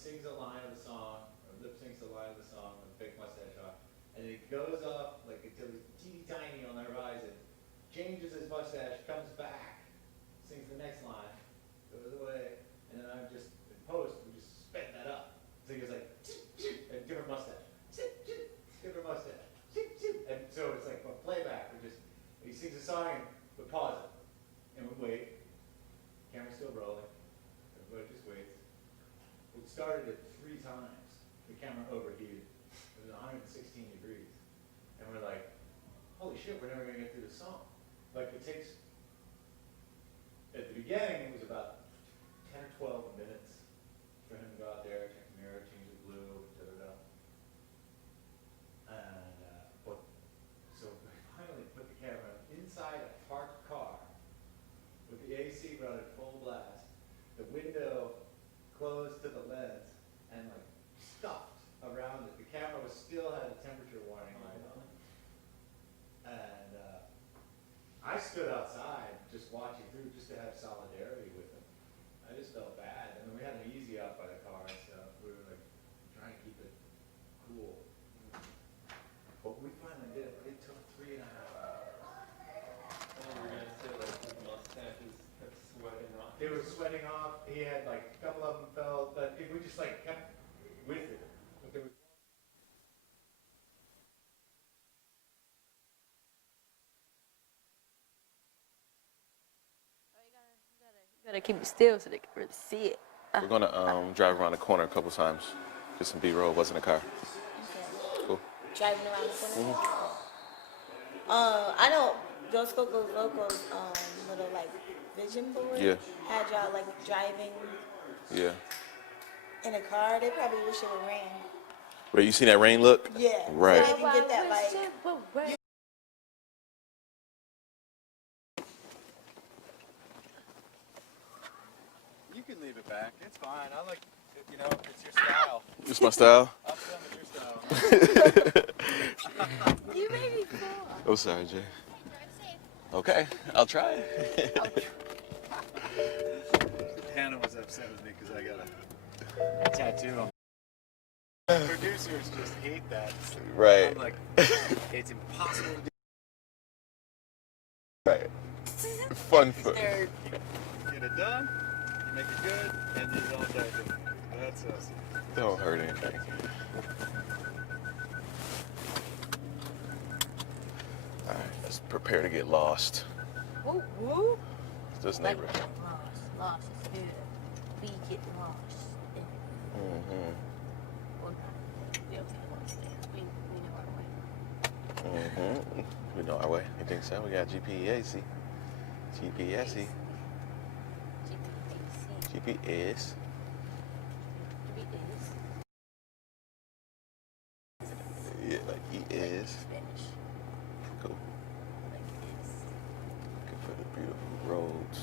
sings a line of the song, or lip syncs a line of the song with a fake mustache on, and then it goes up like until he's teeny tiny on the horizon, changes his mustache, comes back, sings the next line, goes away, and then I'm just, in post, we just sped that up. So he goes like, and different mustache, different mustache, and so it's like a playback, we just, he sings a song, and we pause it, and we wait, camera's still rolling, everybody just waits. We started it 3 times, the camera overheated, it was 116 degrees, and we're like, holy shit, we're never gonna get through the song. Like it takes, at the beginning, it was about 10 or 12 minutes for him to go out there, check the mirror, change the glue, da-da-da. And, but, so we finally put the camera inside a parked car with the AC running full blast, the window closed to the lens, and like stuffed around it. The camera was still had a temperature warning light on it. And I stood outside just watching through just to have solidarity with him. I just felt bad. I mean, we had him easy out by the car and stuff. We were like trying to keep it cool. But we finally did it. It took 3.5 hours. And we were gonna say like his mustaches kept sweating off. They were sweating off. He had like a couple of them fell, but we just like kept with it. But there was Gotta keep it still so they can really see it. We're gonna drive around the corner a couple times. Get some B-roll. What's in the car? Cool. Driving around the corner. I know Dos Cocos Locos little like vision board Yeah. had y'all like driving Yeah. in a car. They probably wish it would rain. Wait, you seen that rain look? Yeah. Right. So they can get that like. You can leave it back. It's fine. I like, you know, it's your style. It's my style. I'll film it your style. You made me fall. Oh, sorry, Jay. Okay, I'll try. Hannah was upset with me because I got a tattoo on. Producers just hate that. Right. I'm like, it's impossible to do. Right. Fun foot. You get it done, you make it good, and you don't die to it. That's us. Don't hurt anything. All right, let's prepare to get lost. Woo woo. This neighborhood. Lost is good. We get lost. Mm-hmm. Well, we don't get lost there. We know our way. Mm-hmm. We know our way. You think so? We got GPS. GPS. GPS. Yeah, like he is. Cool. Looking for the beautiful roads.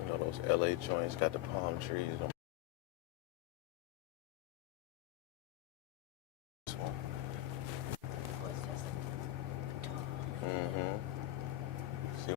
You know those LA joints got the palm trees. This one. Mm-hmm. See.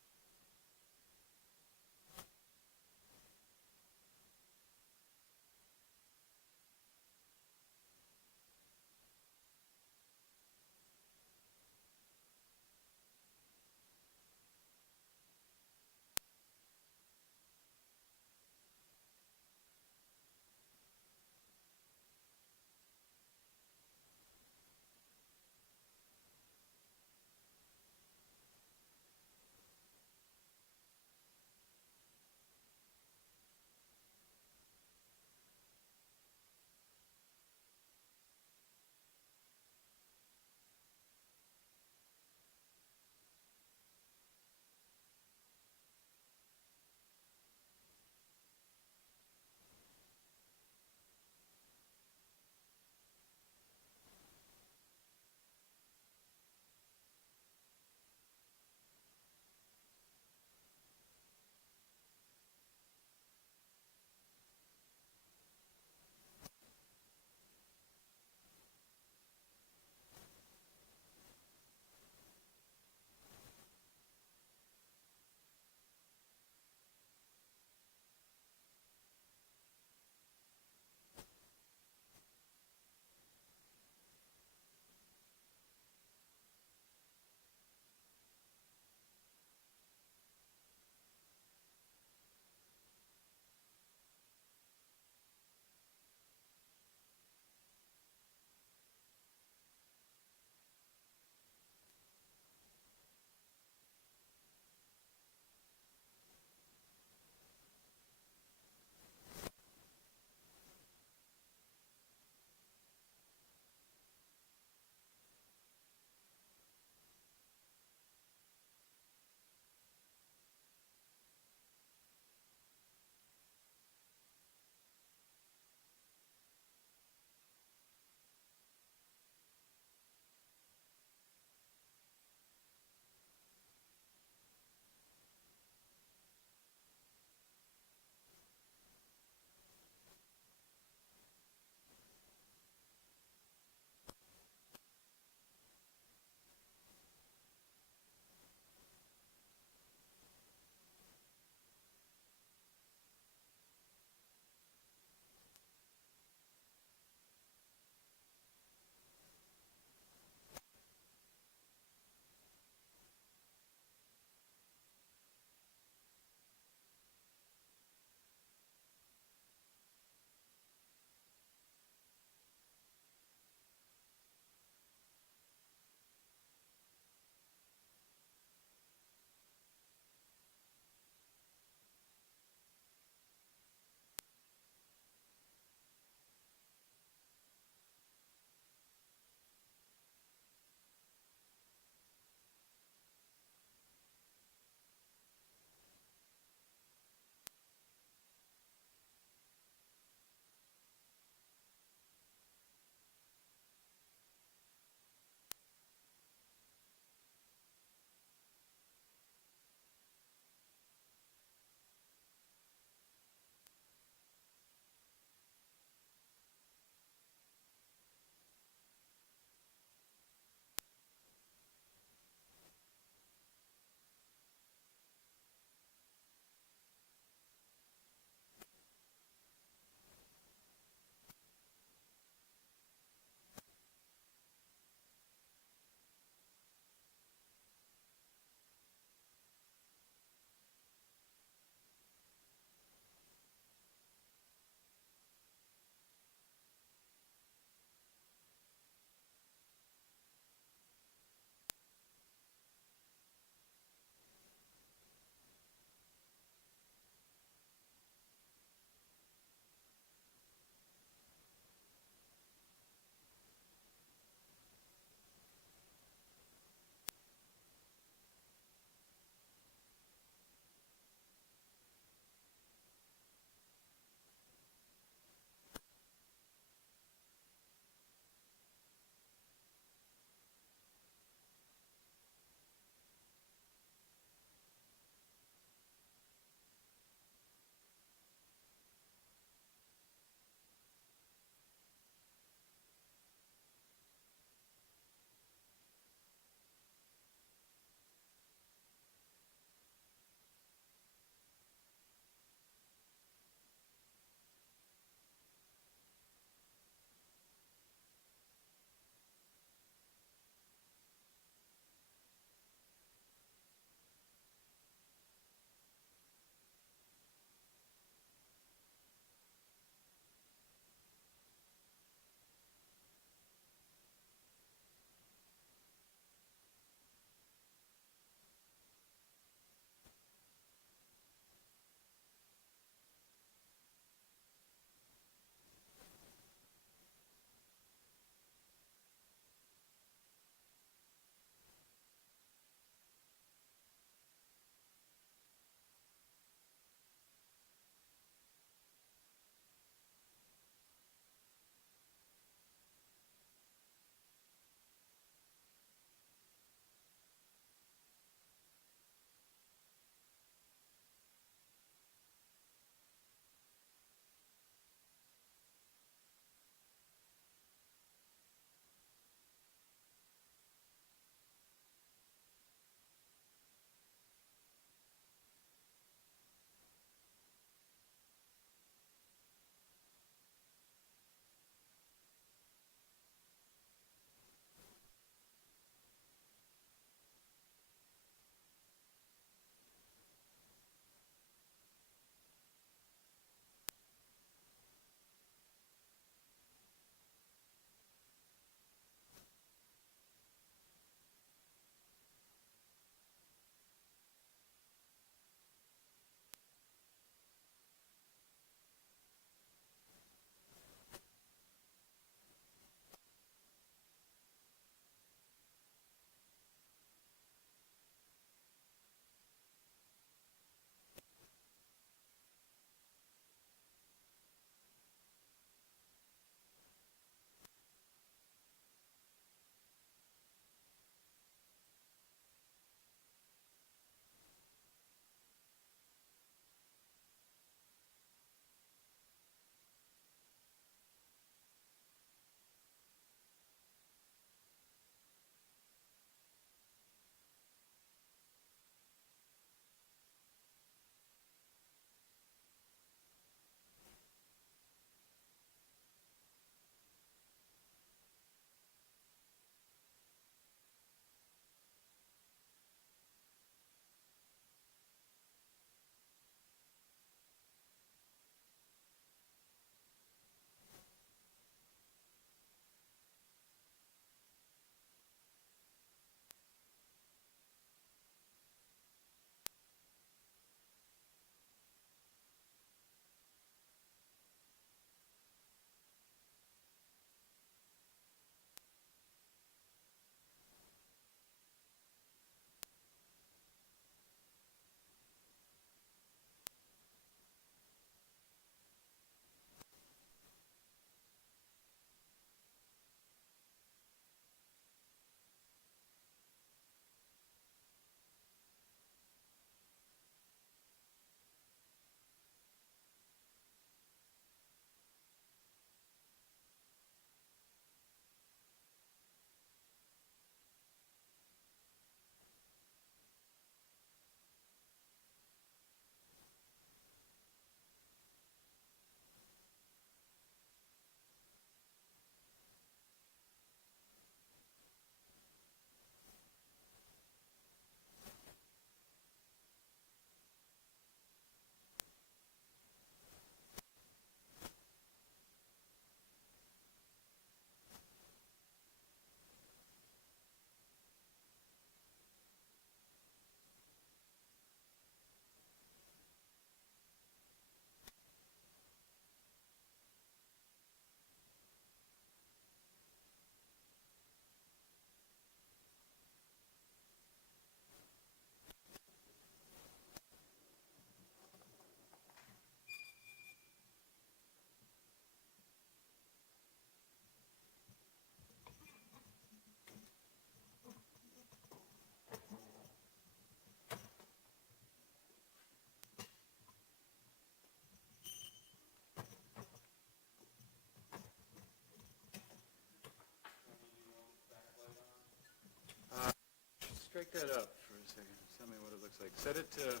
looks like. Set it to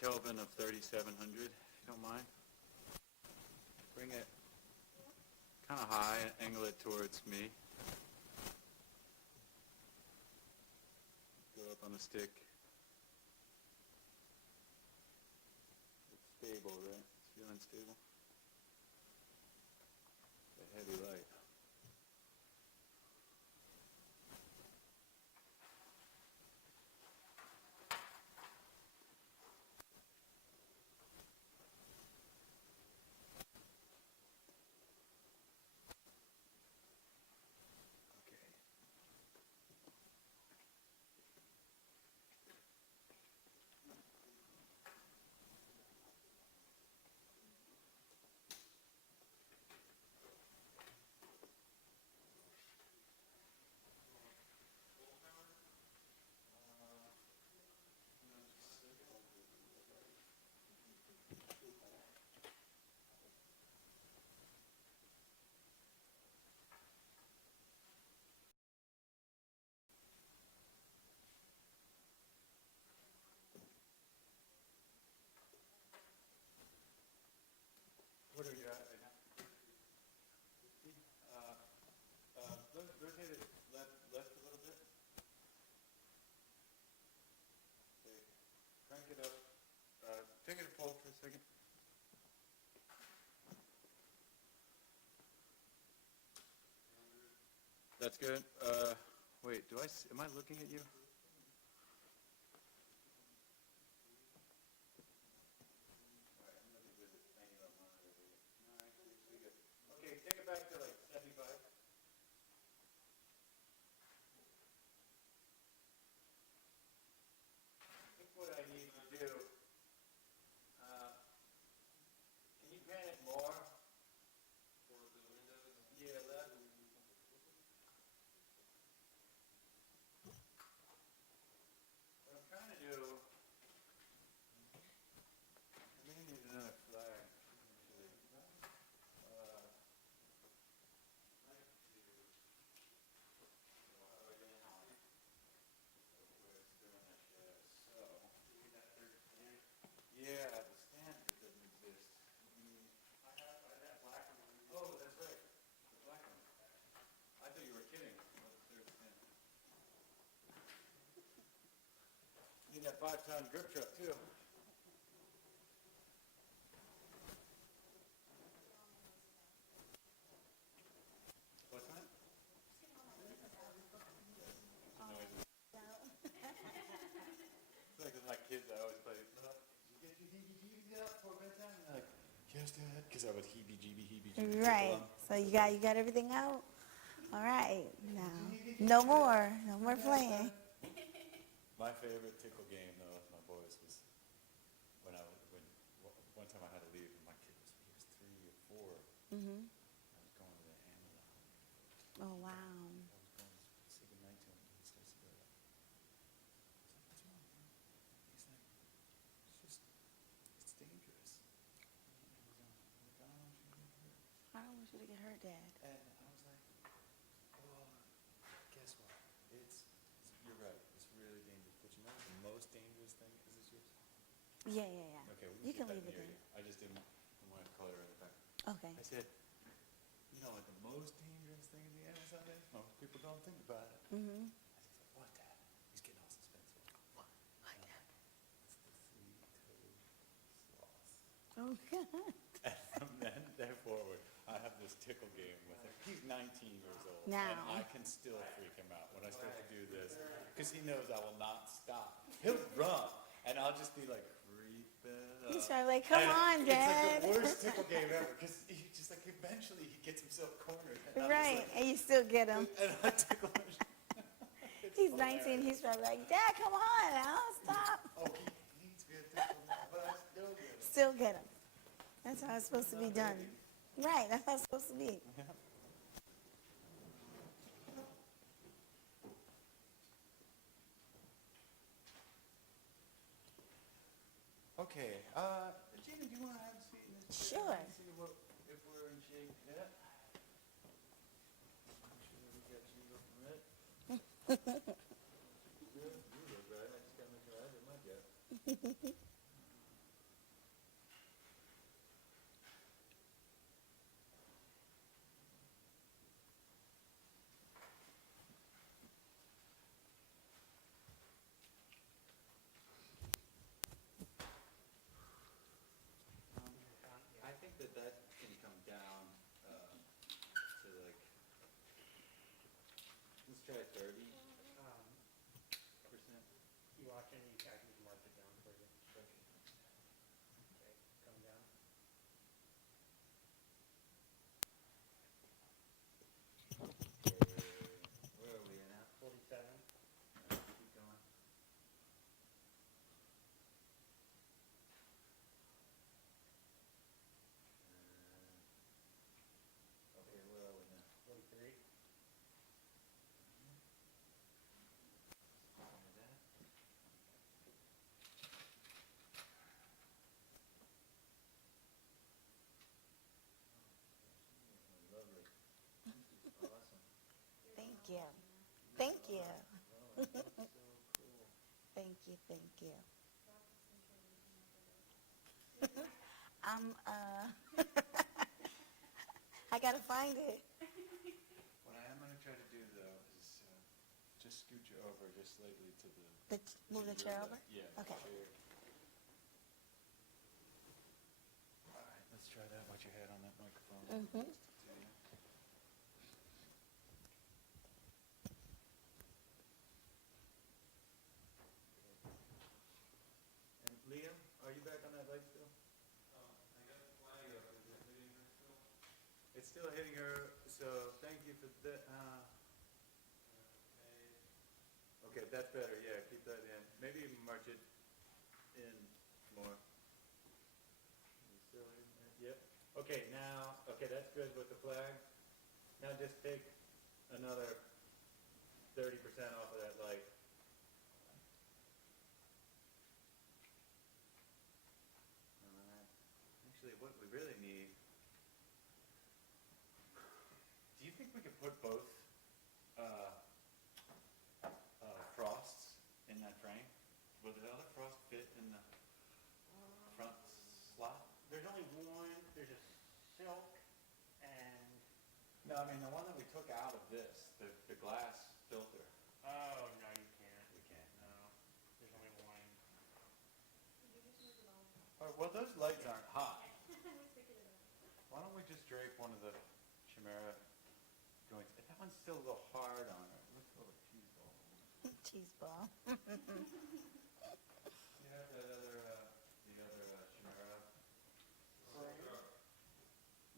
Kelvin of 3700, if you don't mind. Bring it kind of high, angle it towards me. Go up on the stick. It's stable, right? It's feeling stable. It's a heavy light. What are you at right now? 50? Rotate it left a little bit. Okay. Crank it up. Take it a pull for a second. That's good. Wait, am I looking at you? Okay, take it back to like 75. I think what I need to do, can you pan it more? Yeah, left. What I'm trying to do, I may need another flag. Actually. Yeah, the standard doesn't exist. Oh, that's right. The black one. I thought you were kidding. There's standard. Need that 5-ton grip truck too. What's that? It's like with my kids, I always play, "Look, did you get your heebie-jeebies out for bedtime?" And they're like, "Yes, Dad," because I would heebie-jeebie. Right. So you got everything out? All right. No more playing. My favorite tickle game, though, with my boys was when one time I had to leave and my kid was 3 or 4. Mhm. I was going to the Amazon. Oh wow. I was going to say goodnight to him. And he starts to go like, "What's wrong, man?" He's like, it's dangerous. Amazon. I'm like, I don't want you to get hurt. I don't want you to get hurt, Dad. And I was like, well, guess what? You're right. It's really dangerous. But you know what the most dangerous thing is this yours? Yeah. Okay, we You can can keep that leave it near there. you. I just didn't want to color in the back. Okay. I said, you know what the most dangerous thing in the Amazon is? Most people don't think about it. Mhm. I said, what, Dad? He's getting all suspenseful. What, Dad? It's the 3-toed sloth. Oh God. And from that day forward, I have this tickle game with him. He's 19 years old. Now. And I can still freak him out when I start to do this. Because he knows I will not stop. He'll run. And I'll just be like creeping up. He's probably like, come And on, it's Dad. like the worst tickle game ever. Because he just like eventually he gets himself cornered. And I'm just Right, like, and you still get him. and I tickle him. It's He's hilarious. 19. He's probably like, Dad, come on, I'll stop. Oh, he needs to be a tickle now, but I still get him. Still get him. That's how it's supposed to be done. Right, that's how it's supposed to be. Okay, Gina, do you want to have a seat in this chair? Sure. And see if we're in shape yet? Make sure we got you looking right. Good, you look right. I just got to make I think that can come down to like, let's try 30%. You watch any, I can mark it down for you. Okay, come down. Where are we at now? 47. Keep going. Okay, where are we now? 43. Lovely. This is awesome. Thank you. Thank you. Oh, that's so cool. Thank you, thank you. I'm, I gotta find it. What I am gonna try to do though is just scoot you over just slightly to the. Move the to chair your over? left. Yeah. Okay. Chair. All right, let's try that. Watch your head on that microphone. Mm-hmm. And Liam, are you back on that light still? I got the flag up. Is it hitting her still? It's still hitting her, so thank you for that. Okay, that's better. Yeah, keep that in. Maybe even march it in more. You still in there? Yep. Okay, now, okay, that's good with the flag. Now just take another 30% off of that light. Alright. Actually, what we really need. Do you think we could put both frosts in that frame? Will the other frost fit in the front slot? There's only one, there's a silk and, No, I mean the one that we took out of this, the glass filter. oh, no, you can't. We can't. No, there's only one. Well, those lights aren't hot. Why don't we just drape one of the Chimera joints? That one's still a little hard on it. Looks a little cheese ball. Cheese ball. You have that other, the other Chimera?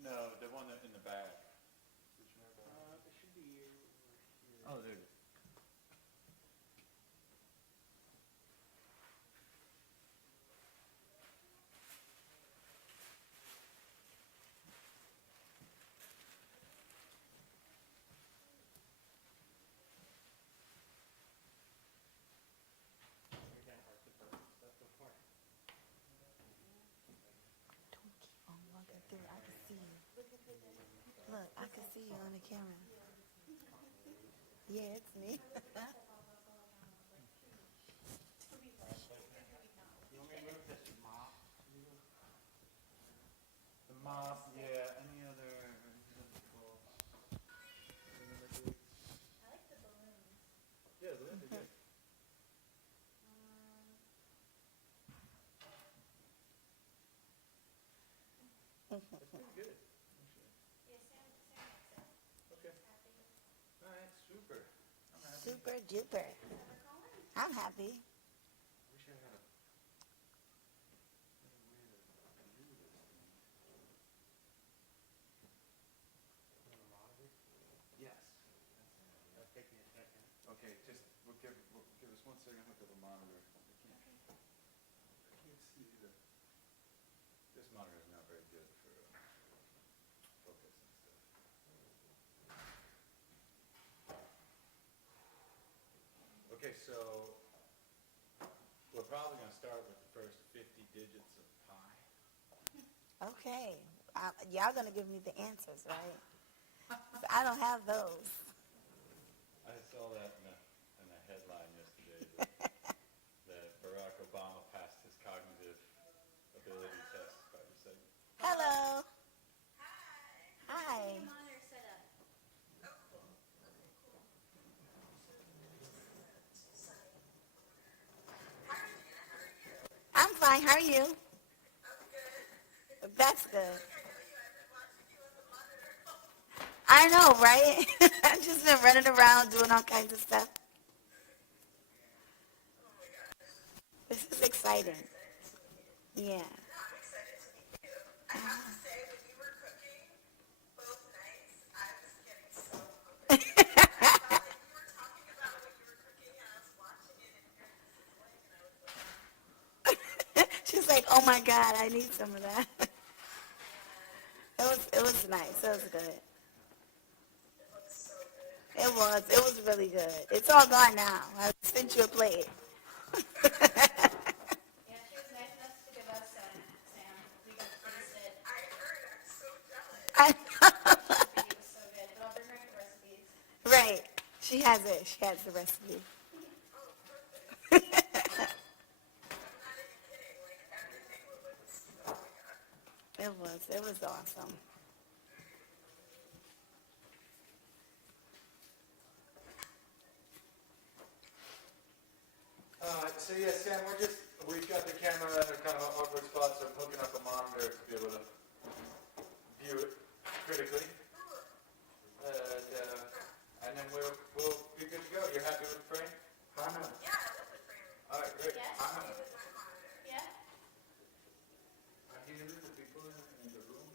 No, the one that in the back. It should be here. Oh, there it is. We've done parts of purple stuff before. Don't keep on walking through. I can see you. Look, I can see you on the camera. Yeah, it's me. You want me to move this mop? The mop, yeah, any other physical. Yeah, the balloons are good. That's pretty good, actually. Okay. All right, super. I'm happy. Super duper. I'm happy. Wish I had a better way to do this thing. Yes. That'll take me a second. Okay, just, give us 1 second, hook up a monitor. I can't see this monitor is not very good for focus and stuff. Okay, so we're probably gonna start with the first 50 digits of pi. Okay. Y'all gonna give me the answers, right? I don't have those. I saw that in a headline yesterday that, that Barack Obama passed Hello. Hi. I'm fine. How are you? That's good. I know, right? I've just been running around doing all kinds of stuff. This is exciting. Yeah. She's like, oh my God, I need some of that. It was nice. It was good. It was really good. It's all gone now. I sent you a plate. Yeah, she was nice enough to give us some, Sam. We got to taste it. I know. It was so good. And I'll bring her the recipes. Right. She has it. She has the recipe. It was awesome. So yeah, Sam, we've got the camera in a kind of an awkward spot, so I'm hooking up a monitor to be able to view it critically. And then we'll be good to go. You're happy with the frame? Hannah, All right, great. Yes? Yeah? I hear the people in the room.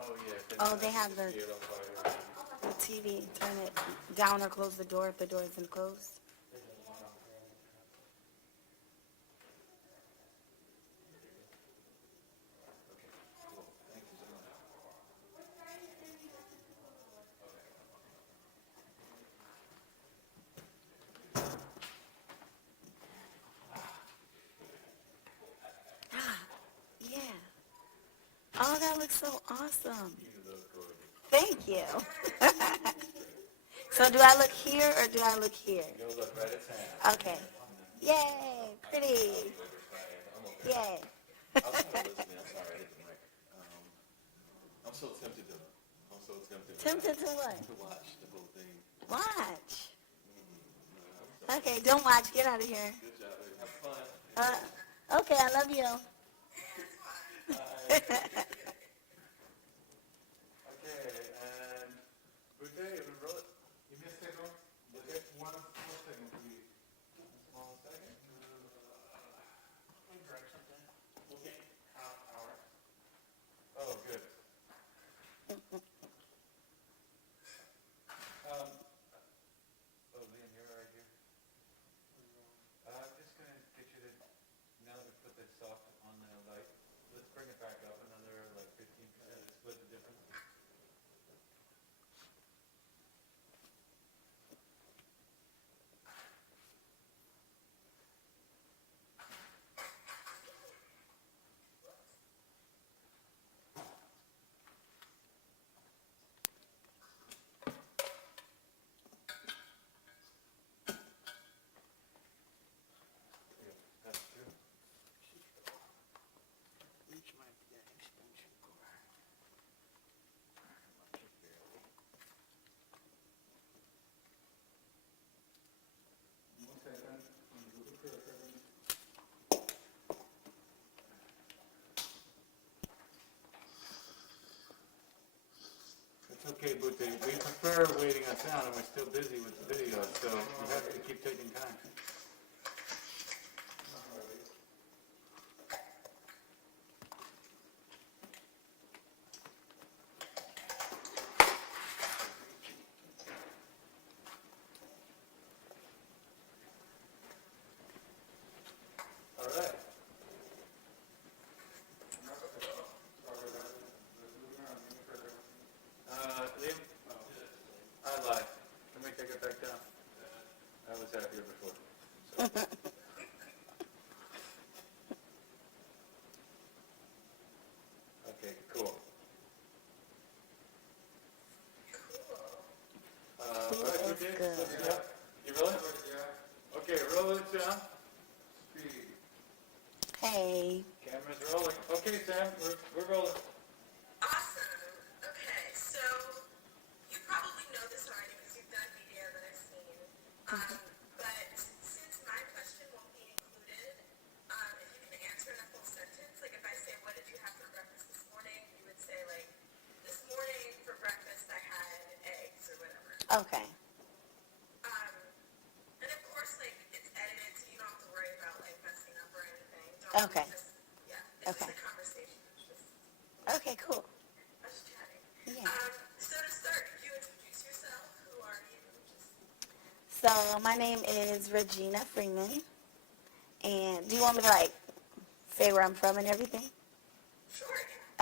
Oh, yeah. Oh, they have the Yeah, they'll fire it. TV. Turn it down or close the door if the door isn't closed. Yeah. Oh, that looks so awesome. Thank you. So do I look here or do I look here? You'll look right at Sam. Okay. Yay, pretty. Yay. I'm sorry, I hit the mic. I'm so tempted to. I'm so tempted. Tempted to what? To watch the whole thing. Watch. Okay, don't watch. Get out of here. Good job. Have fun. Okay, I love you. Okay, and Butte, we roll it. give me a second. Just one small second, please. Small second. Okay, half hour. Oh, good. Liam, you're right here. I'm just gonna get you to, now that we put the soft on the light, let's bring it back up another like 15%, split the difference. That's true. One second. It's okay, Butte. We prefer waiting on sound, and we're still busy with the video, so we have to keep taking time. All right. Liam? I lied. Can we take it back down? I was happier before. So. Okay, cool. All right, That's okay. good. Yeah. You rolling? Okay, rolling sound. Hey. Camera's rolling. Okay, Sam, we're rolling. Okay. And of course, like, it's edited, so you don't have to worry about, like, messing up or anything. Don't Okay. Just, yeah, it's Okay. just a conversation. It's just Okay, cool. us chatting. Yeah. So to start, could you introduce yourself? Who are you? Just So my name is Regina Freeman. And do you want me to like say where I'm from and everything? sure.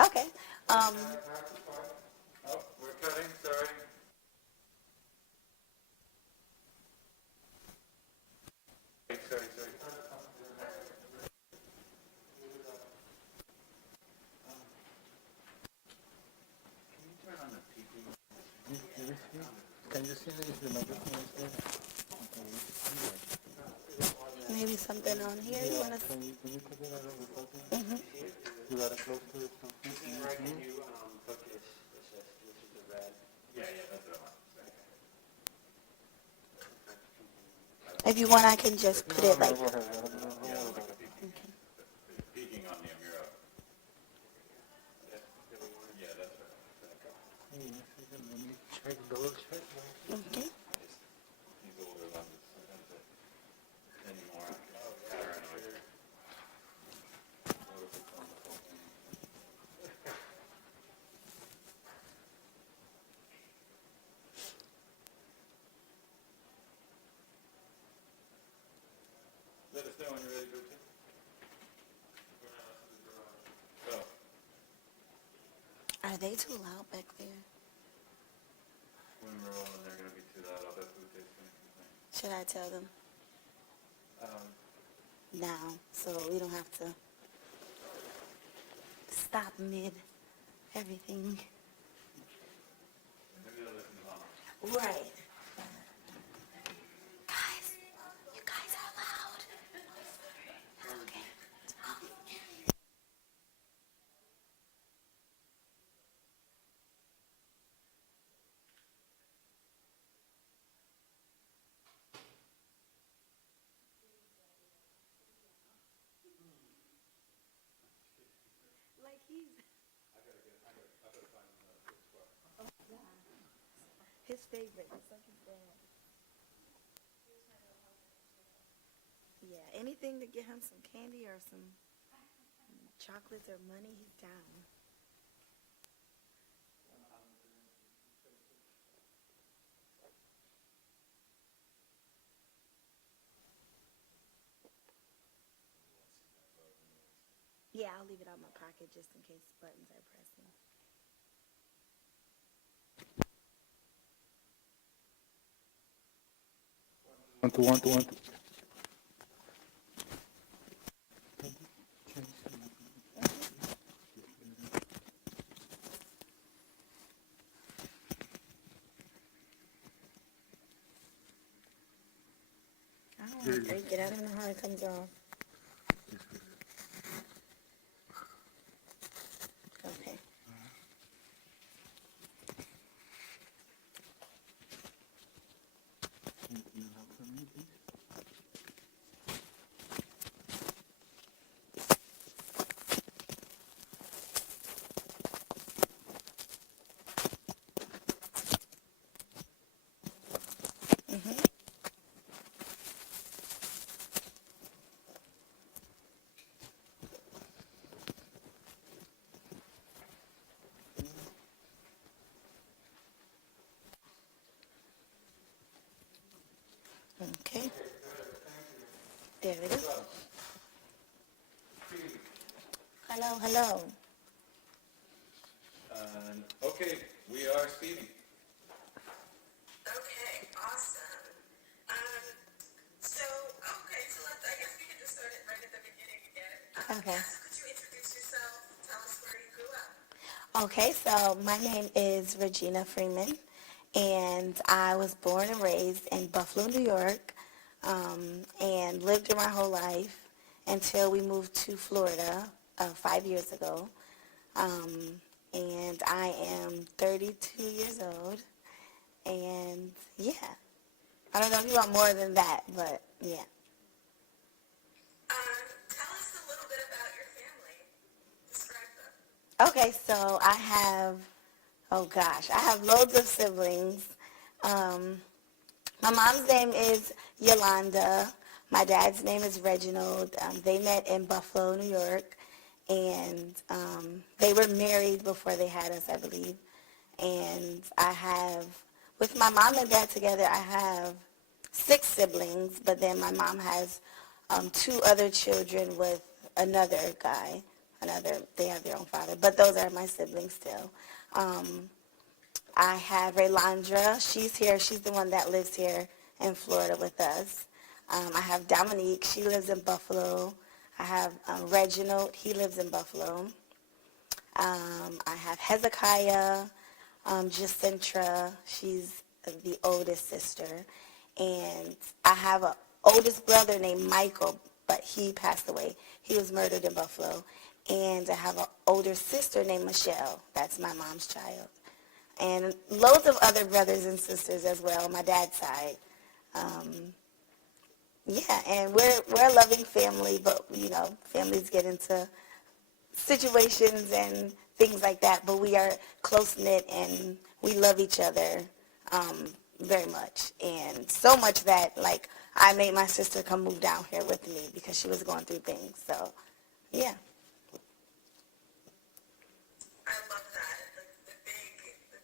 Okay. Oh, we're cutting, sorry. Sorry. Can you turn on the TV? Can you see the microphone is there? Maybe something on here you want to. Can you take it out of the focus? Mm-hmm. You gotta close to it. So. Yeah, that's what I want. If you want, I can just put it like. Go ahead. Don't worry about it. Peeking on the Amira. Yeah, that's right. Hey, let me check, double check. Okay. These older lenses, sometimes they anymore. Paranoid. What if it's on the whole thing? Let us know when you're ready to go to. Oh. Are they too loud back there? When we're rolling, they're gonna be too loud. I'll bet Bute's gonna complain. Should I tell them Um, now so we don't have to stop mid everything? maybe they'll listen to Mama. Right. Guys, you guys are loud. Okay. Like he's. His favorite. It's like his dad. Yeah, anything to get him some candy or some chocolates or money, he's down. Yeah, I'll leave it out of my pocket just in case buttons are pressing. One. I don't want to break it. I don't know how it comes off. Okay. Mm-hmm. Okay. There it is. Hello. Okay, we are speeding. Okay, awesome. So I guess we can just start it right at the beginning again. Okay. Could you introduce yourself? Tell us where you grew up. Okay, so my name is Regina Freeman, and I was born and raised in Buffalo, New York, and lived there my whole life until we moved to Florida 5 years ago. And I am 32 years old, and yeah. I don't know if you want more than that, but yeah. Tell us a little bit about your family. Describe them. Okay, so I have loads of siblings. My mom's name is Yolanda. My dad's name is Reginald. They met in Buffalo, New York, and they were married before they had us, I believe. And with my mom and dad together, I have 6 siblings, but then my mom has 2 other children with another guy. They have their own father, but those are my siblings still. I have Raylandra. She's here. She's the one that lives here in Florida with us. I have Dominique. She lives in Buffalo. I have Reginald. He lives in Buffalo. I have Hezekiah, Jacintra. She's the oldest sister. And I have an oldest brother named Michael, but he passed away. He was murdered in Buffalo. And I have an older sister named Michelle. That's my mom's child. And loads of other brothers and sisters as well, my dad's side. Yeah, and we're a loving family, but, families get into situations and things like that, but we are close-knit and we love each other very much. And so much that, I made my sister come move down here with me because she was going through things. So, yeah. I love that. The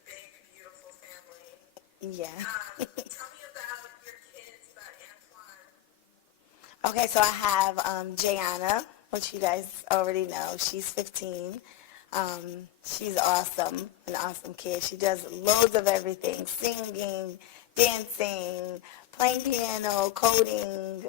big, beautiful family. Yeah. Tell me about your kids, about Antoine. Okay, so I have Jayana, which you guys already know. She's 15. She's awesome, an awesome kid. She does loads of everything, singing, dancing, playing piano, coding,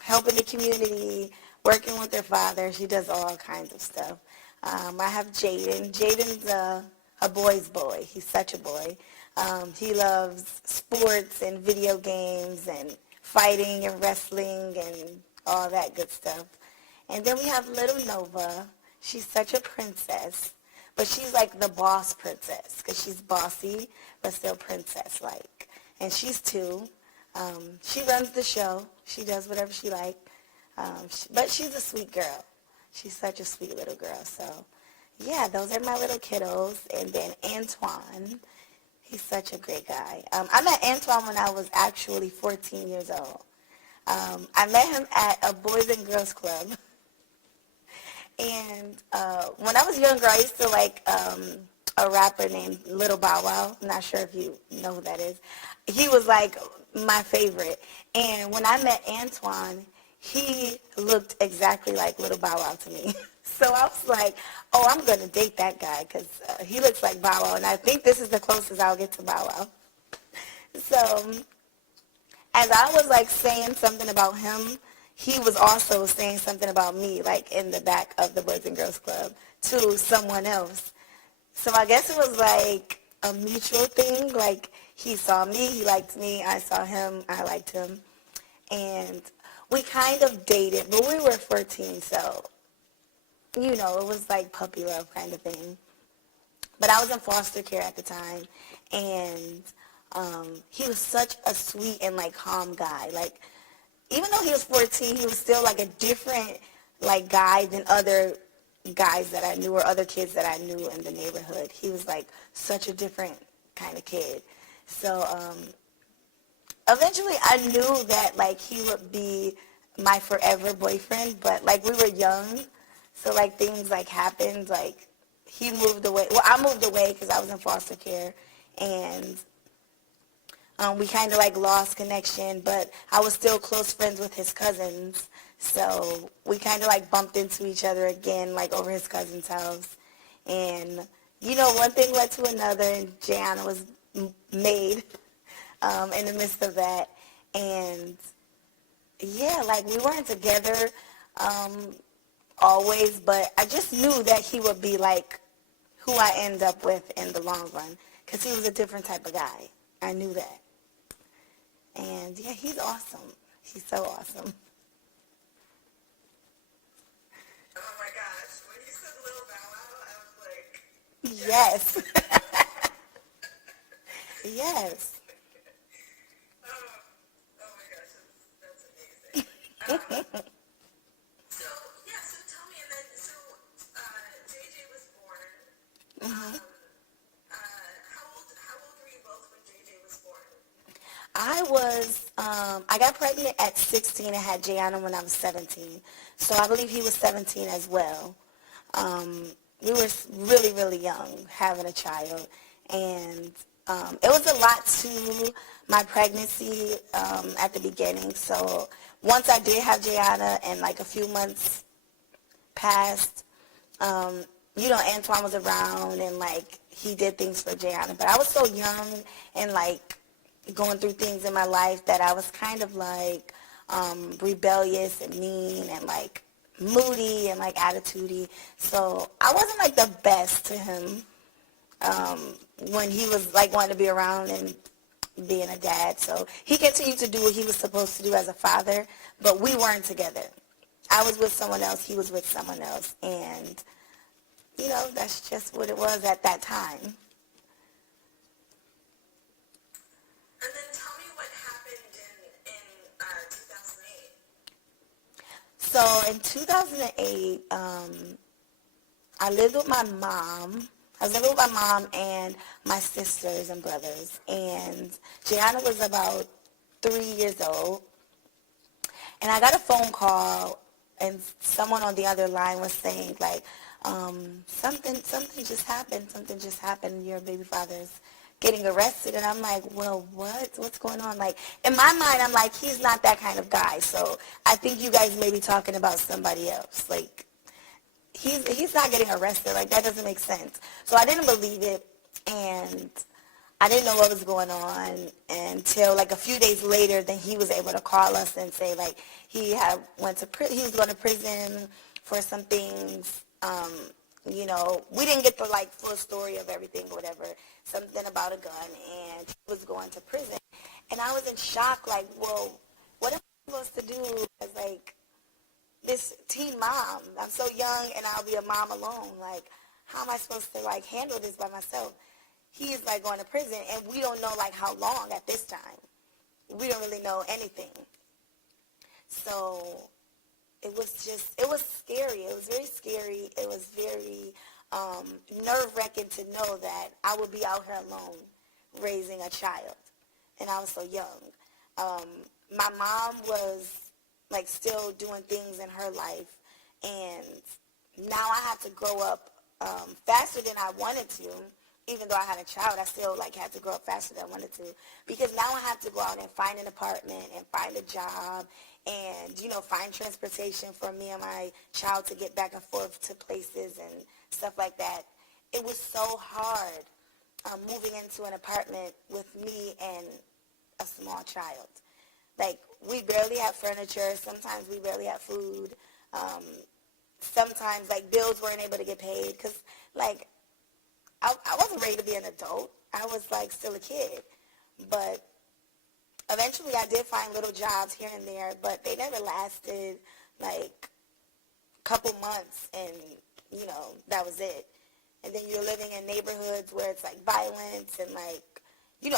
helping the community, working with her father. She does all kinds of stuff. I have Jaden. Jaden's a boy's boy. He's such a boy. He loves sports and video games and fighting and wrestling and all that good stuff. And then we have little Nova. She's such a princess, but she's like the boss princess because she's bossy, but still princess-like. And she's 2. She runs the show. She does whatever she likes. But she's a sweet girl. She's such a sweet little girl. So, yeah, those are my little kiddos. And then Antoine, he's such a great guy. I met Antoine when I was actually 14 years old. I met him at a Boys and Girls Club. And when I was younger, I used to like a rapper named Little Bow Wow. I'm not sure if you know who that is. He was like my favorite. And when I met Antoine, he looked exactly like Little Bow Wow to me. So I was like, oh, I'm going to date that guy because he looks like Bow Wow. And I think this is the closest I'll get to Bow Wow. So as I was like saying something about him, he was also saying something about me, like in the back of the Boys and Girls Club to someone else. So I guess it was like a mutual thing. Like he saw me, he liked me, I saw him, I liked him. And we kind of dated, but we were 14, so, it was like puppy love kind of thing. But I was in foster care at the time, and he was such a sweet and like calm guy. Like, even though he was 14, he was still like a different like guy than other guys that I knew or other kids that I knew in the neighborhood. He was like such a different kind of kid. So eventually I knew that like he would be my forever boyfriend, but like we were young, so like things like happened. Like he moved away. Well, I moved away because I was in foster care, and we kind of like lost connection, but I was still close friends with his cousins. So we kind of like bumped into each other again, like over his cousin's house. And, one thing led to another, and Jayana was made in the midst of that. And yeah, like we weren't together always, but I just knew that he would be like who I end up with in the long run because he was a different type of guy. I knew that. And yeah, he's awesome. He's so awesome. Oh my gosh, when you said Little Bow Wow, I was like... Yes. Yes. Oh my gosh, that's amazing. So tell me, and then, JJ was born. How old were you both when JJ was I got pregnant at 16 and had Gianna when I was 17. So I believe he was 17 as well. We were really, really young having a child. And it was a lot to my pregnancy at the beginning. So once I did have Gianna and like a few months passed, Antoine was around and like he did things for Gianna. But I was so young and like going through things in my life that I was kind of like rebellious and mean and like moody and like attitudey. So I wasn't like the best to him when he was like wanting to be around and being a dad. So he continued to do what he was supposed to do as a father, but we weren't together. I was with someone else, he was with someone else, and that's just what it was at that time. And then tell me what happened in 2008. So in 2008, I lived with my mom. I was living with my mom and my sisters and brothers. And Gianna was about 3 years old. And I got a phone call, and someone on the other line was saying, like, something just happened. Something just happened. Your baby father's getting arrested. And I'm like, well, what's going on? Like, in my mind, I'm like, he's not that kind of guy. So I think you guys may be talking about somebody else. Like, he's not getting arrested. Like, that doesn't make sense. So I didn't believe it, and I didn't know what was going on until like a few days later. Then he was able to call us and say like he was going to prison for some things. We didn't get the like full story of everything or whatever. Something about a gun, and he was going to prison. And I was in shock. Like, well, what am I supposed to do as like this teen mom? I'm so young, and I'll be a mom alone. Like, how am I supposed to like handle this by myself? He's like going to prison, and we don't know like how long at this time. We don't really know anything. So it was scary. It was very scary. It was very nerve-wracking to know that I would be out here alone raising a child, and I was so young. My mom was like still doing things in her life, and now I have to grow up faster than I wanted to. Even though I had a child, I still like had to grow up faster than I wanted to, because now I have to go out and find an apartment and find a job and find transportation for me and my child to get back and forth to places and stuff like that. It was so hard moving into an apartment with me and a small child. Like, we barely had furniture. Sometimes we barely had food. Sometimes like bills weren't able to get paid because like I wasn't ready to be an adult. I was like still a kid. But eventually I did find little jobs here and there, but they never lasted like a couple months, and that was it. And then you're living in neighborhoods where it's like violence and like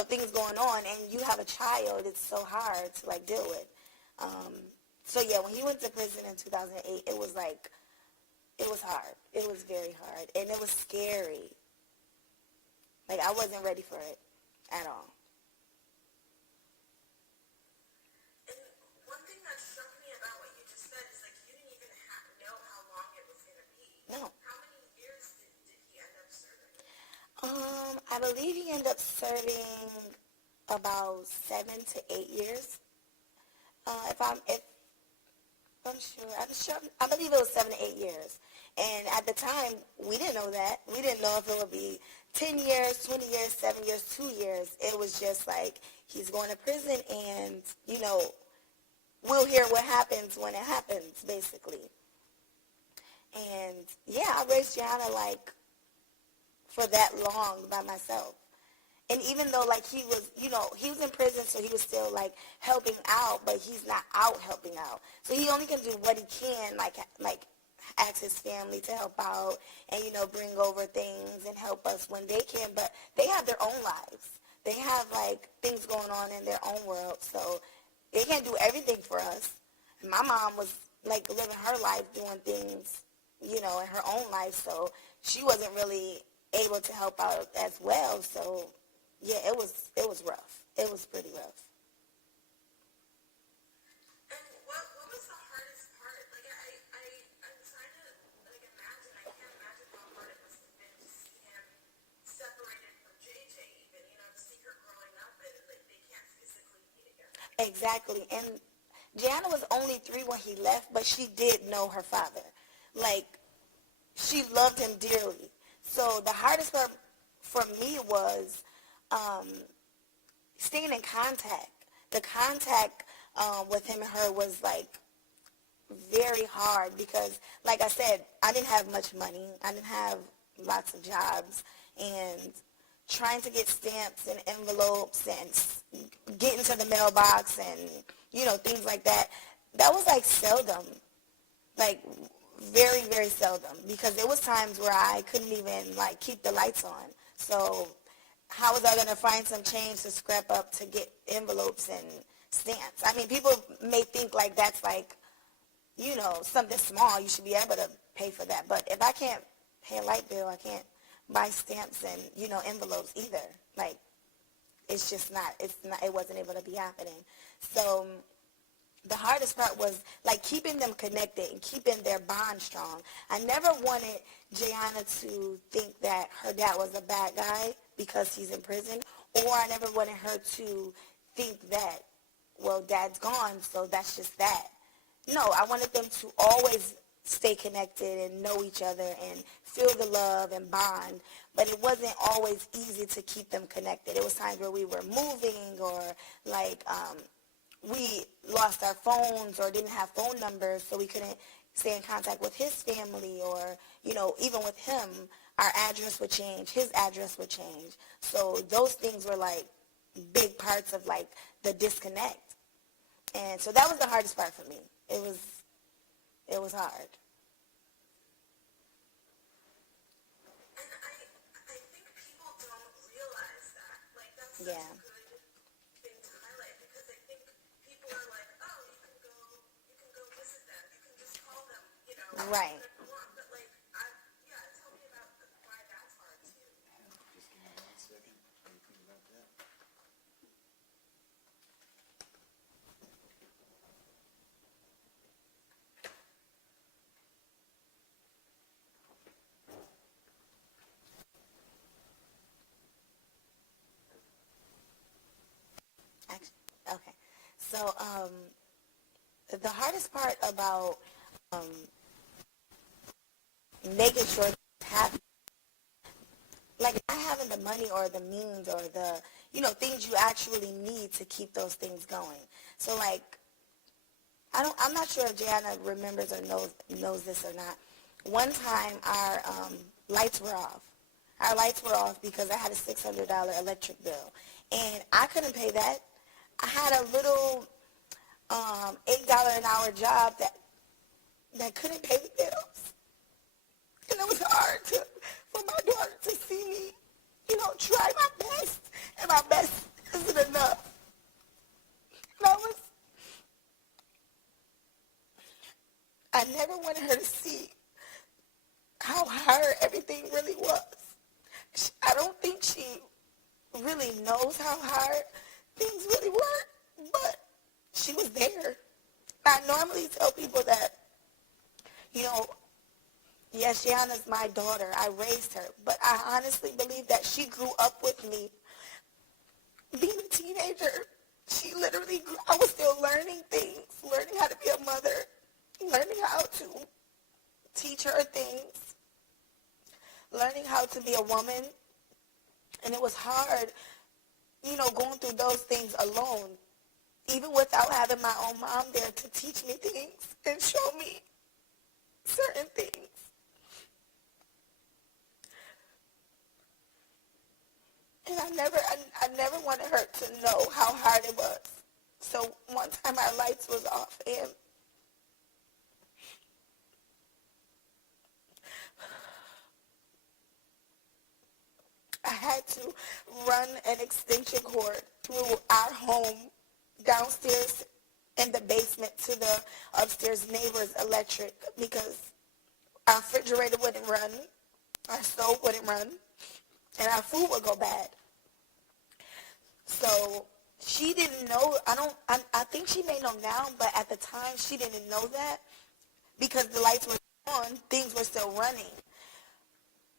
things going on, and you have a child. It's so hard to like deal with. So yeah, when he went to prison in 2008, it was hard. It was very hard, and it was scary. Like, I wasn't ready for it at all. And one thing that struck me about what you just said is, like, you didn't even know how long it was going to be. No. How many years did he end up serving? I believe he ended up serving about 7 to 8 years. If I'm sure, I believe it was 7 to 8 years. And at the time, we didn't know that. We didn't know if it would be 10 years, 20 years, 7 years, 2 years. It was just like, he's going to prison, and, we'll hear what happens when it happens, basically. And, yeah, I raised Gianna, like, for that long by myself. And even though, like, he was in prison, so he was still, like, helping out, but he's not out helping out. So he only can do what he can, like ask his family to help out and, bring over things and help us when they can. But they have their own lives. They have, like, things going on in their own world, so they can't do everything for us. And my mom was, like, living her life, doing things, in her own life, so she wasn't really able to help out as well, so... Yeah, it was rough. It was pretty rough. Exactly. And Gianna was only 3 when he left, but she did know her father. Like, she loved him dearly. So the hardest part for me was staying in contact. The contact with him and her was like very hard because, like I said, I didn't have much money. I didn't have lots of jobs, and trying to get stamps and envelopes and get into the mailbox and, you know, things like that, that was like seldom, like very, very seldom, because there was times where I couldn't even like keep the lights on. So how was I going to find some change to scrap up to get envelopes and stamps? I mean, people may think like that's like, you know, something small. You should be able to pay for that. But if I can't pay a light bill, I can't buy stamps and, you know, envelopes either. Like, it's just not, it wasn't able to be happening. So the hardest part was like keeping them connected and keeping their bond strong. I never wanted Gianna to think that her dad was a bad guy because he's in prison, or I never wanted her to think that, well, dad's gone, so that's just that. No, I wanted them to always stay connected and know each other and feel the love and bond, but it wasn't always easy to keep them connected. It was times where we were moving, or like we lost our phones or didn't have phone numbers, so we couldn't stay in contact with his family, or, you know, even with him, our address would change, his address would change. So those things were like big parts of like the disconnect. And so that was the hardest part for me. It was hard. And I think people don't realize that. Like, that's such Yeah. a good thing to highlight, because I think people are like, oh, you can go visit them, you can just call them, you know, Right. whenever you want. But like, yeah, tell me about why that's hard too. Just give me 1 second. What do you think about that? Okay. So the hardest part about making sure it's happen, like not having the money or the means or the, you know, things you actually need to keep those things going. So like, I'm not sure if Gianna remembers or knows this or not. One time our lights were off. Our lights were off because I had a $600 electric bill, and I couldn't pay that. I had a little $8 an hour job that couldn't pay the bills, and it was hard for my daughter to see me, you know, try my best, and my best isn't enough. And I never wanted her to see how hard everything really was. I don't think she really knows how hard things really were, but she was there. I normally tell people that, you know, yes, Gianna's my daughter. I raised her, but I honestly believe that she grew up with me. Being a teenager, she literally grew. I was still learning things, learning how to be a mother, learning how to teach her things, learning how to be a woman. And it was hard, you know, going through those things alone, even without having my own mom there to teach me things and show me certain things. And I never wanted her to know how hard it was. So one time our lights was off, and I had to run an extension cord through our home downstairs in the basement to the upstairs neighbor's electric, because our refrigerator wouldn't run, our stove wouldn't run, and our food would go bad. So she didn't know. I think she may know now, but at the time she didn't know that, because the lights were on, things were still running.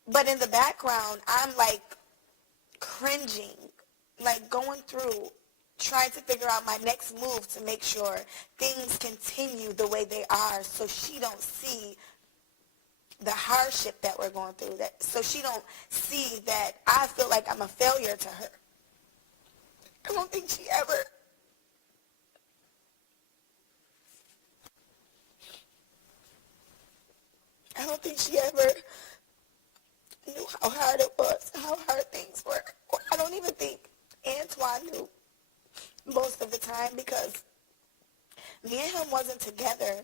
But in the background, I'm like cringing, like going through trying to figure out my next move to make sure things continue the way they are so she don't see the hardship that we're going through, that so she don't see that I feel like I'm a failure to her. I don't think she ever knew how hard it was, how hard things were. I don't even think Antoine knew most of the time because me and him wasn't together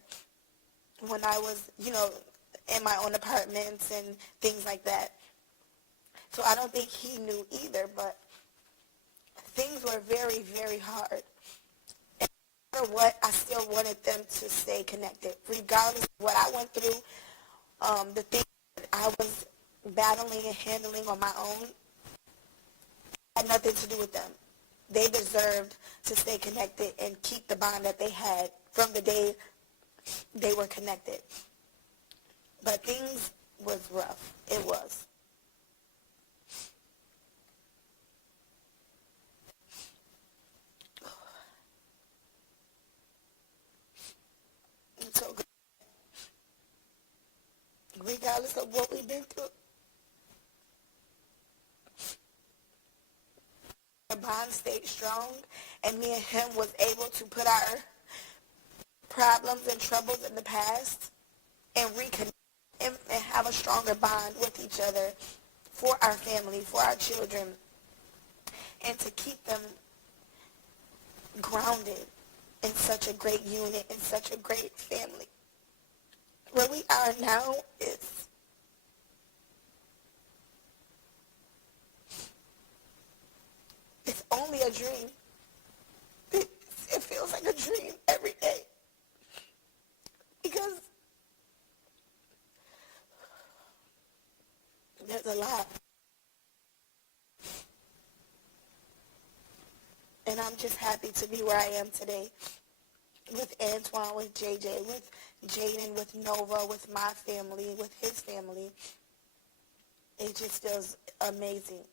when I was, in my own apartments and things like that. So I don't think he knew either, but things were very, very hard. And no matter what, I still wanted them to stay connected. Regardless of what I went through, the things that I was battling and handling on my own had nothing to do with them. They deserved to stay connected and keep the bond that they had from the day they were connected. But things was rough. It was. And so, regardless of what we've been through, the bond stayed strong, and me and him was able to put our problems and troubles in the past and reconnect and have a stronger bond with each other for our family, for our children, and to keep them grounded in such a great unit, in such a great family. Where we are now is it's only a dream. It feels like a dream every day. Because there's a lot. And I'm just happy to be where I am today with Antoine, with JJ, with Jaden, with Nova, with my family, with his family. It just feels amazing.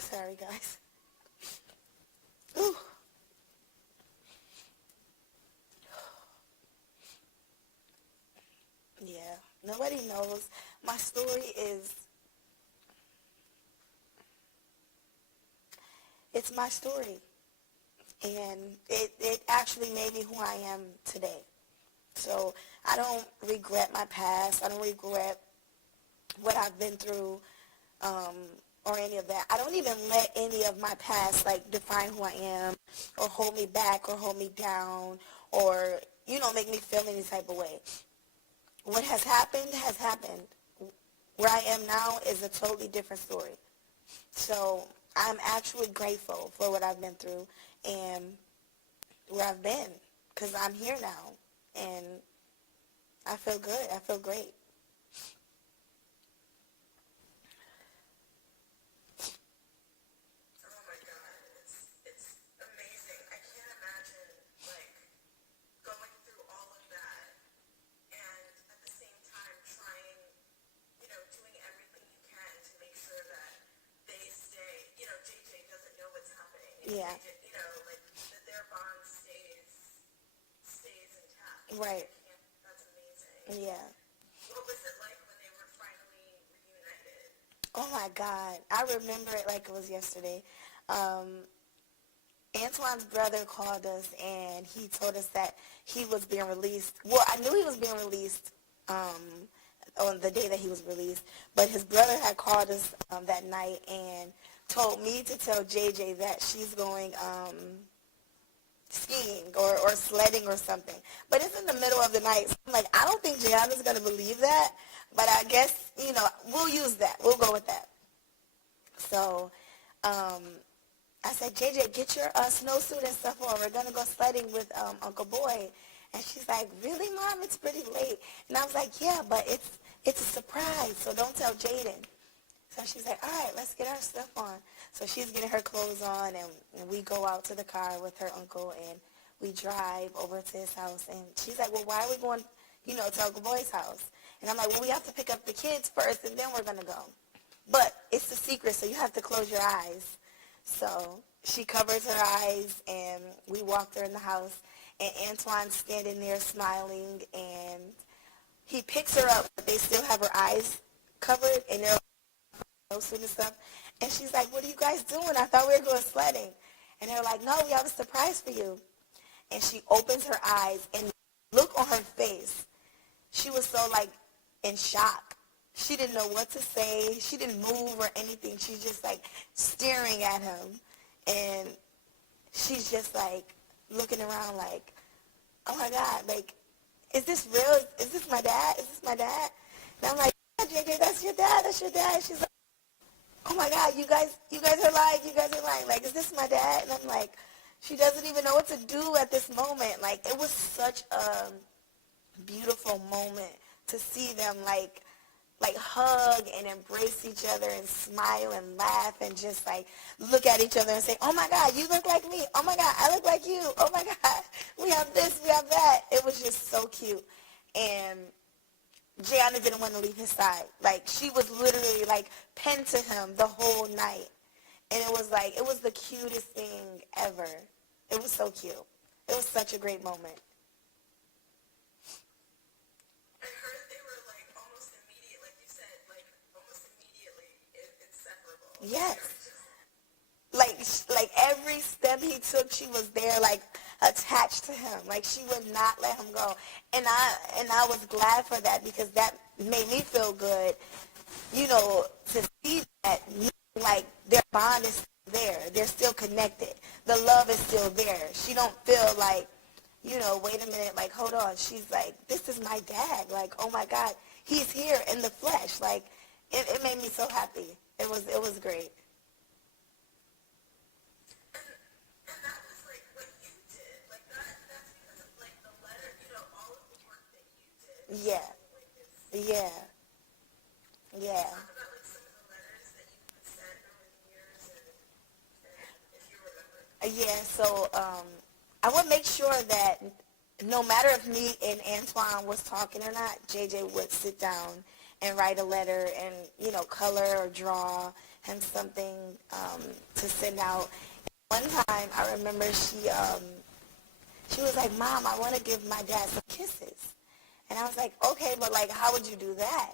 Sorry, guys. Ooh. Yeah, nobody knows. My story is, it's my story. And it actually made me who I am today. So I don't regret my past. I don't regret what I've been through, or any of that. I don't even let any of my past define who I am or hold me back or hold me down or, make me feel any type of way. What has happened has happened. Where I am now is a totally different story. So I'm actually grateful for what I've been through and where I've been because I'm here now and I feel good. I feel great. Yeah. That their bond stays intact. Right. That's amazing. Yeah. What was it like when they were finally reunited? Oh my God. I remember it like it was yesterday. Antoine's brother called us and he told us that he was being released. Well, I knew he was being released on the day that he was released, but his brother had called us that night and told me to tell JJ that she's going skiing or sledding or something. But it's in the middle of the night. So I'm like, I don't think Gianna's going to believe that, but I guess, we'll use that. We'll go with that. So I said, JJ, get your snowsuit and stuff on. We're going to go sledding with Uncle Boy. And she's like, really, Mom? It's pretty late. And I was like, yeah, but it's a surprise, so don't tell Jaden. So she's like, all right, let's get our stuff on. So she's getting her clothes on, and we go out to the car with her uncle, and we drive over to his house, and she's like, well, why are we going, to Uncle Boy's house? And I'm like, well, we have to pick up the kids first, and then we're going to go. But it's a secret, so you have to close your eyes. So she covers her eyes, and we walked her in the house, and Antoine's standing there smiling, and he picks her up, but they still have her eyes covered, and they're and stuff. And she's like, what are you guys doing? I thought we were going sledding. And they're like, no, we have a surprise for you. And she opens her eyes, and look on her face. She was so, in shock. She didn't know what to say. She didn't move or anything. She's just, staring at him. And she's just, looking around like, oh, my God, is this real? Is this my dad? Is this my dad? And I'm like, yeah, JJ, that's your dad. That's your dad. She's like, oh, my God, you guys are lying. You guys are lying. Is this my dad? And I'm like, she doesn't even know what to do at this moment. It was such a beautiful moment to see them, hug and embrace each other and smile and laugh and just, look at each other and say, oh, my God, you look like me. Oh, my God, I look like you. Oh, my God, we have this, we have that. It was just so cute. And Gianna didn't want to leave his side. She was literally, pinned to him the whole night. And it was the cutest thing ever. It was so cute. It was such a great moment. I heard they were almost immediate, like you said, almost immediately inseparable. Yes. Every step he took, she was there, attached to him. She would not let him go. And I was glad for that, because that made me feel good, to see that, their bond is still there. They're still connected. The love is still there. She don't feel wait a minute, hold on. She's like, this is my dad. Oh, my God, he's here in the flesh. It made me so happy. It was great. And that was what you did. That's because of the letter, all of the work that you did. Yeah. Yeah. Yeah. Talk about some of the letters that you would send over the years, and if you remember. Yeah, so I would make sure that no matter if me and Antoine was talking or not, JJ would sit down and write a letter and, color or draw him something to send out. One time, I remember she was like, Mom, I want to give my dad some kisses. And I was like, okay, but how would you do that?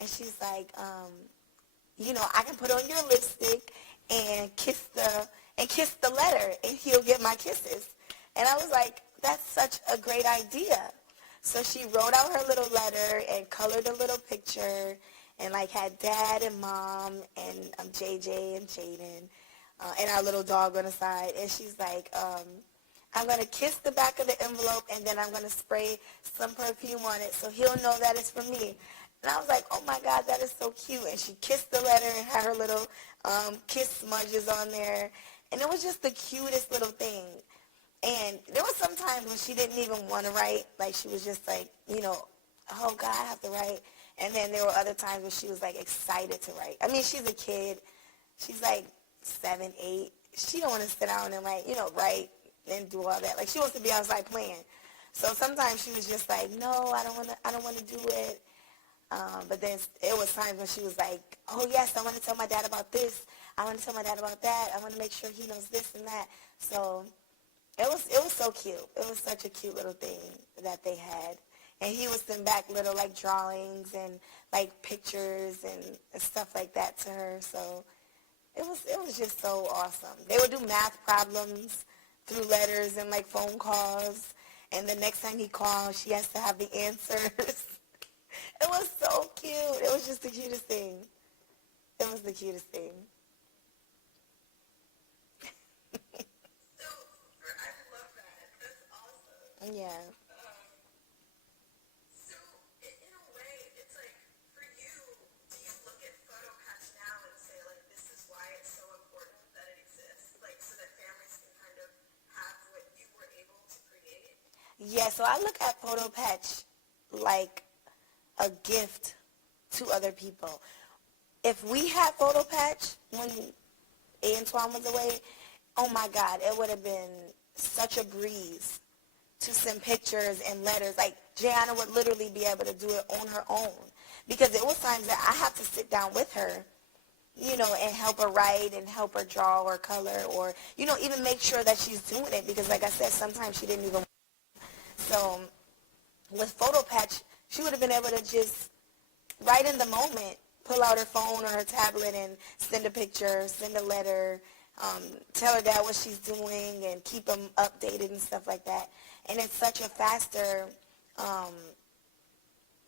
And she's like, I can put on your lipstick and kiss the letter, and he'll get my kisses. And I was like, that's such a great idea. So she wrote out her little letter and colored a little picture, and had Dad and Mom and JJ and Jaden and our little dog on the side. And she's like, I'm going to kiss the back of the envelope, and then I'm going to spray some perfume on it so he'll know that it's from me. And I was like, oh, my God, that is so cute. And she kissed the letter and had her little kiss smudges on there. And it was just the cutest little thing. And there was some times when she didn't even want to write. She was just oh, God, I have to write. And then there were other times when she was, excited to write. I mean, she's a kid. She's, 7, 8. She don't want to sit down and, write and do all that. She wants to be outside playing. So sometimes she was just no, I don't want to do it. But then it was times when she was like, oh, yes, I want to tell my dad about this. I want to tell my dad about that. I want to make sure he knows this and that. So it was so cute. It was such a cute little thing that they had. And he would send back little, drawings and, pictures and stuff like that to her. So it was just so awesome. They would do math problems through letters and, phone calls. And the next time he calls, she has to have the answers. It was so cute. It was just the cutest thing. It was the cutest thing. I love that. That's awesome. Yeah. So, in a way, it's for you, do you look at PhotoPatch now and say, this is why it's so important that it exists? So that families can kind of have what you were able to create? Yeah, so I look at PhotoPatch like a gift to other people. If we had PhotoPatch when Antoine was away, oh my God, it would have been such a breeze to send pictures and letters. Like, Jayana would literally be able to do it on her own. Because there was times that I have to sit down with her, you know, and help her write and help her draw or color or, you know, even make sure that she's doing it. Because like I said, sometimes she didn't even. So with Photo Patch, she would have been able to just, right in the moment, pull out her phone or her tablet and send a picture, send a letter, tell her dad what she's doing and keep them updated and stuff like that. And it's such a faster,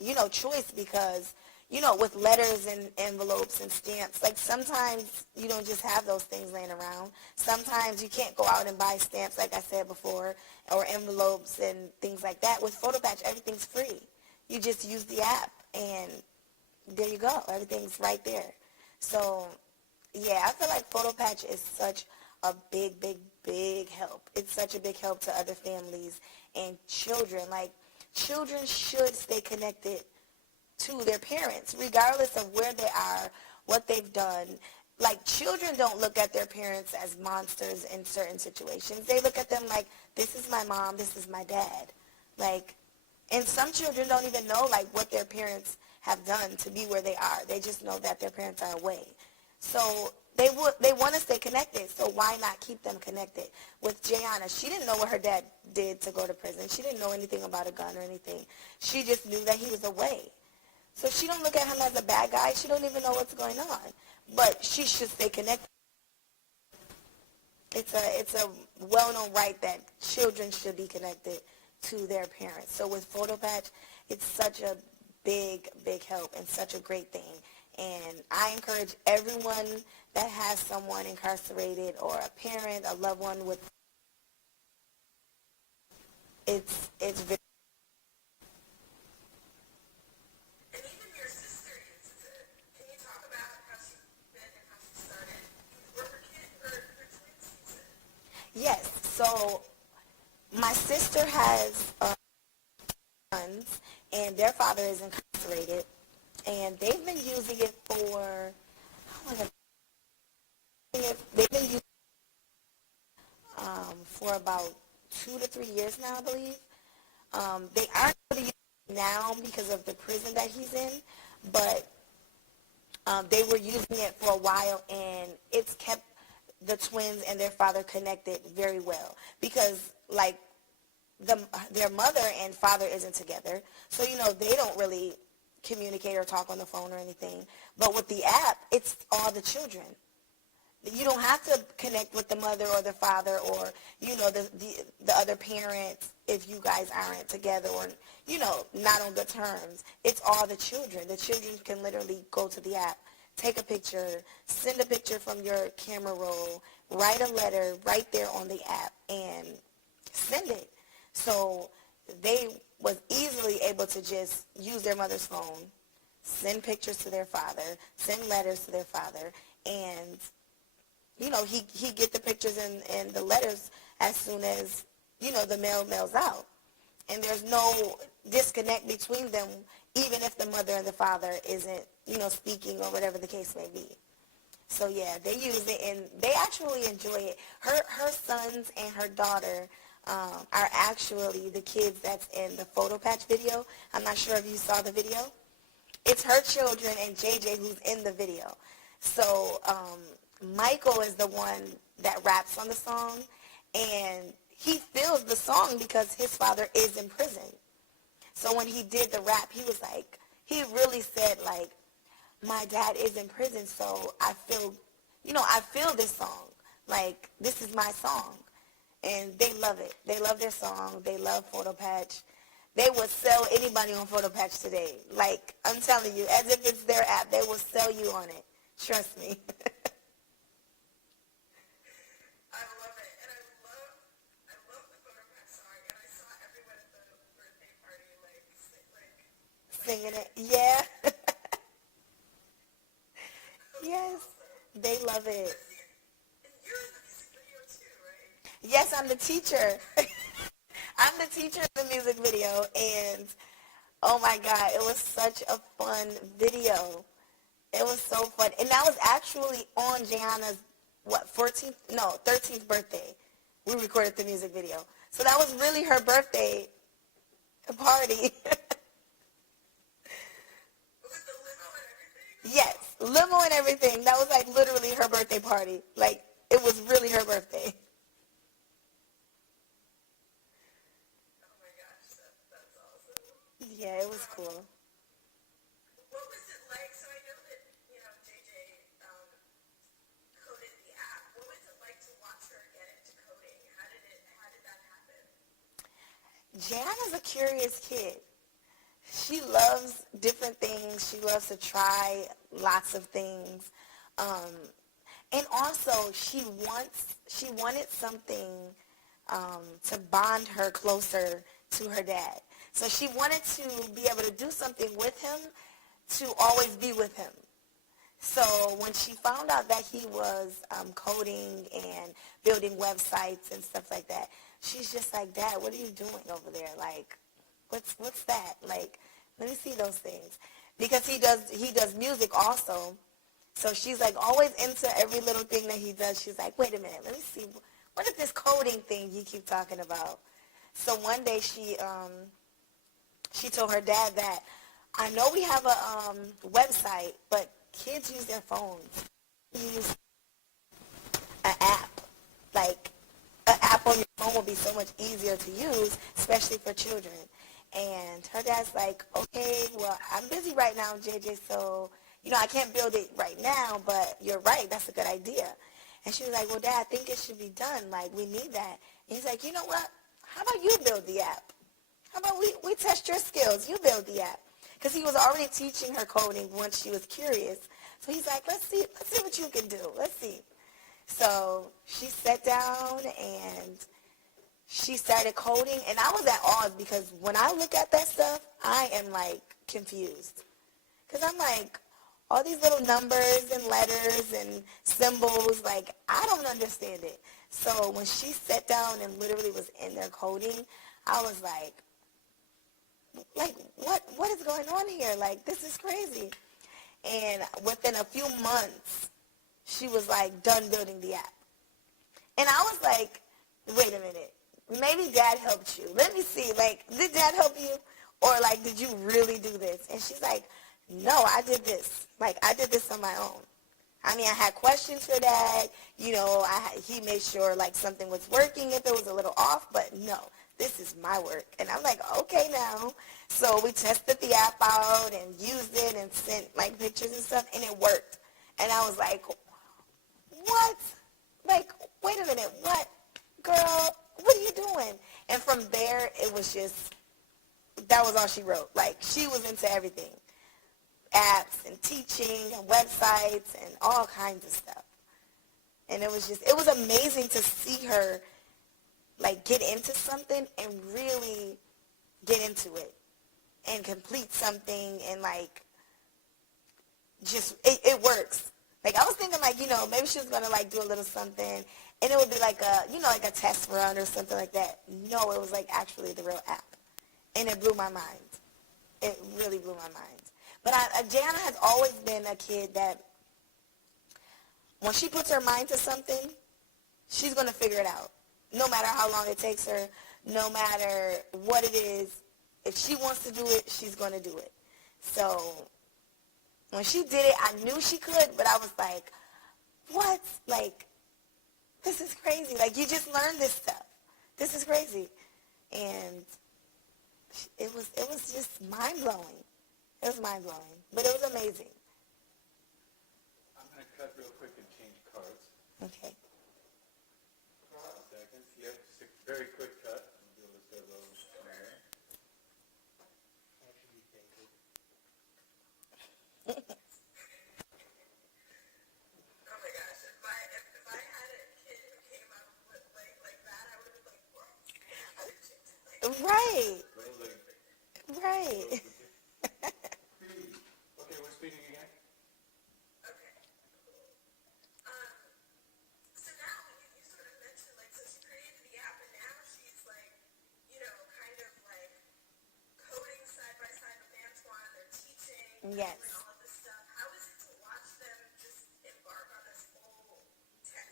you know, choice because, you know, with letters and envelopes and stamps, like sometimes you don't just have those things laying around. Sometimes you can't go out and buy stamps, like I said before, or envelopes and things like that. With Photo Patch, everything's free. You just use the app and there you go. Everything's right there. So, yeah, I feel like Photo Patch is such a big, big, big help. It's such a big help to other families and children. Like, children should stay connected to their parents, regardless of where they are, what they've done. Like, children don't look at their parents as monsters in certain situations. They look at them like, this is my mom, this is my dad. Like, and some children don't even know, like, what their parents have done to be where they are. They just know that their parents are away. So they want to stay connected, so why not keep them connected? With Jayana, she didn't know what her dad did to go to prison. She didn't know anything about a gun or anything. She just knew that he was away. So she don't look at him as a bad guy. She don't even know what's going on. But she should stay connected. It's a well-known right that children should be connected to their parents. So with Photo Patch, it's such a big, big help and such a great thing. And I encourage everyone that has someone incarcerated or a parent, a loved one with, it's very. And even your sister uses it. Can you talk about how she met and how she started? Were her twins use it? Yes. So my sister has sons, and their father is incarcerated, and they've been using it for, they've been using it for about 2 to 3 years now, I believe. They aren't really using it now because of the prison that he's in, but they were using it for a while, and it's kept the twins and their father connected very well because, like, their mother and father isn't together, so, you know, they don't really communicate or talk on the phone or anything. But with the app, it's all the children. You don't have to connect with the mother or the father or, you know, the other parents if you guys aren't together or, you know, not on good terms. It's all the children. The children can literally go to the app, take a picture, send a picture from your camera roll, write a letter right there on the app, and send it. So they was easily able to just use their mother's phone, send pictures to their father, send letters to their father, and, you know, he get the pictures and the letters as soon as, you know, the mails out. And there's no disconnect between them, even if the mother and the father isn't, you know, speaking or whatever the case may be. So, yeah, they use it, and they actually enjoy it. Her sons and her daughter are actually the kids that's in the Photo Patch video. I'm not sure if you saw the video. It's her children and JJ who's in the video. So Michael is the one that raps on the song, and he feels the song because his father is in prison. So when he did the rap, he was like, he really said, like, my dad is in prison, so I feel, you know, I feel this song. Like, this is my song. And they love it. They love their song. They love Photo Patch. They would sell anybody on Photo Patch today. Like, I'm telling you, as if it's their app, they will sell you on it. Trust me. I love it. And I love the Photo Patch song. And I saw everyone at the birthday party, Singing it. Yeah. Yes. They love it. Yes, I'm the teacher. I'm the teacher of the music video, and oh my God, it was such a fun video. It was so fun. And that was actually on Jayana's, 13th birthday. We recorded the music video. So that was really her birthday party. Yes, limo and everything. That was like literally her birthday party. Like, it was really her birthday. Oh my gosh, that's awesome. Yeah, it was cool. What was it like? So I know that, JJ coded the app. What was it like to watch her get into coding? How did that happen? Jan is a curious kid. She loves different things. She loves to try lots of things. And also, she wanted something to bond her closer to her dad. So she wanted to be able to do something with him, to always be with him. So when she found out that he was coding and building websites and stuff like that, she's just like, Dad, what are you doing over there? Like, what's that? Like, let me see those things. Because he does music also. So she's like always into every little thing that he does. She's like, wait a minute, let me see. What is this coding thing you keep talking about? So one day she told her dad that, I know we have a website, but kids use their phones. Use an app. Like, an app on your phone will be so much easier to use, especially for children. And her dad's like, okay, well, I'm busy right now, JJ, so, I can't build it right now, but you're right, that's a good idea. And she was like, well, Dad, I think it should be done. Like, we need that. And he's like, you know what? How about you build the app? How about we test your skills? You build the app. Because he was already teaching her coding once she was curious. So he's like, let's see what you can do. Let's see. So she sat down and she started coding. And I was at odds because when I look at that stuff, I am like confused. Because I'm like, all these little numbers and letters and symbols, like, I don't understand it. So when she sat down and literally was in there coding, I was like, what is going on here? Like, this is crazy. And within a few months, she was like done building the app. And I was like, wait a minute, maybe Dad helped you. Let me see, like, did Dad help you? Or like, did you really do this? And she's like, no, I did this. Like, I did this on my own. I mean, I had questions for Dad. He made sure like something was working if it was a little off, but no, this is my work. And I'm like, okay now. So we tested the app out and used it and sent like pictures and stuff, and it worked. And I was like, what? Like, wait a minute, what? Girl, what are you doing? And from there, it was just, that was all she wrote. Like, she was into everything. Apps and teaching and websites and all kinds of stuff. And it was amazing to see her like get into something and really get into it and complete something and like just, it works. Like, I was thinking like, maybe she was going to like do a little something and it would be like like a test run or something like that. No, it was like actually the real app. And it blew my mind. It really blew my mind. But Jana has always been a kid that when she puts her mind to something, she's going to figure it out. No matter how long it takes her, no matter what it is, if she wants to do it, she's going to do it. So when she did it, I knew she could, but I was like, what? Like, this is crazy. Like, you just learned this stuff. This is crazy. And it was just mind-blowing. It was mind-blowing, but it was amazing. I'm going to cut real quick and change cards. Okay. 5 seconds. Yep, just a very quick cut. I'll do this as well. Oh my gosh, if I had a kid who came up with like that, I would have been like, whoa. Right. Right. Okay, we're speaking again. Okay, cool. So now you sort of mentioned so she created the app and now she's like, kind of like coding side by side with Antoine. They're teaching, Yes. doing all of this stuff. How is it to watch them just embark on this whole tech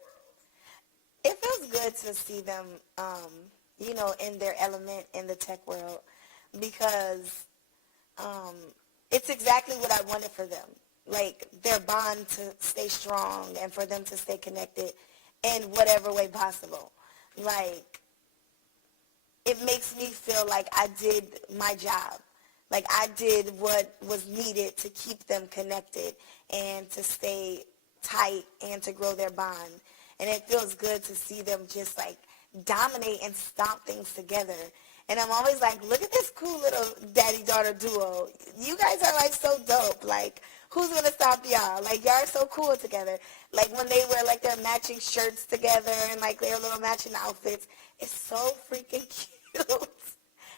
world? It feels good good to see them, you know, in their element in the tech world because it's exactly what I wanted for them. Like their bond to stay strong and for them to stay connected in whatever way possible. Like it makes me feel like I did my job. Like I did what was needed to keep them connected and to stay tight and to grow their bond. And it feels good to see them just like dominate and stomp things together. And I'm always like, look at this cool little daddy-daughter duo. You guys are like so dope. Like, who's going to stop y'all? Like, y'all are so cool together. Like, when they wear like their matching shirts together and like their little matching outfits, it's so freaking cute.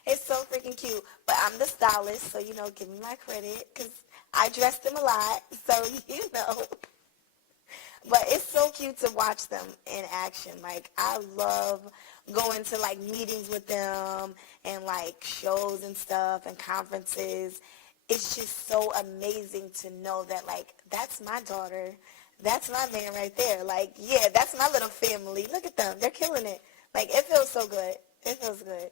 It's so freaking cute. But I'm the stylist, so, you know, give me my credit because I dress them a lot. So, you know. But it's so cute to watch them in action. Like, I love going to, like, meetings with them and, like, shows and stuff and conferences. It's just so amazing to know that, like, that's my daughter. That's my man right there. Like, yeah, that's my little family. Look at them. They're killing it. Like, it feels so good. It feels good.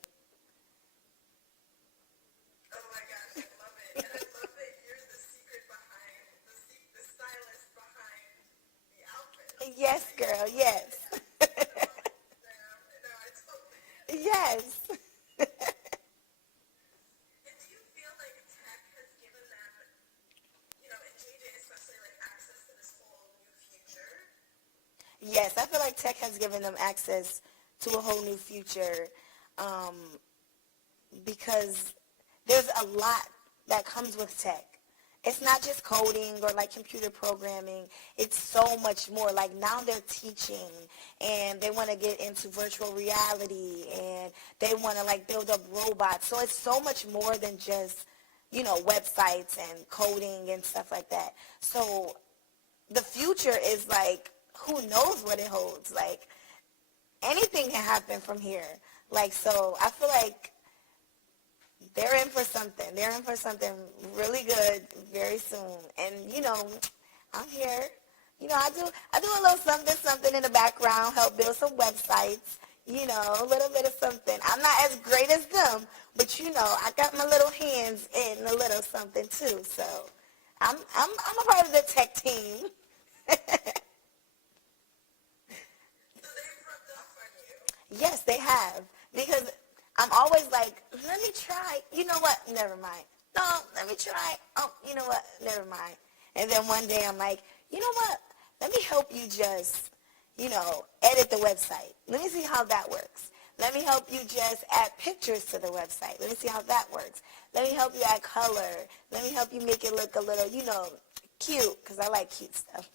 Oh my gosh, I love it. And I love that you're the secret behind, the stylist behind the outfit. Yes, girl, yes. No, I totally. Yes. And do you feel like tech has given them, you know, and JJ especially, like access to this whole new future? Yes, I feel like tech has given them access to a whole new future because there's a lot that comes with tech. It's not just coding or like computer programming. It's so much more. Like now they're teaching and they want to get into virtual reality and they want to like build up robots. So it's so much more than just, you know, websites and coding and stuff like that. So the future is like, who knows what it holds? Like anything can happen from here. Like, so I feel like they're in for something. They're in for something really good very soon. And, you know, I'm here. You know, I do a little something in the background, help build some websites, you know, a little bit of something. I'm not as great as them, but, you know, I got my little hands in a little something too. So I'm a part of the tech team. So they've rubbed off on you. Yes, they have. Because I'm always like, let me try. You know what? Never mind. No, let me try. Oh, you know what? Never mind. And then one day I'm like, you know what? Let me help you just, you know, edit the website. Let me see how that works. Let me help you just add pictures to the website. Let me see how that works. Let me help you add color. Let me help you make it look a little, you know, cute, because I like cute stuff.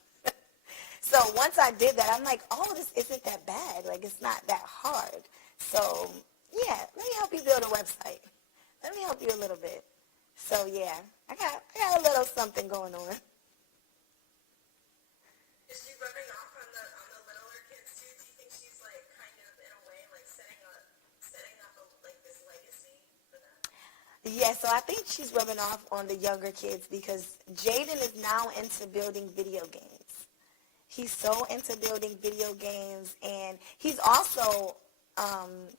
So once I did that, I'm like, oh, this isn't that bad. Like, it's not that hard. So, yeah, let me help you build a website. Let me help you a little bit. So, yeah, I got a little something going on. Is she rubbing off on the littler kids too? Do you think she's like kind of in a way like setting up like this legacy for them? Yeah, so I think she's rubbing off on the younger kids because Jaden is now into building video games. He's so into building video games, and he's also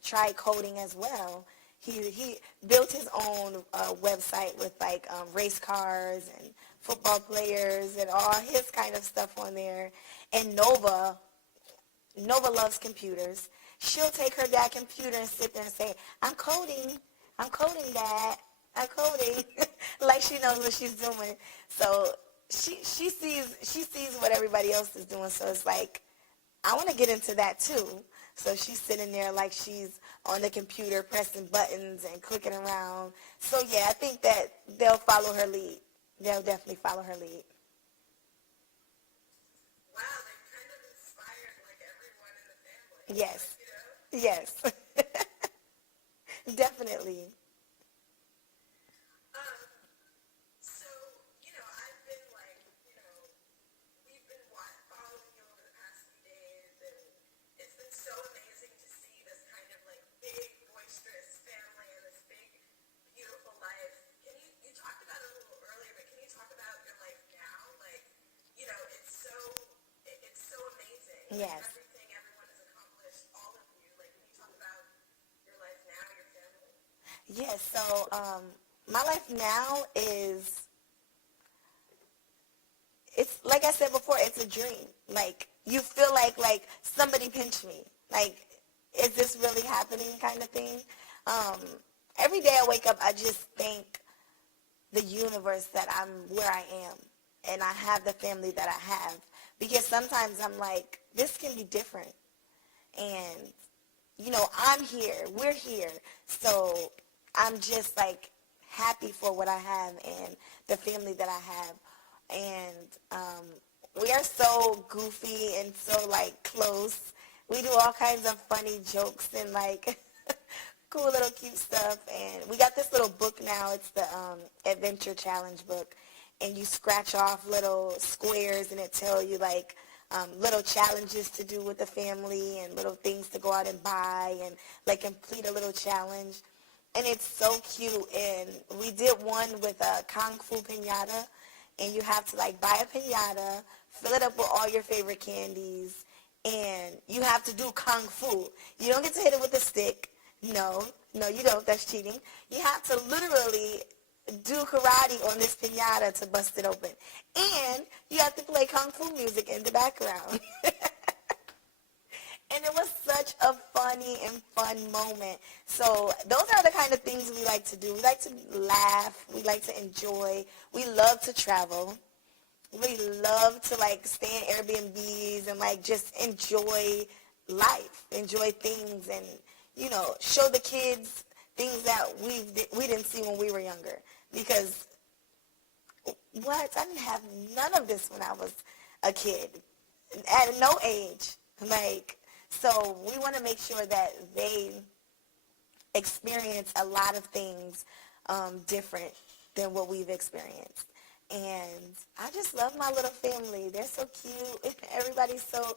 tried coding as well. He built his own website with like race cars and football players and all his kind of stuff on there. And Nova loves computers. She'll take her dad's computer and sit there and say, I'm coding, Dad, I'm coding. Like she knows what she's doing. So she sees what everybody else is doing. So it's like, I want to get into that too. So she's sitting there like she's on the computer pressing buttons and clicking around. So yeah, I think that they'll follow her lead. They'll definitely follow her lead. Wow, they've kind of inspired like everyone in the family. Yes. Like, you know? Yes. Definitely. So, you know, I've been like, you know, we've been following you over the past few days, and it's been so amazing to see this kind of like big, boisterous family and this big, beautiful life. You talked about it a little earlier, but can you talk about your life now? Like, you know, it's so amazing. Yes. Everything everyone has accomplished, all Yes, so my life now is, it's like I said before, it's a dream. Like you feel like somebody pinched me. Like, is this really happening kind of thing? Um, every day I wake up, I just thank the universe that I'm where I am and I have the family that I have. Because sometimes I'm like, this can be different. And, you know, I'm here. We're here. So I'm just like happy for what I have and the family that I have. And we are so goofy and so like close. We do all kinds of funny jokes and like cool little cute stuff. And we got this little book now. It's the Adventure Challenge book. And you scratch off little squares and it tell you like little challenges to do with the family and little things to go out and buy and like complete a little challenge. And it's so cute. And we did one with a Kung Fu Pinata. And you have to like buy a pinata, fill it up with all your favorite candies, and you have to do Kung Fu. You don't get to hit it with a stick. No, you don't. That's cheating. You have to literally do karate on this pinata to bust it open. And you have to play Kung Fu music in the background. And it was such a funny and fun moment. So those are the kind of things we like to do. We like to laugh. We like to enjoy. We love to travel. We love to like stay in Airbnbs and like just enjoy life, enjoy things, and you know, show the kids things that we didn't see when we were younger. Because I didn't have none of this when I was a kid, at no age. So we want to make sure that they experience a lot of things different than what we've experienced. And I just love my little family. They're so cute. Everybody's so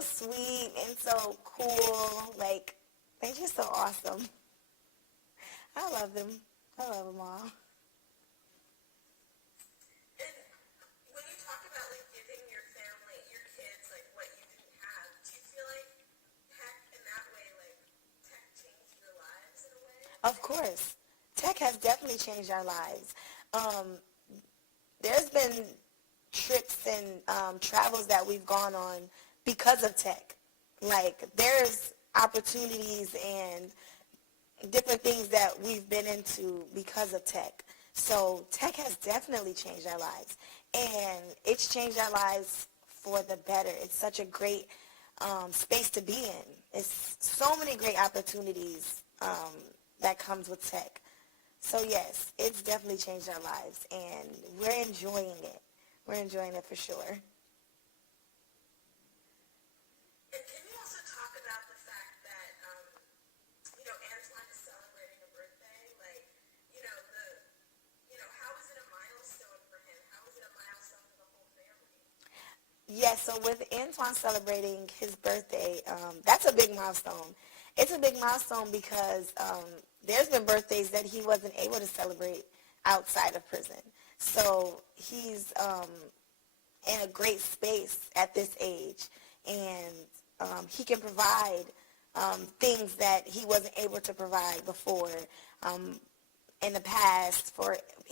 sweet and so cool. Like, they're just so awesome. I love them. I love them all. When you talk about like giving your family, your kids, like what you didn't have, do you feel like tech in that way, like tech changed your lives in a way? Of course. Tech has definitely changed our lives. There's been trips and travels that we've gone on because of tech. Like, there's opportunities and different things that we've been into because of tech. So tech has definitely changed our lives. And it's changed our lives for the better. It's such a great space to be in. It's so many great opportunities that comes with tech. So yes, it's definitely changed our lives, and we're enjoying it. We're enjoying it for sure. And can you also talk about the fact that, Antoine is celebrating a birthday? Like, how is it a milestone for him? How is it a milestone for the whole family? Yes, so with Antoine celebrating his birthday, that's a big milestone. It's a big milestone because there's been birthdays that he wasn't able to celebrate outside of prison. So he's in a great space at this age, and he can provide things that he wasn't able to provide before in the past,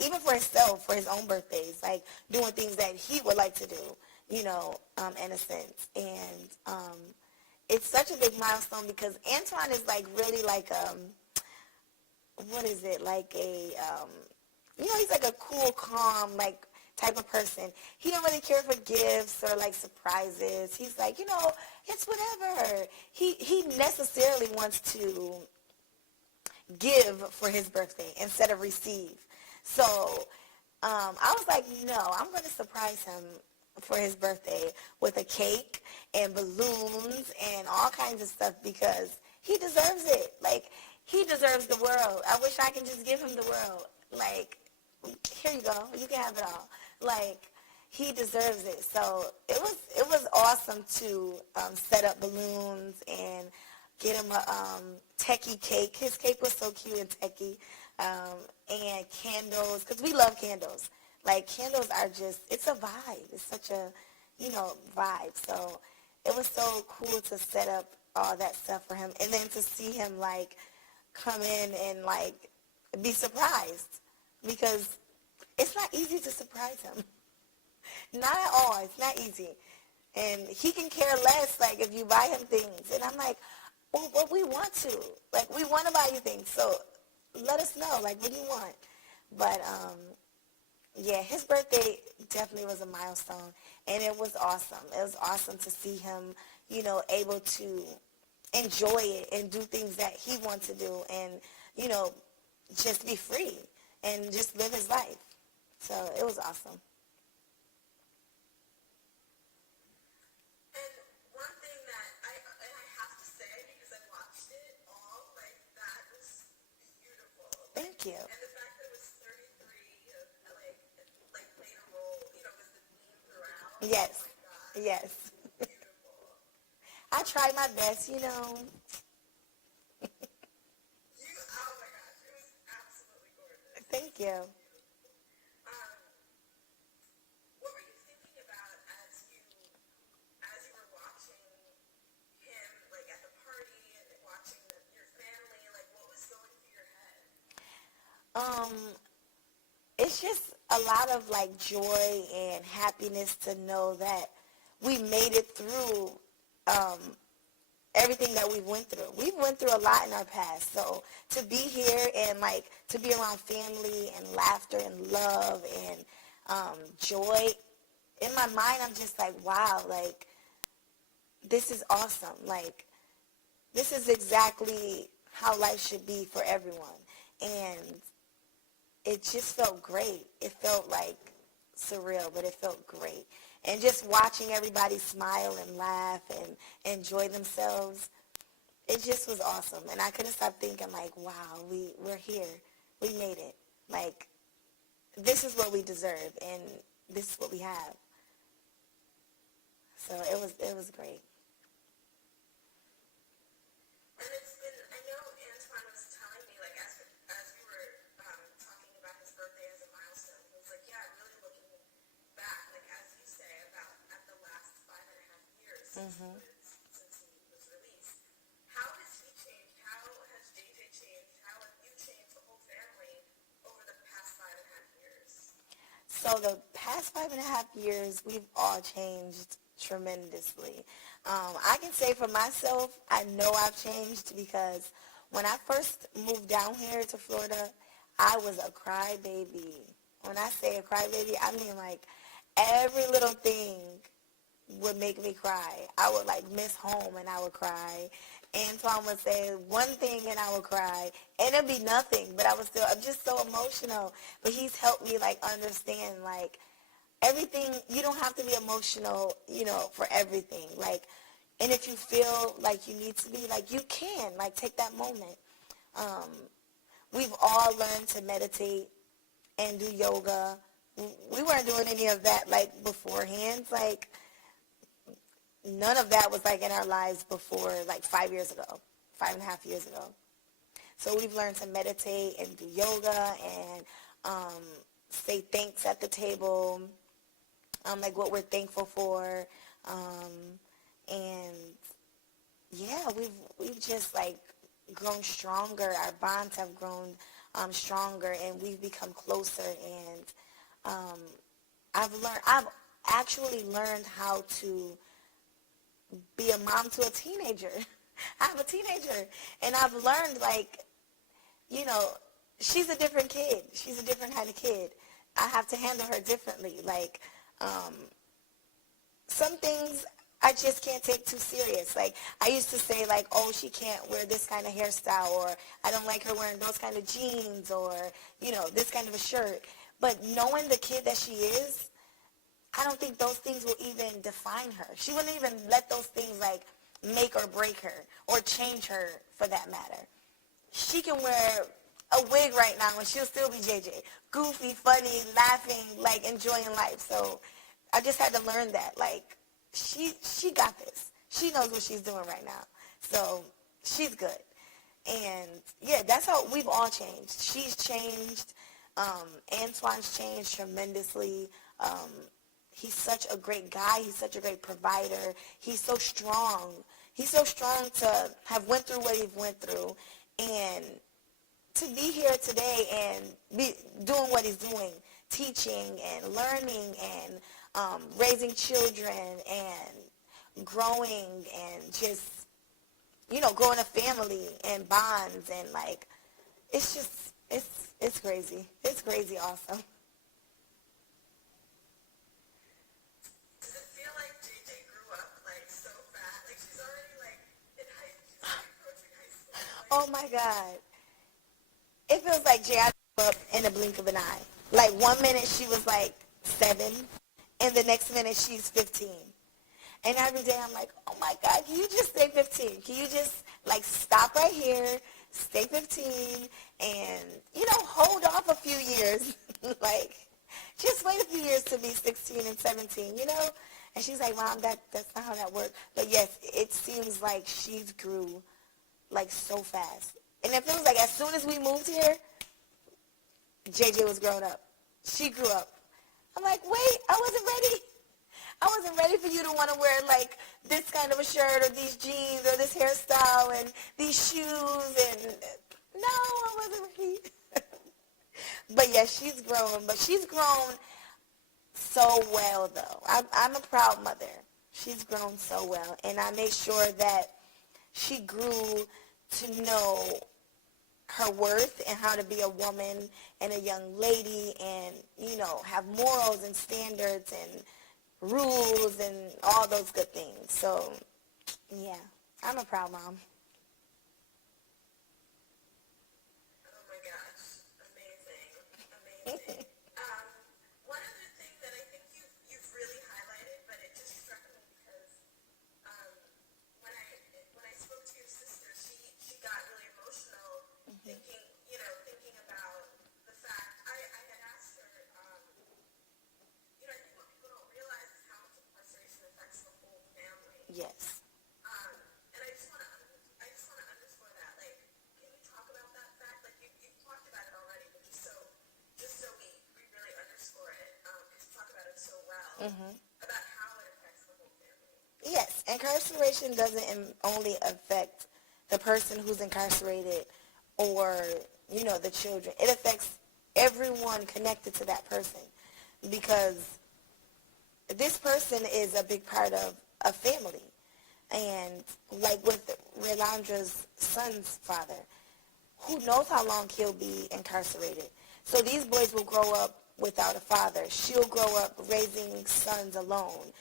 even for himself, for his own birthdays, like doing things that he would like to do, in a sense. And it's such a big milestone because Antoine is like really like what is it, like a he's like a cool, calm, like type of person. He don't really care for gifts or like surprises. He's like, it's whatever. He necessarily wants to give for his birthday instead of receive. So I was like, no, I'm going to surprise him for his birthday with a cake and balloons and all kinds of stuff because he deserves it. Like, he deserves the world. I wish I could just give him the world. Like, here you go. You can have it all. Like, he deserves it. So it was awesome to set up balloons and get him a techie cake. His cake was so cute and techie. And candles, because we love candles. Like, candles are just, it's a vibe. It's such a, vibe. So it was so cool to set up all that stuff for him. And then to see him, like, come in and like be surprised, because it's not easy to surprise him. Not at all. It's not easy. And he can care less, like, if you buy him things. And I'm like, well, we want to. Like, we want to buy you things. So let us know, like, what do you want? But, yeah, his birthday definitely was a milestone. And it was awesome. It was awesome to see him, you know, able to enjoy it and do things that he wants to do and, you know, just be free and just live his life. So it was awesome. And one thing that I have to say, because I watched it all, like, that was beautiful. Thank you. And the fact that it was 33, like played a role, you know, was the theme throughout. Yes. Oh my God. Yes. Beautiful. I tried my best, you know. Oh my gosh, it was absolutely gorgeous. Thank you. What were you thinking about as you were watching him, like at the party and watching your family? Like, what was going through your head? It's just a lot of like joy and happiness to know that we made it through everything that we went through. We went through a lot in our past. So to be here and like to be around family and laughter and love and joy, in my mind I'm just like, wow, like this is awesome. Like this is exactly how life should be for everyone. And it just felt great. It felt like surreal, but it felt great. And just watching everybody smile and laugh and enjoy themselves, it just was awesome. And I couldn't stop thinking like, wow, we're here. We made it. Like, this is what we deserve, and this is what we have. So it was great. And it's been, I know Antoine was telling me, like, as we were talking about his birthday as a milestone, he was like, yeah, really looking back, like, as you say, about at the last 5.5 years since he was released. How has he changed? How has JJ changed? How have you changed the whole family over the past 5.5 years? So the past 5.5 years, we've all changed tremendously. I can say for myself, I know I've changed because when I first moved down here to Florida, I was a crybaby. When I say a crybaby, I mean like every little thing would make me cry. I would like miss home and I would cry. Antoine would say one thing and I would cry. And it'd be nothing, but I'm just so emotional. But he's helped me like understand like everything, you don't have to be emotional, you know, for everything. Like, and if you feel like you need to be, like, you can, like, take that moment. We've all learned to meditate and do yoga. We weren't doing any of that, like, beforehand. Like, none of that was, like, in our lives before, like, 5 years ago, 5.5 years ago. So we've learned to meditate and do yoga and say thanks at the table. Like what we're thankful for, and yeah, we've just like grown stronger. Our bonds have grown stronger, and we've become closer. And I've actually learned how to be a mom to a teenager. I have a teenager, and I've learned like, you know, she's a different kid. She's a different kind of kid. I have to handle her differently. Like. Some things I just can't take too serious. Like, I used to say, like, oh, she can't wear this kind of hairstyle, or I don't like her wearing those kind of jeans, or, you know, this kind of a shirt. But knowing the kid that she is, I don't think those things will even define her. She wouldn't even let those things, like, make or break her, or change her, for that matter. She can wear a wig right now, and she'll still be JJ. Goofy, funny, laughing, like, enjoying life. So I just had to learn that. Like, she got this. She knows what she's doing right now. So she's good. And, yeah, that's how we've all changed. She's changed. Antoine's changed tremendously. He's such a great guy. He's such a great provider. He's so strong. He's so strong to have went through what he went through And to be here today and be doing what he's doing, teaching and learning and raising children and growing and just, growing a family and bonds and like, it's just, it's crazy. It's crazy awesome. Does it feel like JJ grew up like so fast? Like she's already like in she's like approaching high school. Like, Oh my God. It feels like Jay grew up in a blink of an eye. Like 1 minute she was like 7, and the next minute she's 15. And every day I'm like, oh my God, can you just stay 15? Can you just like stop right here, stay 15, and, hold off a few years. Like, just wait a few years to be 16 and 17, And she's like, Mom, that's not how that works. But yes, it seems like she's grew like so fast. And it feels like as soon as we moved here, JJ was grown up. She grew up. I'm like, wait, I wasn't ready. I wasn't ready for you to want to wear like this kind of a shirt or these jeans or this hairstyle and these shoes. And no, I wasn't ready. But yes, she's grown. But she's grown so well, though. I'm a proud mother. She's grown so well. And I made sure that she grew to know her worth and how to be a woman and a young lady and, have morals and standards and rules and all those good things. So, yeah, I'm a proud mom. oh my gosh, amazing. One other thing that I think you've really highlighted, but it just struck me because when I spoke to your sister, she got really emotional thinking about the fact I had asked her. I think what people don't realize is how much incarceration affects the whole family. Yes. And I just want to underscore that. Like, can you talk about that fact? Like, you've talked about it already, but just so we really underscore it, because you talk about it so well, about how it affects the whole family. Yes, incarceration doesn't only affect the person who's incarcerated or, the children. It affects everyone connected to that person because this person is a big part of a family. And like with Relandra's son's father, who knows how long he'll be incarcerated. So these boys will grow up without a father. She'll grow up raising sons alone.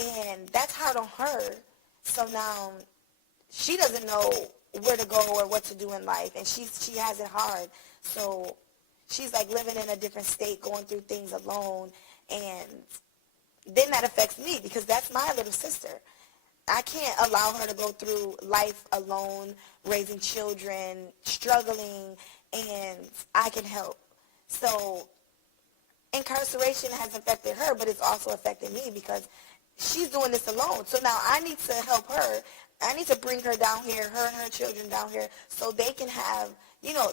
And that's hard on her. So now she doesn't know where to go or what to do in life. And she has it hard. So she's like living in a different state, going through things alone. And then that affects me because that's my little sister. I can't allow her to go through life alone, raising children, struggling, and I can help. So incarceration has affected her, but it's also affected me because she's doing this alone. So now I need to help her. I need to bring her down here, her and her children down here, so they can have,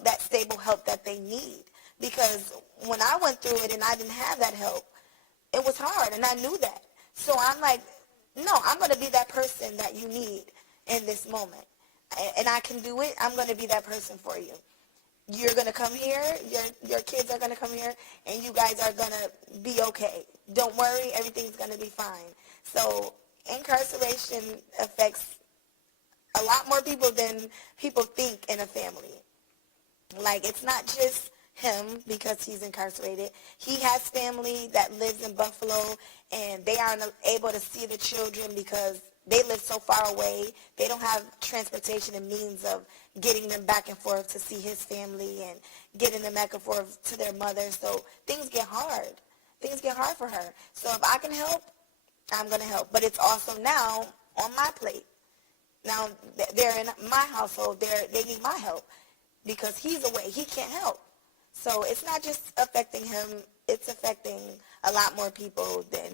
that stable help that they need. Because when I went through it and I didn't have that help, it was hard, and I knew that. So I'm like, no, I'm going to be that person that you need in this moment. And I can do it. I'm going to be that person for you. You're going to come here. Your kids are going to come here, and you guys are going to be okay. Don't worry. Everything's going to be fine. So incarceration affects a lot more people than people think in a family. Like, it's not just him because he's incarcerated. He has family that lives in Buffalo, and they aren't able to see the children because they live so far away. They don't have transportation and means of getting them back and forth to see his family and getting them back and forth to their mother. So things get hard. Things get hard for her. So if I can help, I'm going to help. But it's also now on my plate. Now they're in my household. They need my help because he's away. He can't help. So it's not just affecting him. It's affecting a lot more people than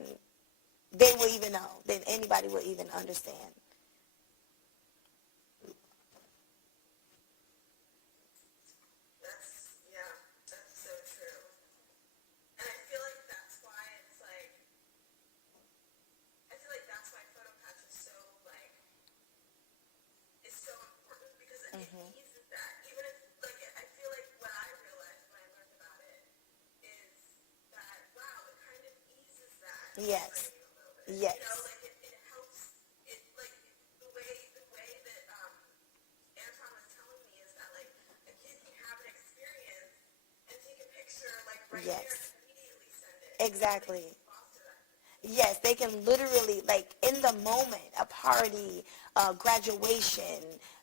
they will even know, than anybody will even understand. That's so true. And I feel like that's why that's why Photo Patch is so important because it means Yes. You know, Yes. like it helps. It like the way that Anton was telling me is that like a kid can have an experience and take a picture like right there Yes. and immediately send it. Exactly. Foster that. Yes, they can literally, like, in the moment, a party, graduation,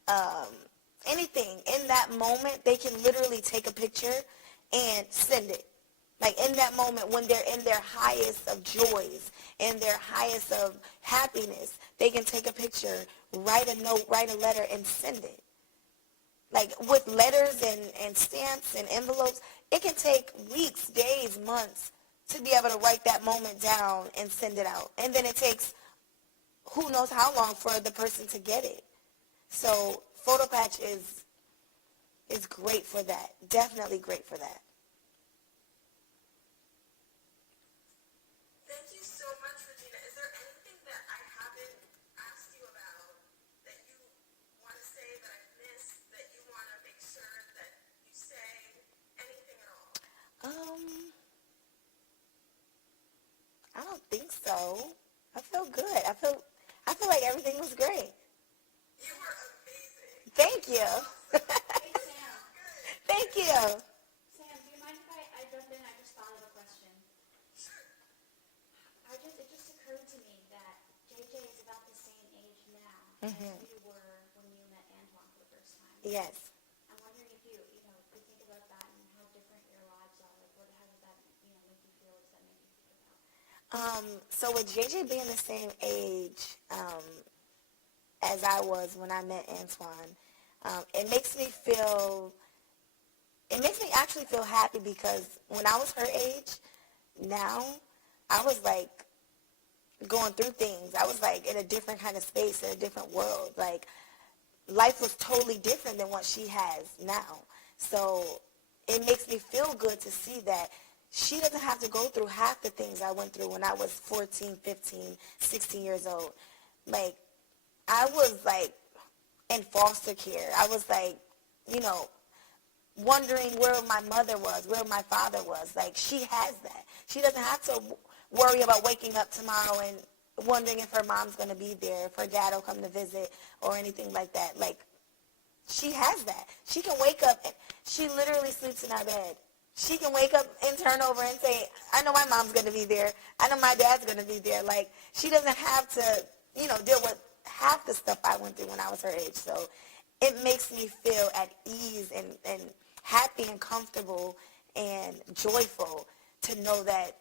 um, anything, in that moment, they can literally take a picture and send it. Like, in that moment, when they're in their highest of joys, in their highest of happiness, they can take a picture, write a note, write a letter, and send it. Like, with letters and stamps and envelopes, it can take weeks, days, months to be able to write that moment down and send it out. And then it takes who knows how long for the person to get it. So PhotoPatch is great for that. Definitely great for that. Thank you so much, Regina. Is there anything that I haven't asked you about that you want to say that I've missed, that you want to make sure that you say? Anything at all? I don't think so. I feel good. I feel like everything was great. You were amazing. Thank you. Hey, Sam. Thank you. Sam, do you mind if I jump in? I just thought of a question. Sure. It just occurred to me that JJ is about the same age now as you were when you met Antoine for the first time. Yes. I'm wondering if you could think about that and how different your lives are. Like, how does that, make you feel? What does that make you think about? So with JJ being the same age as I was when I met Antoine, it makes me actually feel happy because when I was her age, now, I was like going through things. I was like in a different kind of space, in a different world. Like, life was totally different than what she has now. So it makes me feel good to see that she doesn't have to go through half the things I went through when I was 14, 15, 16 years old. Like, I was like in foster care. I was like, wondering where my mother was, where my father was. Like, she has that. She doesn't have to worry about waking up tomorrow and wondering if her mom's going to be there, if her dad will come to visit or anything like that. Like, she has that. She can wake up and she literally sleeps in our bed. She can wake up and turn over and say, I know my mom's going to be there. I know my dad's going to be there. Like, she doesn't have to, deal with half the stuff I went through when I was her age. So it makes me feel at ease and happy and comfortable and joyful to know that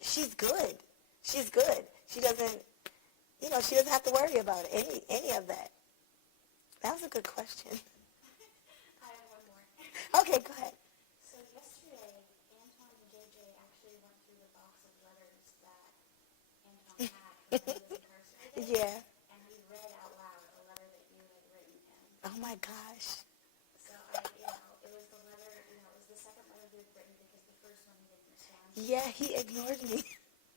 she's good. She's good. She doesn't, she doesn't have to worry about it, any of that. That was a good question. I have one more. Okay, go ahead. So yesterday, Antoine and JJ actually went through the box of letters that Antoine had when he was incarcerated. Yeah. And he read out loud a letter that you had written him. Oh my gosh. So it was the letter, it was the second letter you had written because the first one he didn't respond to. Yeah, he ignored me.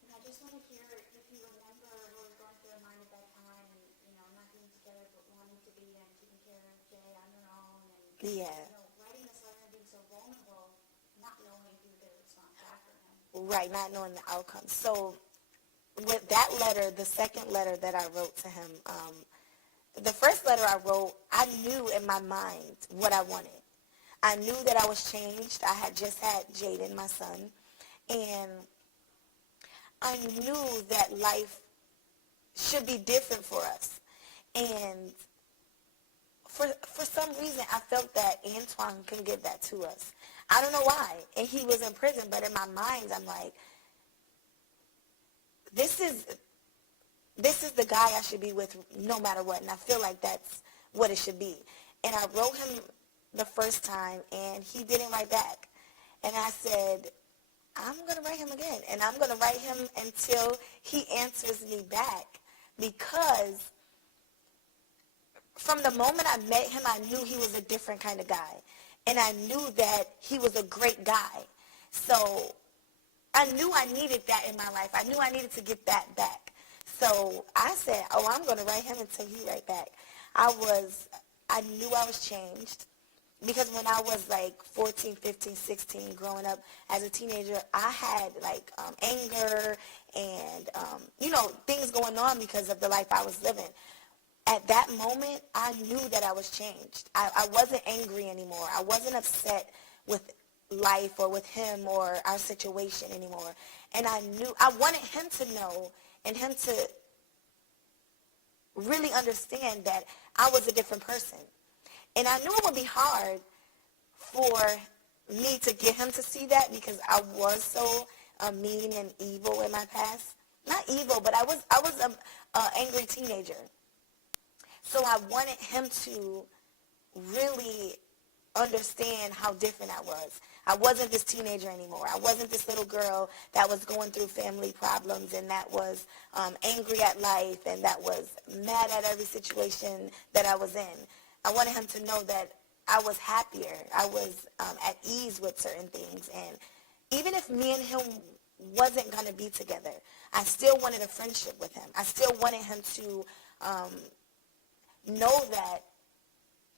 And I just want to hear if you remember what was going through your mind at that time and, not being together but wanting to be and taking care of Jay on your own and, Yeah. writing this letter and being so vulnerable, not knowing if you would get a response back from him. Right, not knowing the outcome. So with that letter, the second letter that I wrote to him, the first letter I wrote, I knew in my mind what I wanted. I knew that I was changed. I had just had Jaden, my son, and I knew that life should be different for us. And for some reason, I felt that Antoine could give that to us. I don't know why. And he was in prison, but in my mind, I'm like, this is the guy I should be with no matter what. And I feel like that's what it should be. And I wrote him the first time, and he didn't write back. And I said, I'm going to write him again. And I'm going to write him until he answers me back. Because from the moment I met him, I knew he was a different kind of guy. And I knew that he was a great guy. So I knew I needed that in my life. I knew I needed to get that back. So I said, I'm going to write him until he write back. I knew I was changed. because when I was like 14, 15, 16, growing up as a teenager, I had like anger and, things going on because of the life I was living. At that moment, I knew that I was changed. I wasn't angry anymore. I wasn't upset with life or with him or our situation anymore. And I wanted him to know and him to really understand that I was a different person. And I knew it would be hard for me to get him to see that because I was so mean and evil in my past. Not evil, but I was an angry teenager. So I wanted him to really understand how different I was. I wasn't this teenager anymore. I wasn't this little girl that was going through family problems and that was angry at life and that was mad at every situation that I was in. I wanted him to know that I was happier. I was at ease with certain things. And even if me and him wasn't going to be together, I still wanted a friendship with him. I still wanted him to know that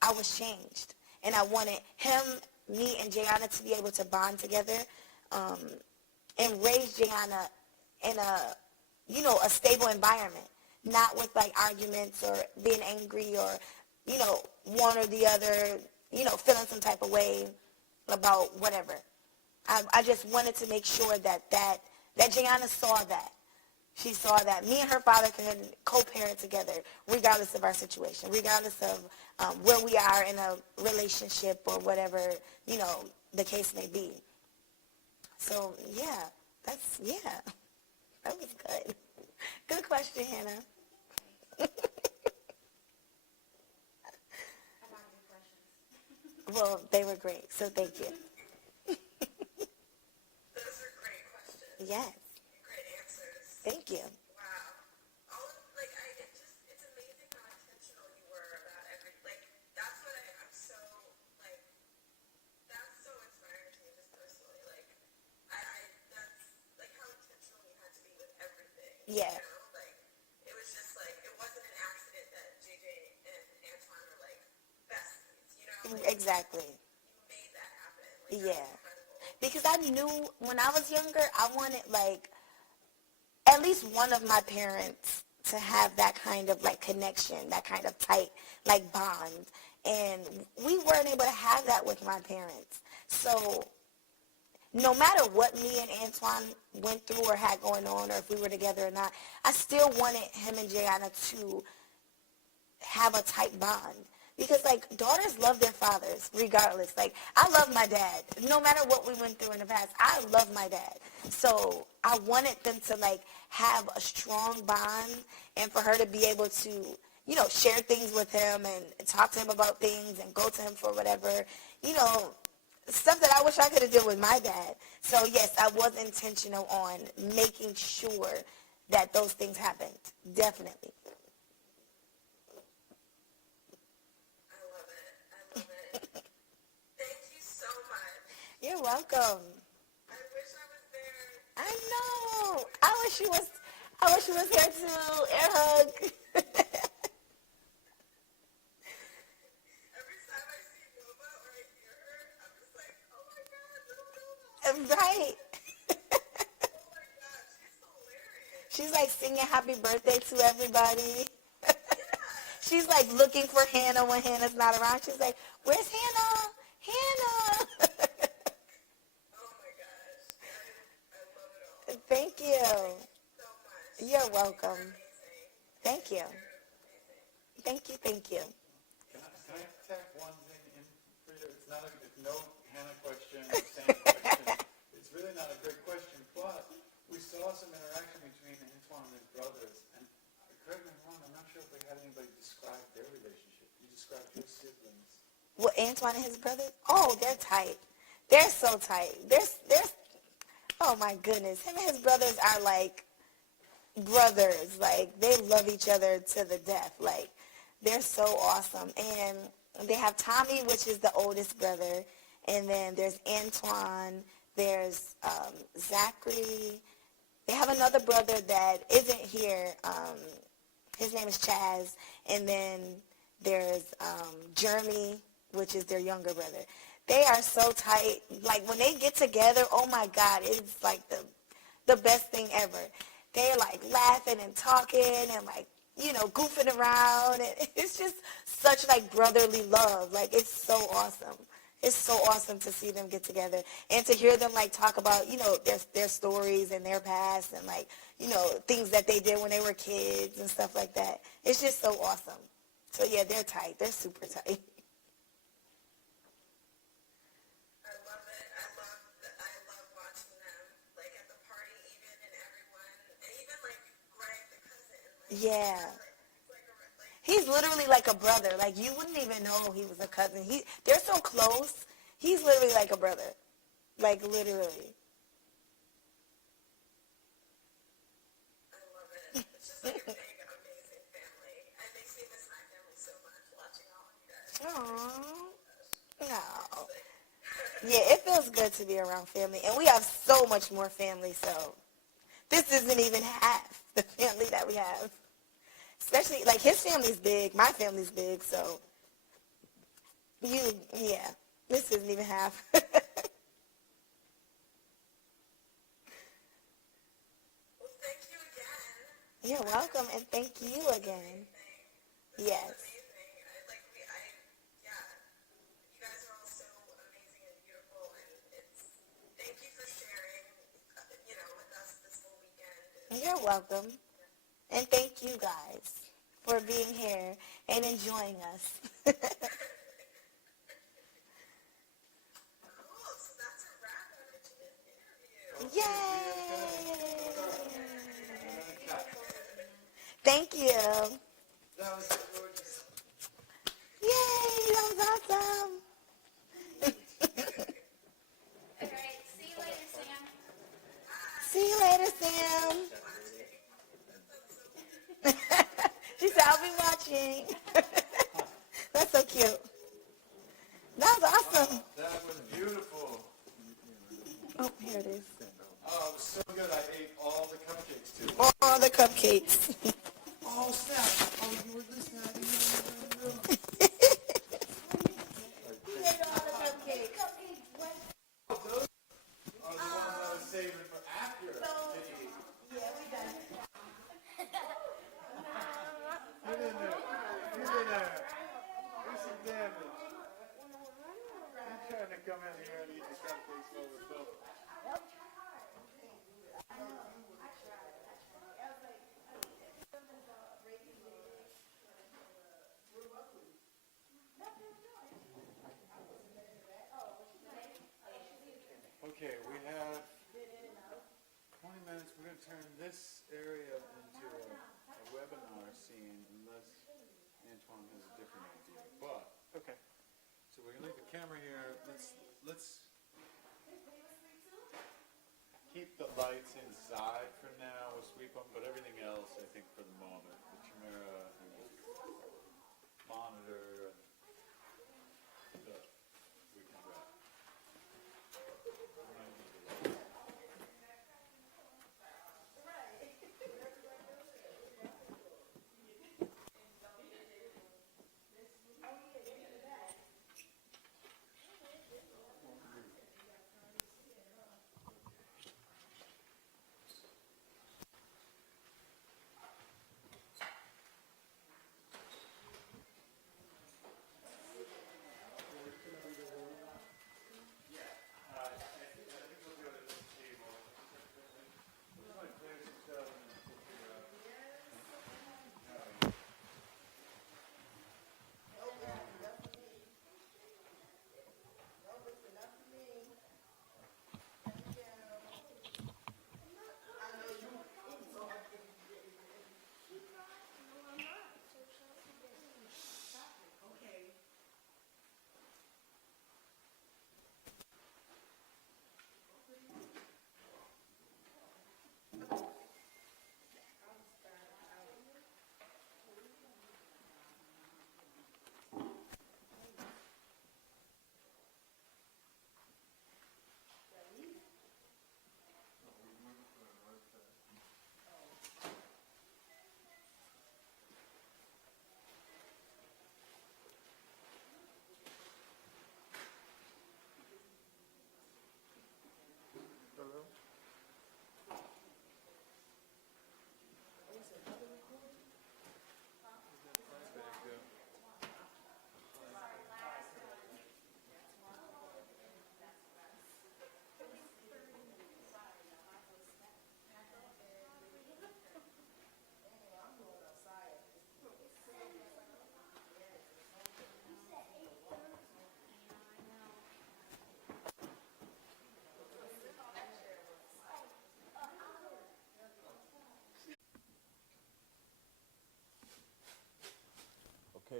I was changed. And I wanted him, me, and Jayana to be able to bond together and raise Jayana in a stable environment, not with like arguments or being angry or, one or the other, feeling some type of way about whatever. I just wanted to make sure that Jayana saw that. She saw that me and her father can co-parent together regardless of our situation, regardless of where we are in a relationship or whatever, the case may be. So, that was good. Good question, Hannah. Well, they were great, so thank you. Those are great questions. Yes. Great answers. Thank you. Wow. It's amazing how intentional you were about that's what I'm so, that's so inspiring to me just personally. That's how intentional you had to be with everything. Yeah. It was just it wasn't an accident that JJ and Antoine were besties, Exactly. You made that happen. Yeah. Because I knew when I was younger, I wanted at least one of my parents to have that kind of connection, that kind of tight bond. And we weren't able to have that with my parents. So no matter what me and Antoine went through or had going on or if we were together or not, I still wanted him and Jayana to have a tight bond. Because, daughters love their fathers, regardless. I love my dad. No matter what we went through in the past, I love my dad. So I wanted them to, have a strong bond and for her to be able to, share things with him and talk to him about things and go to him for whatever, stuff that I wish I could have done with my dad. So, yes, I was intentional on making sure that those things happened. Definitely. You're welcome. I wish I was there. I know. I wish you was here too. Air hug. Every time I see Nova or I hear her, I'm just like, oh my God, little Nova. Right. Oh my God, she's hilarious. She's singing happy birthday to everybody. She's looking for Hannah when Hannah's not around. She's like, where's Hannah? Hannah. Thank you. You're welcome. Thank you. Thank you. Thank you. Can I tack one thing in for you? It's not no Hannah question, same question. It's really not a great question, but we saw some interaction between Antoine and his brothers, and correct me if I'm wrong, I'm not sure if we had anybody describe their relationship. You described your siblings. Well, Antoine and his brothers? Oh, they're tight. They're so tight. They're oh my goodness. Him and his brothers are brothers. They love each other to the death. They're so awesome. And they have Tommy, which is the oldest brother. And then there's Antoine. There's Zachary. They have another brother that isn't here. His name is Chaz. And then there's Jeremy, which is their younger brother. They are so tight. Like when they get together, oh my God, it's like the best thing ever. They're like laughing and talking and like, you know, goofing around. And it's just such like brotherly love. Like it's so awesome. It's so awesome to see them get together and to hear them like talk about, you know, their stories and their past and like, you know, things that they did when they were kids and stuff like that. It's just so awesome. So yeah, they're tight. They're super tight. I love watching them, like at the party even, and everyone, and even like Greg, the cousin. Like, Yeah. like He's literally like a brother. Like you wouldn't even know he was a cousin. They're so close. He's literally like a brother. Like literally. I love it. It's just like a big, amazing family. It makes me miss my family so much watching all of you guys. Aww. No. Yeah, it feels good to be around family. And we have so much more family, so this isn't even half the family that we have. Especially, like, his family's big, my family's big, so yeah, this isn't even half. Well, thank you again. You're welcome, and thank you again. Yes. Amazing. Yeah. You guys are all so amazing and beautiful, and thank you for sharing, you know, with us this whole weekend. You're welcome. And thank you guys for being here and enjoying us. Cool. So that's a wrap on Regina's interview. Yay! Thank you. That was gorgeous. Yay, that was awesome. All right, see you later, Sam. See you later, Sam. She said, I'll be watching. That's so cute. That was awesome. That was beautiful. Oh, here it is. Oh, it was so good. I ate all the cupcakes too. All the cupcakes. Oh, snap. Oh, you were listening. I didn't know. He ate all the cupcakes. Oh, those are the ones I was saving for after to eat. Yeah, we done. Get in there. Get in there. Do some damage. You're trying to come in here and eat the cupcakes while we're filming. Okay, we have 20 minutes. We're going to turn this area into a webinar scene unless Antoine has a different idea. But, okay. So we're going to leave the camera here. Let's keep the lights inside for now. We'll sweep them, but everything else, I think, for the moment. The Chimera and the monitor and stuff, we can wrap.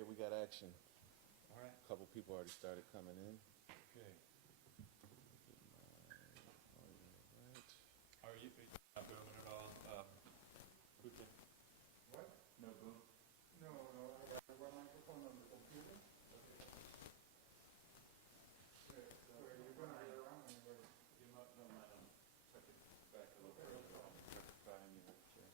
we got action. All right. A couple people already started coming in. Okay. Right. Are you not booming at all? Puka? What? No boom? No, I got one microphone on the computer. So you're gonna get around anyway. You might, no, tuck it back a little further. Behind you. Chair.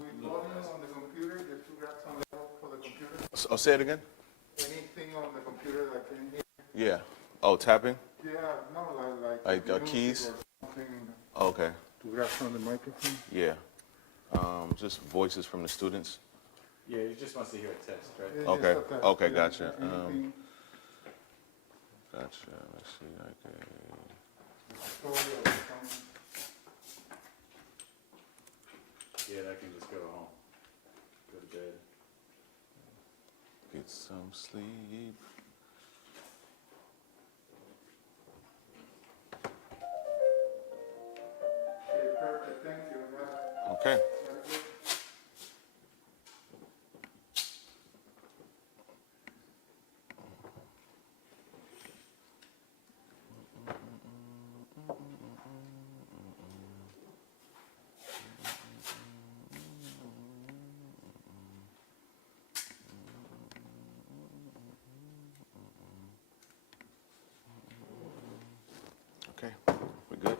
With volume on the computer, that you got some level for the computer? Oh, say it again? Anything on the computer that can hear? Yeah. Oh, tapping? Yeah, no, Like, music keys? or something Okay. to grab from the microphone? Yeah. Just voices from the students. Yeah, he just wants to hear a test, right? Yeah, Okay. just a test, Okay, yeah. gotcha. Anything, Gotcha. Let's see. Okay. story or something. Yeah, that can just go home. Go to bed. Get some sleep. Okay, perfect, thank you. Okay. Okay. We good? Okay.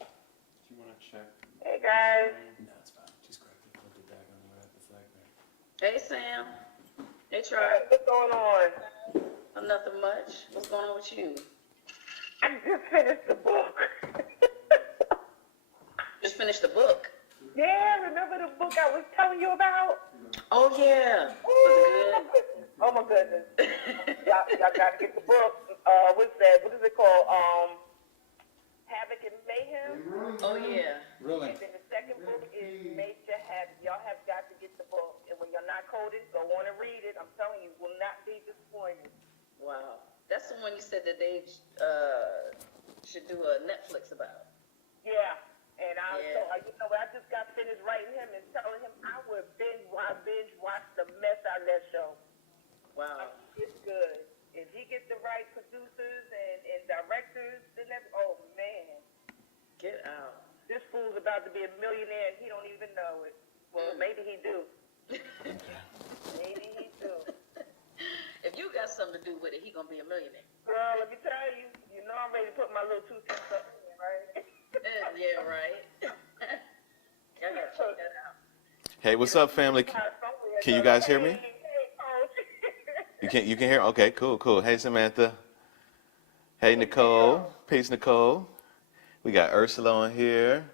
Do you want to check? Hey guys. No, it's fine. Just grab it, flip it back on the right, the flag back. Hey Sam. Hey Troy. What's going on? Nothing much. What's going on with you? I just finished the book. Just finished the book? Yeah, remember the book I was telling you about? Oh yeah. Was it good? Oh my goodness. y'all gotta get the book. What's that? What is it called? Havoc and Mayhem? Oh yeah. Really? And then the second book is Major Havoc. Y'all have got to get the book. And when you're not coded, go on and read it. I'm telling you, will not be disappointed. Wow. That's the one you said that they should do a Netflix about. Yeah. And I just got finished writing him and telling him I would binge watch the mess out of that show. Wow. It's good. If he gets the right producers and directors, then oh man. Get out. This fool's about to be a millionaire and he don't even know it. Well, maybe he do. Maybe he do. If you got something to do with it, he gonna be a millionaire. Well, let me tell you, I'm ready to put my little 2 cents up in, right? Yeah, right. Y'all gotta check that out. Hey, what's up, family? Can you guys hear me? You can hear? Okay, cool. Hey, Samantha. Hey, Nicole. Peace, Nicole. We got Ursula on here.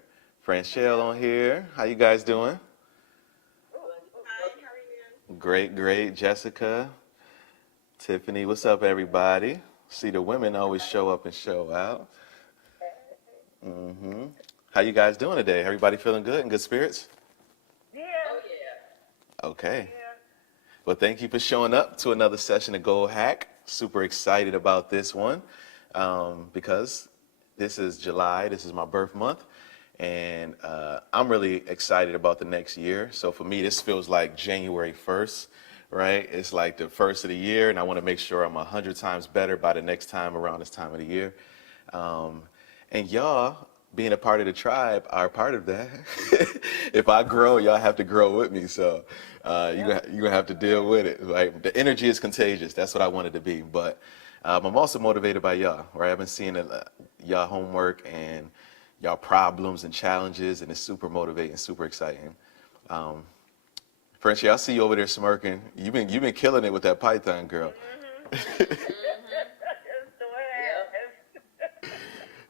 Franchelle on here. How you guys doing? Hi, how are you? Great. Jessica. Tiffany. What's up, everybody? See, the women always show up and show out. How you guys doing today? Everybody feeling good, in good spirits? Yeah. Oh yeah. Okay. Well, thank you for showing up to another session of Gold Hack. Super excited about this one because this is July. This is my birth month. And I'm really excited about the next year. So for me, this feels like January 1st, right? It's like the first of the year, and I want to make sure I'm 100 times better by the next time around this time of the year. And y'all, being a part of the tribe, are part of that. If I grow, y'all have to grow with me. So you're gonna have to deal with it. Like, the energy is contagious. That's what I wanted to be. But I'm also motivated by y'all, right? I've been seeing y'all homework and y'all problems and challenges, and it's super motivating, super exciting. Frenchie, I see you over there smirking. You've been killing it with that Python, girl.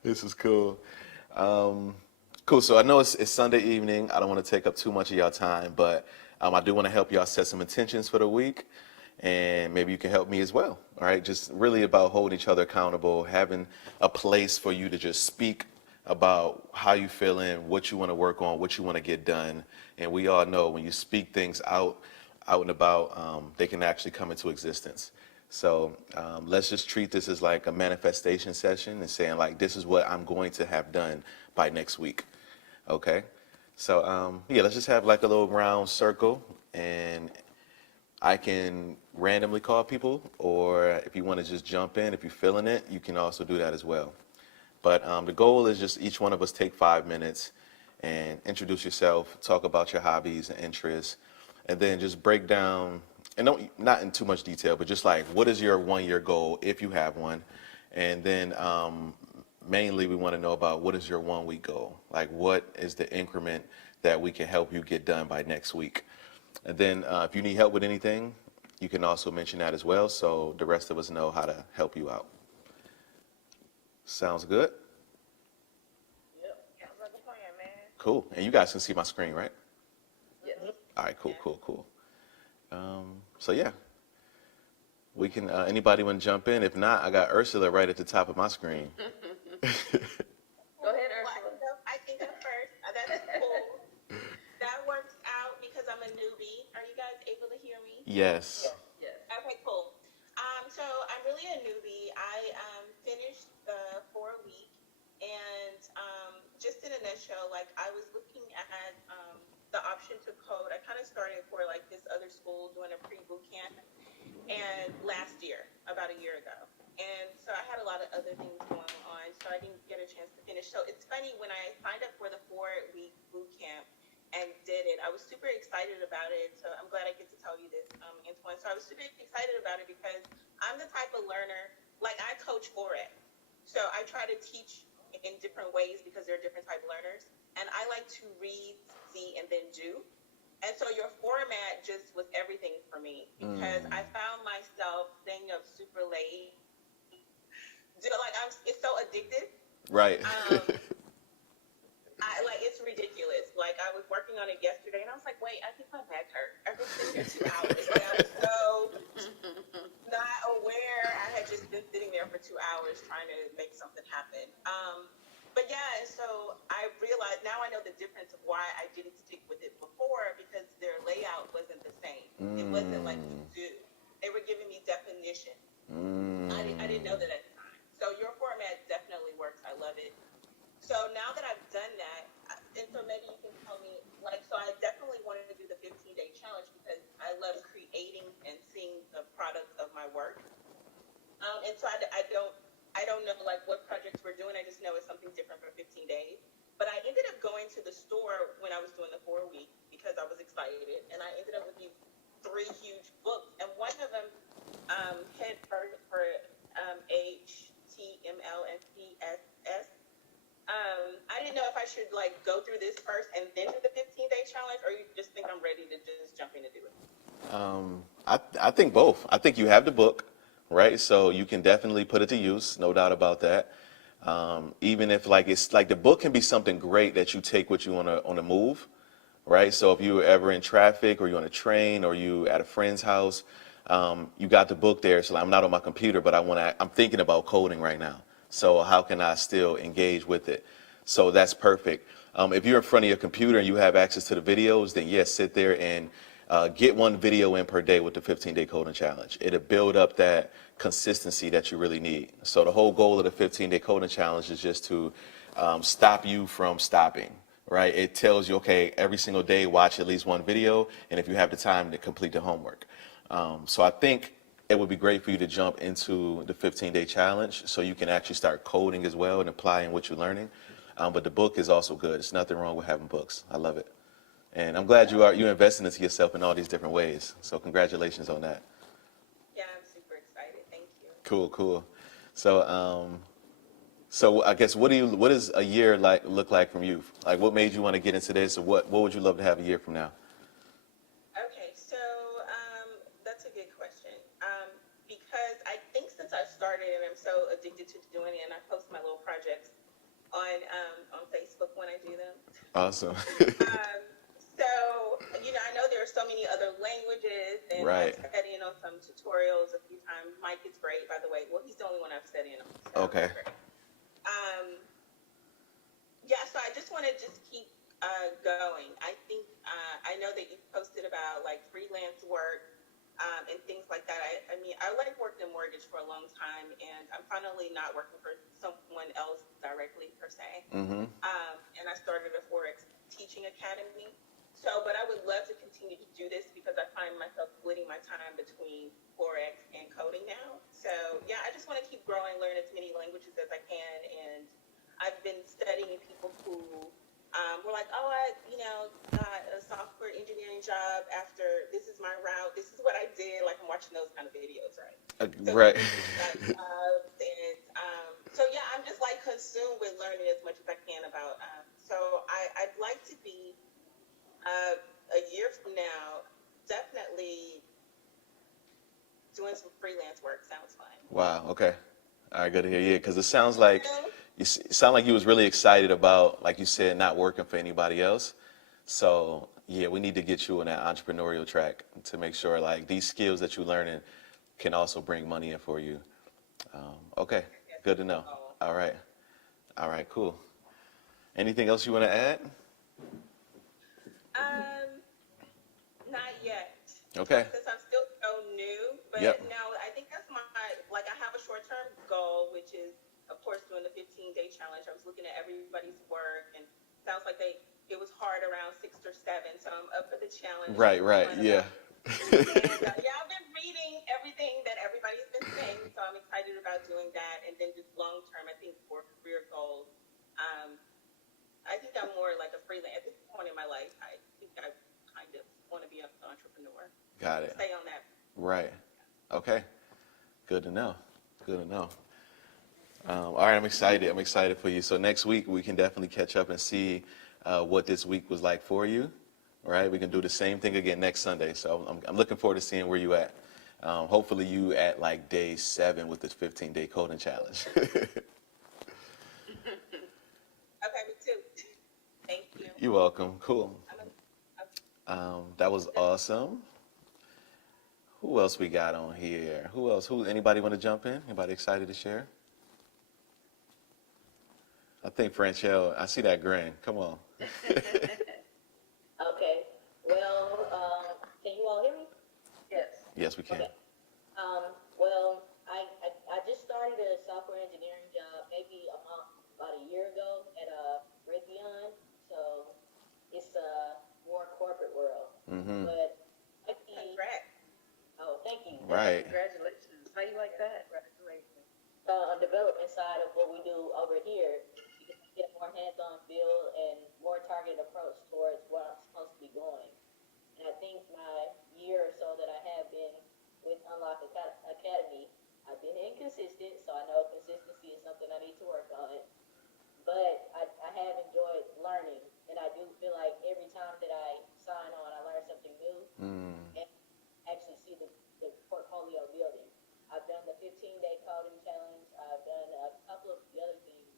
This is cool. Cool. So I know it's Sunday evening. I don't want to take up too much of y'all time, but I do want to help y'all set some intentions for the week, and maybe you can help me as well. All right, just really about holding each other accountable, having a place for you to just speak about how you feeling, what you want to work on, what you want to get done. And we all know when you speak things out and about, they can actually come into existence. So let's just treat this as like a manifestation session and saying like, this is what I'm going to have done by next week. Okay. So yeah, let's just have like a little round circle, and I can randomly call people, or if you want to just jump in, if you're feeling it, you can also do that as well. But the goal is just each one of us take 5 minutes and introduce yourself, talk about your hobbies and interests, and then just break down, and not in too much detail, but just like, what is your 1-year goal if you have one? And then mainly we want to know about what is your 1-week goal? Like, what is the increment that we can help you get done by next week? And then if you need help with anything, you can also mention that as well, so the rest of us know how to help you out. Sounds good? Yep. Sounds like a plan, man. Cool. And you guys can see my screen, right? Yes. All right, cool. So yeah, we can, anybody want to jump in? If not, I got Ursula right at the top of my screen. Go ahead, Ursula. I can go first. That's cool. That works out because I'm a newbie. Are you guys able to hear me? Yes. Yes. Okay, cool. So I'm really a newbie. I finished the 4-week, and just in a nutshell, like I was looking at the option to code. I kind of started for like this other school doing a pre-boot camp, and last year, about a year ago, and so I had a lot of other things going on, so I didn't get a chance to finish. So it's funny, when I signed up for the 4-week boot camp and did it, I was super excited about it. So I'm glad I get to tell you this, Antoine. So I was super excited about it because I'm the type of learner, like I coach FOREC. So I try to teach in different ways because there are different type of learners. And I like to read, see, and then do. And so your format just was everything for me because I found myself staying up super late. It's so addictive. Right. It's ridiculous. Like, I was working on it yesterday, and I was like, wait, I think my back hurt. I've been sitting here 2 hours. Like, I was so not aware. I had just been sitting there for 2 hours trying to make something happen. But yeah, and so I realized, now I know the difference of why I didn't stick with it before, because their layout wasn't the same. It wasn't like you do. They were giving me definition. I didn't know that at the time. So your format definitely works. I love it. So now that I've done that, and so maybe you can tell me, like, so I definitely wanted to do the 15-day challenge because I love creating and seeing the product of my work. And so I don't know, like, what projects we're doing. I just know it's something different for 15 days. But I ended up going to the store when I was doing the 4-week because I was excited. And I ended up with these 3 huge books. And one of them, Head First for HTML and CSS. I didn't know if I should like go through this first and then do the 15-day challenge, or you just think I'm ready to just jump in and do it? I think both. I think you have the book, right? So you can definitely put it to use, no doubt about that. Even if like it's like the book can be something great that you take with you on a move, right? So if you're ever in traffic, or you're on a train, or you at a friend's house, you got the book there. So I'm not on my computer, but I'm thinking about coding right now. So how can I still engage with it? So that's perfect. If you're in front of your computer and you have access to the videos, then yes, sit there and get 1 video in per day with the 15-day coding challenge. It'll build up that consistency that you really need. So the whole goal of the 15-day coding challenge is just to stop you from stopping, right? It tells you, okay, every single day, watch at least 1 video, and if you have the time, to complete the homework. So I think it would be great for you to jump into the 15-day challenge so you can actually start coding as well and applying what you're learning. But the book is also good. There's nothing wrong with having books. I love it. And I'm glad you're investing into yourself in all these different ways. So congratulations on that. Yeah, I'm super excited. Thank you. Cool. So I guess what does a year look like from you? Like, what made you want to get into this, or what would you love to have a year from now? Okay, so that's a good question. Because I think since I started and I'm so addicted to doing it, and I post my little projects on Facebook when I do them. Awesome. So, I know there are so many other languages, and Right. I've studied on some tutorials a few times. Mike is great, by the way. Well, he's the only one I've studied on. So Okay. Yeah, so I just want to keep going. I think I know that you posted about like freelance work and things like that. I mean, I like worked in mortgage for a long time, and I'm finally not working for someone else directly per se. Mm-hmm. And I started a Forex teaching academy. So, but I would love to continue to do this because I find myself splitting my time between Forex and coding now. So, yeah, I just want to keep growing, learn as many languages as I can. And I've been studying people who were like, oh, I, got a software engineering job after this is my route. This is what I did. Like, I'm watching those kind of videos, right? Right. So yeah, I'm just like consumed with learning as much as I can about. So I'd like to be a year from now, definitely doing some freelance work. Sounds fun. Wow. Okay. All right. Good to hear. Yeah, because it sounds like you was really excited about, like you said, not working for anybody else. So yeah, we need to get you on that entrepreneurial track to make sure like these skills that you're learning can also bring money in for you. Okay. Good to know. All right. All right. Cool. Anything else you want to add? Not yet. Okay. Since I'm still so new, but Yep. no, I think that's I have a short-term goal, which is, of course, doing the 15-day challenge. I was looking at everybody's work, and sounds like it was hard around 6 or 7, so I'm up for the challenge. Right. Yeah. I've been reading everything that everybody's been saying, so I'm excited about doing that. And then just long-term, I think for career goals, I think I'm more like a freelance. At this point in my life, I think I kind of want to be an entrepreneur. Got it. Stay on that. Right. Okay. Good to know. Good to know. All right, I'm excited. I'm excited for you. So next week we can definitely catch up and see what this week was like for you. All right, we can do the same thing again next Sunday. So I'm looking forward to seeing where you at. Hopefully you at like day 7 with this 15-day coding challenge. Okay, me too. Thank you. You're welcome. Cool. That was awesome. Who else we got on here? Who else? Anybody want to jump in? Anybody excited to share? I think Franchelle, I see that grin. Come on. Okay. Well, can you all hear me? Yes. Yes, we can. Okay. Well, I just started a software engineering job maybe about a year ago at Raytheon. So it's a more corporate world. Mm-hmm. But Congrats. oh, thank you. Right. Congratulations. How you like that? Congratulations. On development side of what we do over here, you can get more hands-on feel and more targeted approach towards where I'm supposed to be going. And I think my year or so that I have been with Unlock Academy, I've been inconsistent, so I know consistency is something I need to work on. But I have enjoyed learning, and I do feel like every time that I sign on, I learn something new and actually see the portfolio building. I've done the 15-day coding challenge. I've done a couple of the other things.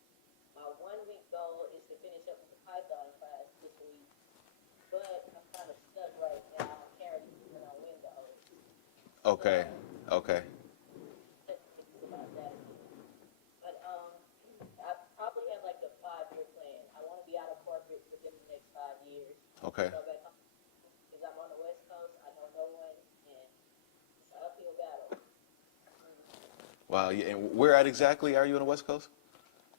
My 1-week goal is to finish up with the Python class this week, but I'm kind of stuck right now. I'm carrying it on Windows. Okay. Okay. About that. But I probably have like a 5-year plan. I want to be out of corporate within the next 5 years. Okay. Go back home. Because I'm on the West Coast, I know no one, and it's an uphill battle. Wow. Yeah, and where at exactly are you on the West Coast?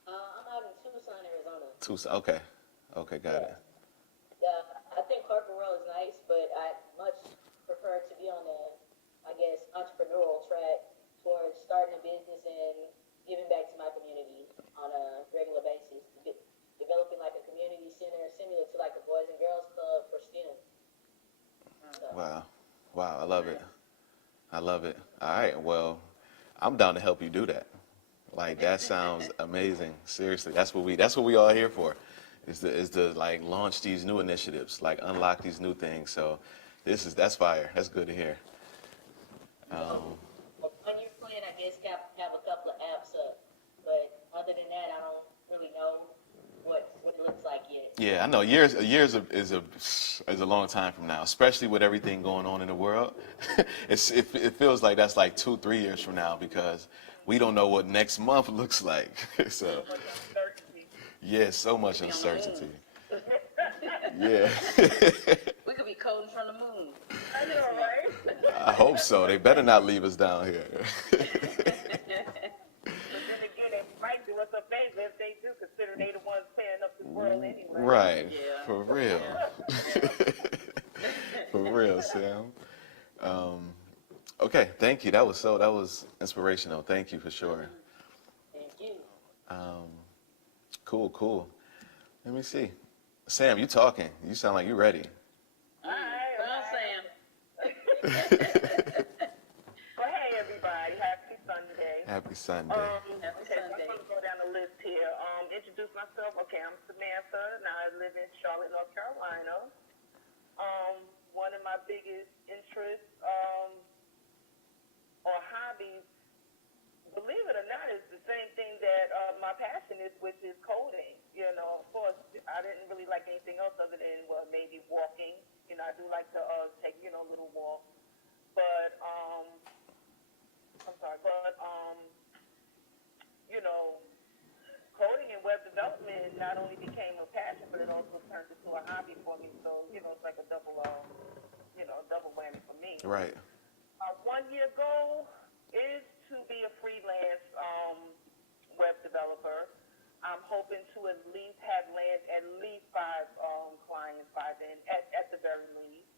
I'm out in Tucson, Arizona. Tucson. Okay. Okay. Got it. I think corporate world is nice, but I much prefer to be on the, I guess, entrepreneurial track towards starting a business and giving back to my community on a regular basis. Developing like a community center similar to like a Boys and Girls Club for STEM. So. Wow. Wow. I love it. I love it. All right. Well, I'm down to help you do that. Like that sounds amazing. Seriously, that's what we all here for. Is to like launch these new initiatives, like unlock these new things. So that's fire. That's good to hear. On your plan, I guess have a couple of apps up, but other than that, I don't really know what it looks like yet. Yeah, I know. A year is is a long time from now, especially with everything going on in the world. It feels like that's like 2-3 years from now because we don't know what next month looks like. So, yeah, so much uncertainty. Yeah. We could be coding from the moon. I know, right? I hope so. They better not leave us down here. But then again, they might do us a favor if they do, consider they the ones tearing up the world anyway. Right. Yeah. For real. For real, Sam. Okay, thank you. That was inspirational. Thank you for sure. Thank you. Cool. Let me see. Sam, you talking. You sound like you're ready. All right. Come on, Sam. Well, hey, everybody. Happy Sunday. Happy Sunday. Happy Sunday. I'm going to go down the list here. Introduce myself. Okay, I'm Samantha, and I live in Charlotte, North Carolina. One of my biggest interests or hobbies, believe it or not, is the same thing that my passion is, which is coding. You know, of course, I didn't really like anything else other than, well, maybe walking. You know, I do like to take, little walks. But, coding and web development not only became a passion, but it also turned into a hobby for me. So, it's like a double whammy for me. Right. 1 year goal is to be a freelance web developer. I'm hoping to at least have land at least 5 clients by then, at the very least.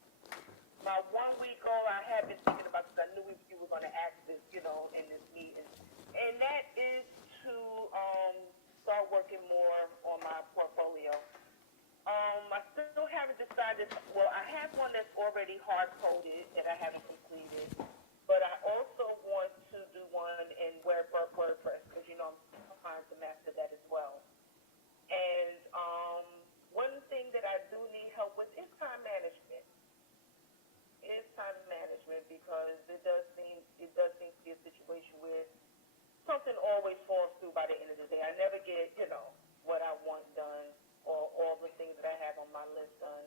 My 1 week goal, I have been thinking about this. I knew you were going to ask this, in this meeting. And that is to start working more on my portfolio. I still haven't decided. Well, I have one that's already hard-coded that I haven't completed. But I also want to do one in WordPress because, I'm trying to master that as well. And one thing that I do need help with is time management. Because it does seem to be a situation where something always falls through by the end of the day. I never get, what I want done or all the things that I have on my list done.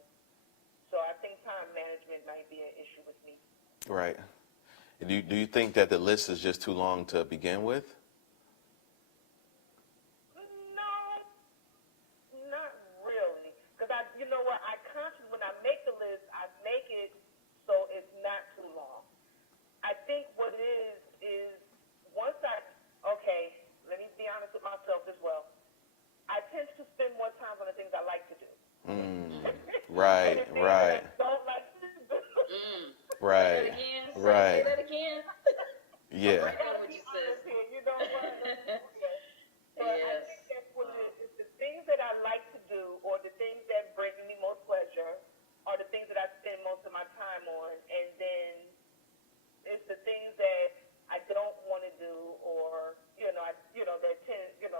So I think time management might be an issue with me. Right. Do you think that the list is just too long to begin with? No, not really. Because I consciously, when I make the list, I make it so it's not too long. I think what it is once let me be honest with myself as well. I tend to spend more time on the things I like to do. Right. I don't like to do. Right. Say that again. Yeah. I what you said. But I think that's what it is. It's the things that I like to do or the things that bring me most pleasure are the things that I spend most of my time on. And then it's the things that I don't want to do or,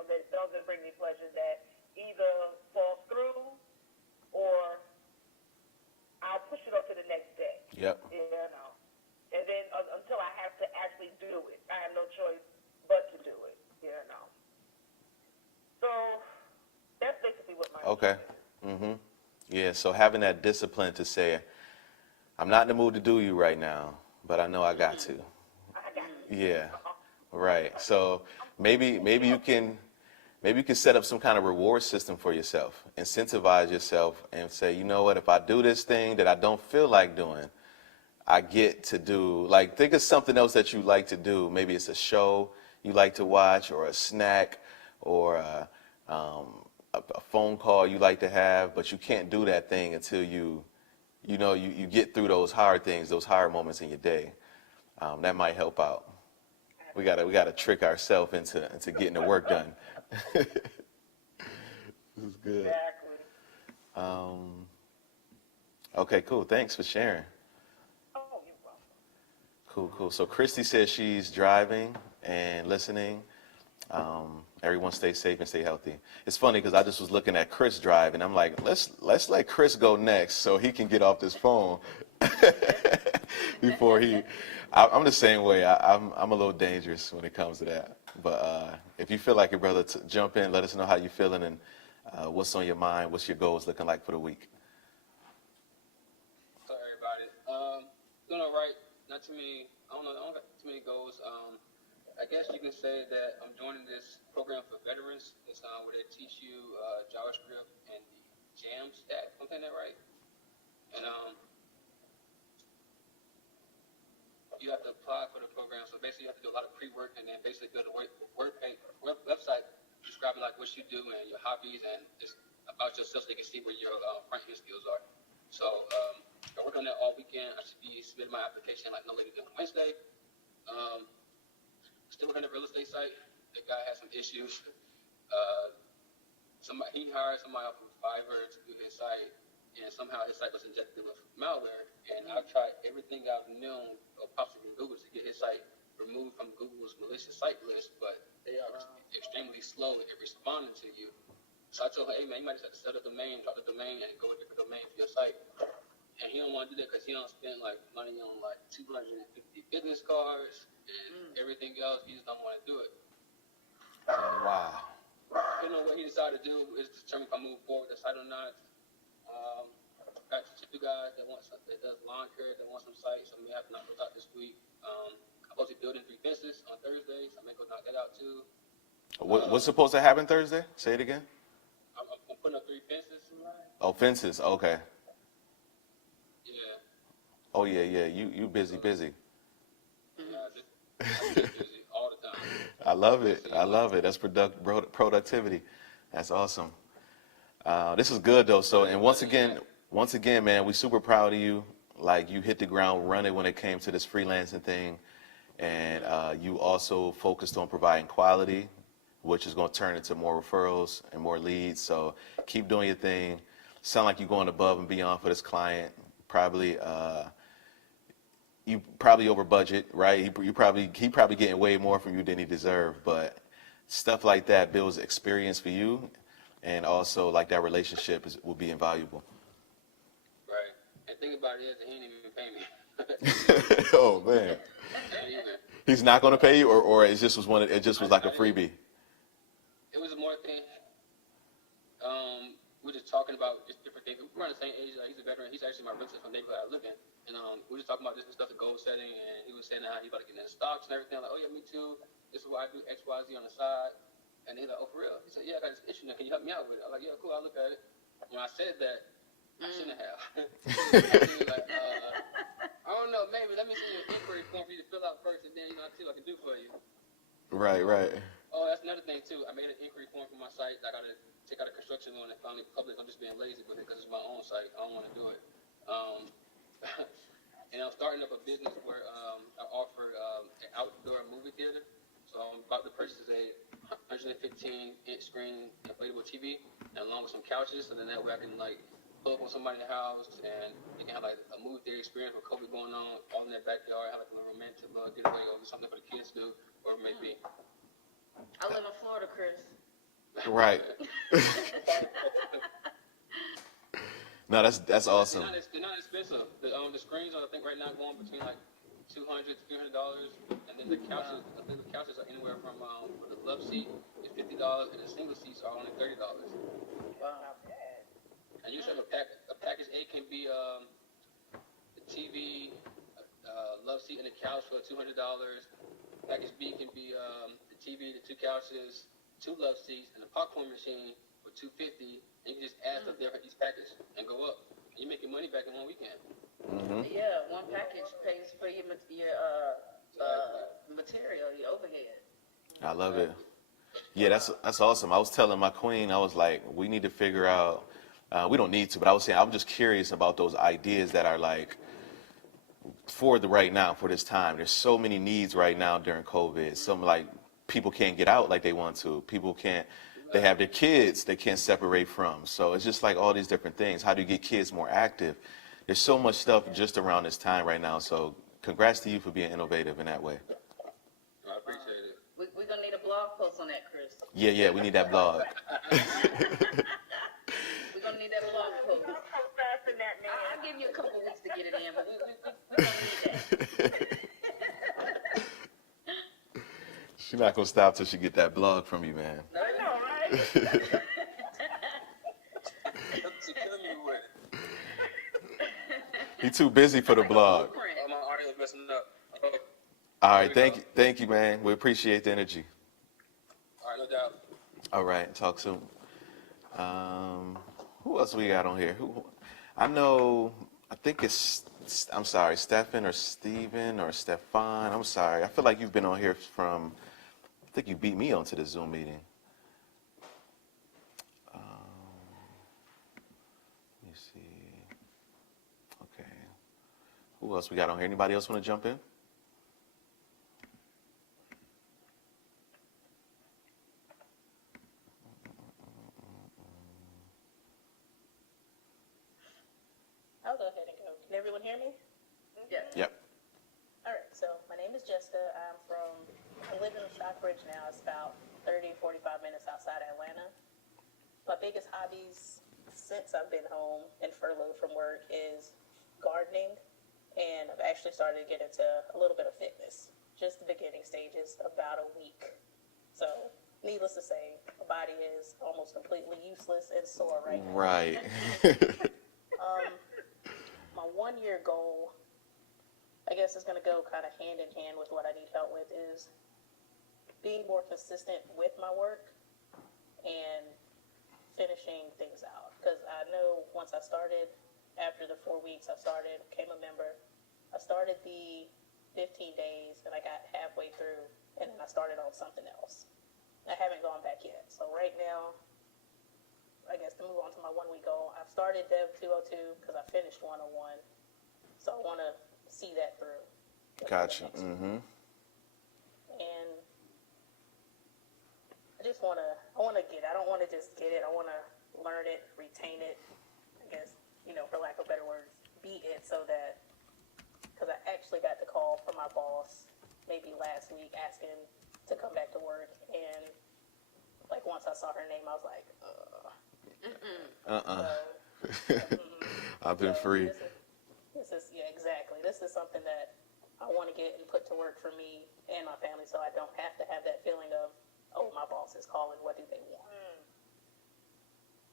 that doesn't bring me pleasure that either falls through or I'll push it off to the next day. Yep. And then until I have to actually do it, I have no choice but to do it. So that's basically what my Okay. Yeah, so having that discipline to say, I'm not in the mood to do you right now, but I know I got to. Yeah. Right. So maybe you can set up some kind of reward system for yourself, incentivize yourself and say, you know what, if I do this thing that I don't feel like doing, I get to do, think of something else that you like to do. Maybe it's a show you like to watch or a snack or a phone call you like to have, but you can't do that thing until you get through those hard things, those hard moments in your day. That might help out. We gotta trick ourselves into getting the work done. This is good. Exactly. Okay, cool. Thanks for sharing. Oh, you're welcome. Cool. So Christy says she's driving and listening. Everyone stay safe and stay healthy. It's funny because I just was looking at Chris drive and I'm like, let's let Chris go next so he can get off this phone before I'm the same way. I'm a little dangerous when it comes to that. But if you feel like your brother, jump in, let us know how you're feeling and what's on your mind, what's your goals looking like for the week. doing all right. Not too many. I don't got too many goals. I guess you can say that I'm joining this program for veterans. It's where they teach you JavaScript and the Jam stack. I'm saying that right? And you have to apply for the program. So basically, you have to do a lot of pre-work and then basically build a website describing like what you do and your hobbies and just about yourself so they can see where your front end skills are. So I work on that all weekend. I should be submitting my application like no later than Wednesday. Still working on the real estate site. The guy has some issues. He hired somebody off of Fiverr to do his site, and somehow his site was injected with malware. And I've tried everything I've known or possibly Google to get his site removed from Google's malicious site list, but they are extremely slow at responding to you. So I told him, hey man, you might just have to set a domain, drop the domain, and go with a different domain for your site. And he don't want to do that because he don't spend like money on like 250 business cards and everything else. He just don't want to do it. Wow. You know what he decided to do is determine if I move forward with the site or not. Got two guys that does lawn care that want some sites. I may have to knock those out this week. I'm supposed to be building 3 fences on Thursday, so I may go knock that out too. What's supposed to happen Thursday? Say it again. I'm putting up 3 fences. Oh, fences. Okay. Yeah. Oh yeah. You busy. Busy all the time. I love it. That's productivity. That's awesome. This is good though. So, and once again, man, we super proud of you. Like you hit the ground running when it came to this freelancing thing, and you also focused on providing quality, which is going to turn into more referrals and more leads. So keep doing your thing. Sound like you're going above and beyond for this client. Probably, you probably over budget, right? He probably getting way more from you than he deserved. But stuff like that builds experience for you, and also like that relationship will be invaluable. Right. And think about it is that he didn't even pay me. Oh man. He's not going to pay you, or it just was like a freebie. It was more thing. We're just talking about just different things. We're around the same age. He's a veteran. He's actually my realtor from the neighborhood I live in. And we're just talking about different stuff, the goal setting. And he was saying how he about to get into stocks and everything. I'm like, oh yeah, me too. This is why I do X, Y, Z on the side. And he's like, oh for real? He said, yeah, I got this issue now. Can you help me out with it? I'm like, yeah, cool. I'll look at it. When I said that, I shouldn't have. He was like, I don't know, maybe let me see your inquiry form for you to fill out first, and then I'll see what I can do for you. Right. Oh, that's another thing too. I made an inquiry form for my site. I gotta take out a construction loan and finally publish. I'm just being lazy with it because it's my own site. I don't want to do it. And I'm starting up a business where I offer an outdoor movie theater. So I'm about to purchase a 115-inch screen inflatable TV, and along with some couches, so then that way I can like pull up on somebody in the house and you can have like a movie theater experience with COVID going on, all in their backyard, have like a little romantic getaway or something for the kids to do, or it may be. I live in Florida, Chris. Right. No, that's awesome. They're not expensive. The screens are, I think, right now going between like $200 to $300, and then the couches. I think the couches are anywhere from for the love seat is $50, and the single seats are only $30. Wow. And you should have a package A can be the TV, love seat, and the couch for $200. Package B can be the TV, the 2 couches, 2 love seats, and a popcorn machine for $250. And you can just add stuff there for each package and go up. And you make your money back in one weekend. Mm-hmm. Yeah, one package pays for your material, your overhead. I love it. Yeah, that's awesome. I was telling my queen, I was like, we need to figure out. We don't need to, but I was saying I'm just curious about those ideas that are like for this time. There's so many needs right now during COVID. Some like people can't get out like they want to. People can't. They have their kids they can't separate from. So it's just like all these different things. How do you get kids more active? There's so much stuff just around this time right now. So congrats to you for being innovative in that way. I appreciate it. We're going to need a blog post on that, Chris. Yeah, we need that blog. We're going to need that blog post. I'll give you a couple of weeks to get it in, but we're going to need that. She's not going to stop till she get that blog from you, man. I know, right? He too busy for the blog. On my All right, thank you, man. We appreciate the energy. All right, no doubt. All right, talk soon. Who else we got on here? I know, I think it's, I'm sorry, Stefan or Steven or Stefan. I'm sorry. I feel like you've been on here I think you beat me onto the Zoom meeting. Let me see. Okay. Who else we got on here? Anybody else want to jump in? I'll go ahead and go. Can everyone hear me? Yeah. Yep. All right, so my name is Jessica. I live in Stockbridge now. It's about 30, 45 minutes outside Atlanta. My biggest hobbies since I've been home and furloughed from work is gardening, and I've actually started to get into a little bit of fitness. Just the beginning stages, about a week. So, needless to say, my body is almost completely useless and sore right now. Right. My 1 year goal, I guess is going to go kind of hand in hand with what I need help with, is being more consistent with my work and finishing things out. Because I know once I started, after the 4 weeks I started, became a member, I started the 15 days and I got halfway through and then I started on something else. I haven't gone back yet. So right now, I guess to move on to my 1 week goal, I've started Dev 202 because I finished 101. So I want to see that through. Gotcha. Mm-hmm. And I don't want to just get it. I want to learn it, retain it, I guess, for lack of better words, be it, so that, because I actually got the call from my boss maybe last week asking to come back to work. And like once I saw her name, I was like, I've been free. This is exactly. This is something that I want to get and put to work for me and my family, so I don't have to have that feeling of, oh, my boss is calling, what do they want?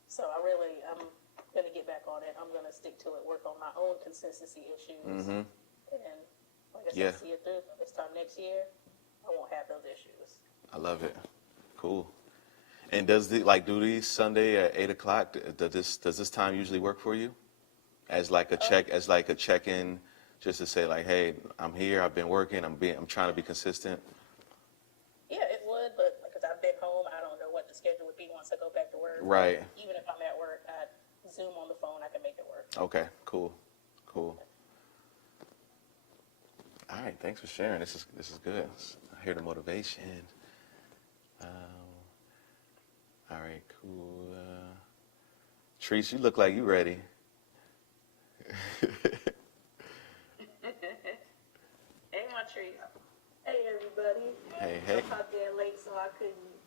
So I'm going to get back on it. I'm going to stick to it, work on my own consistency issues. Mm-hmm. And like I said, see it through. This time next year, I won't have those issues. I love it. Cool. And do these Sunday at 8 o'clock, does this time usually work for you? As like a check-in, just to say like, hey, I'm here, I've been working, I'm trying to be consistent. Yeah, it would, but because I've been home, I don't know what the schedule would be once I go back to work. Right. Even if I'm at work, I Zoom on the phone, I can make it work. Okay, cool. All right, thanks for sharing. This is good. I hear the motivation. All right, cool. Treese, you look like you ready. Hey, my tree. Hey, everybody. Hey. I popped in late, so I couldn't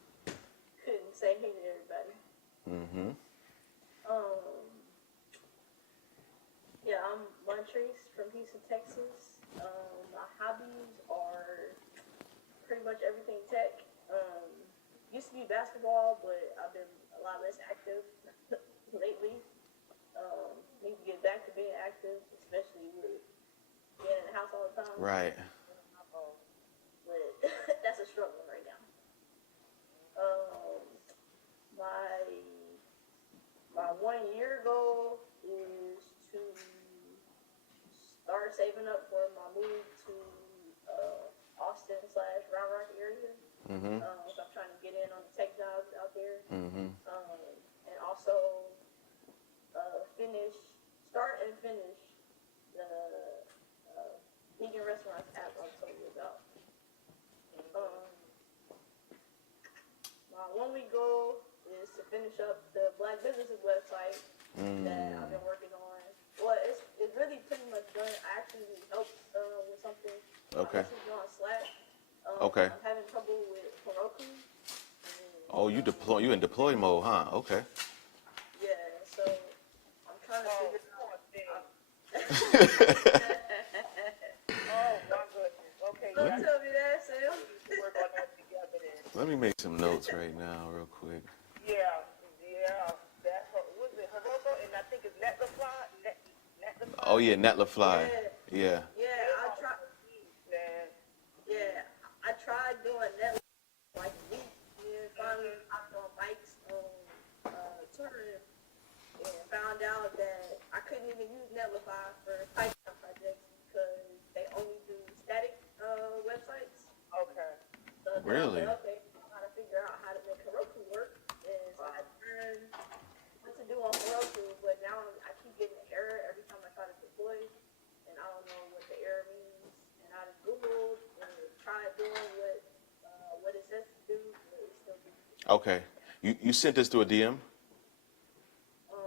say hey to everybody. Mm-hmm. Yeah, I'm Montrese from Houston, Texas. My hobbies are pretty much everything tech. Used to be basketball, but I've been a lot less active lately. Need to get back to being active, especially with being in the house all the time. Right. But that's a struggle right now. My 1 year goal is to start saving up for my move to Austin/Round Rock area. Mm-hmm. So I'm trying to get in on the tech jobs out there. Mm-hmm. And also start and finish the vegan restaurants app I told you about. My 1 week goal is to finish up the Black Businesses website that I've been working on. Well, it's really pretty much done. I actually need help with something. Okay. I'm messaging on Slack. Okay. I'm having trouble with Heroku. Oh, you in deploy mode, huh? Okay. Yeah, so I'm trying to figure out. Oh my goodness. Okay. Don't tell me that, Sam. Work on that together then. Let me make some notes right now, real quick. Yeah. That's what was it? Heroku, and I think it's Netlify. Oh yeah, Netlify. Yeah. Yeah, I try. Man. Yeah, Really? Up, they know how to figure out how to make Heroku work. And so I learned what to do on Heroku, but now I keep getting an error every time I try to deploy, and I don't know what the error means. And I just Googled and tried doing what it says to do, but it's still. Okay. You sent this through a DM?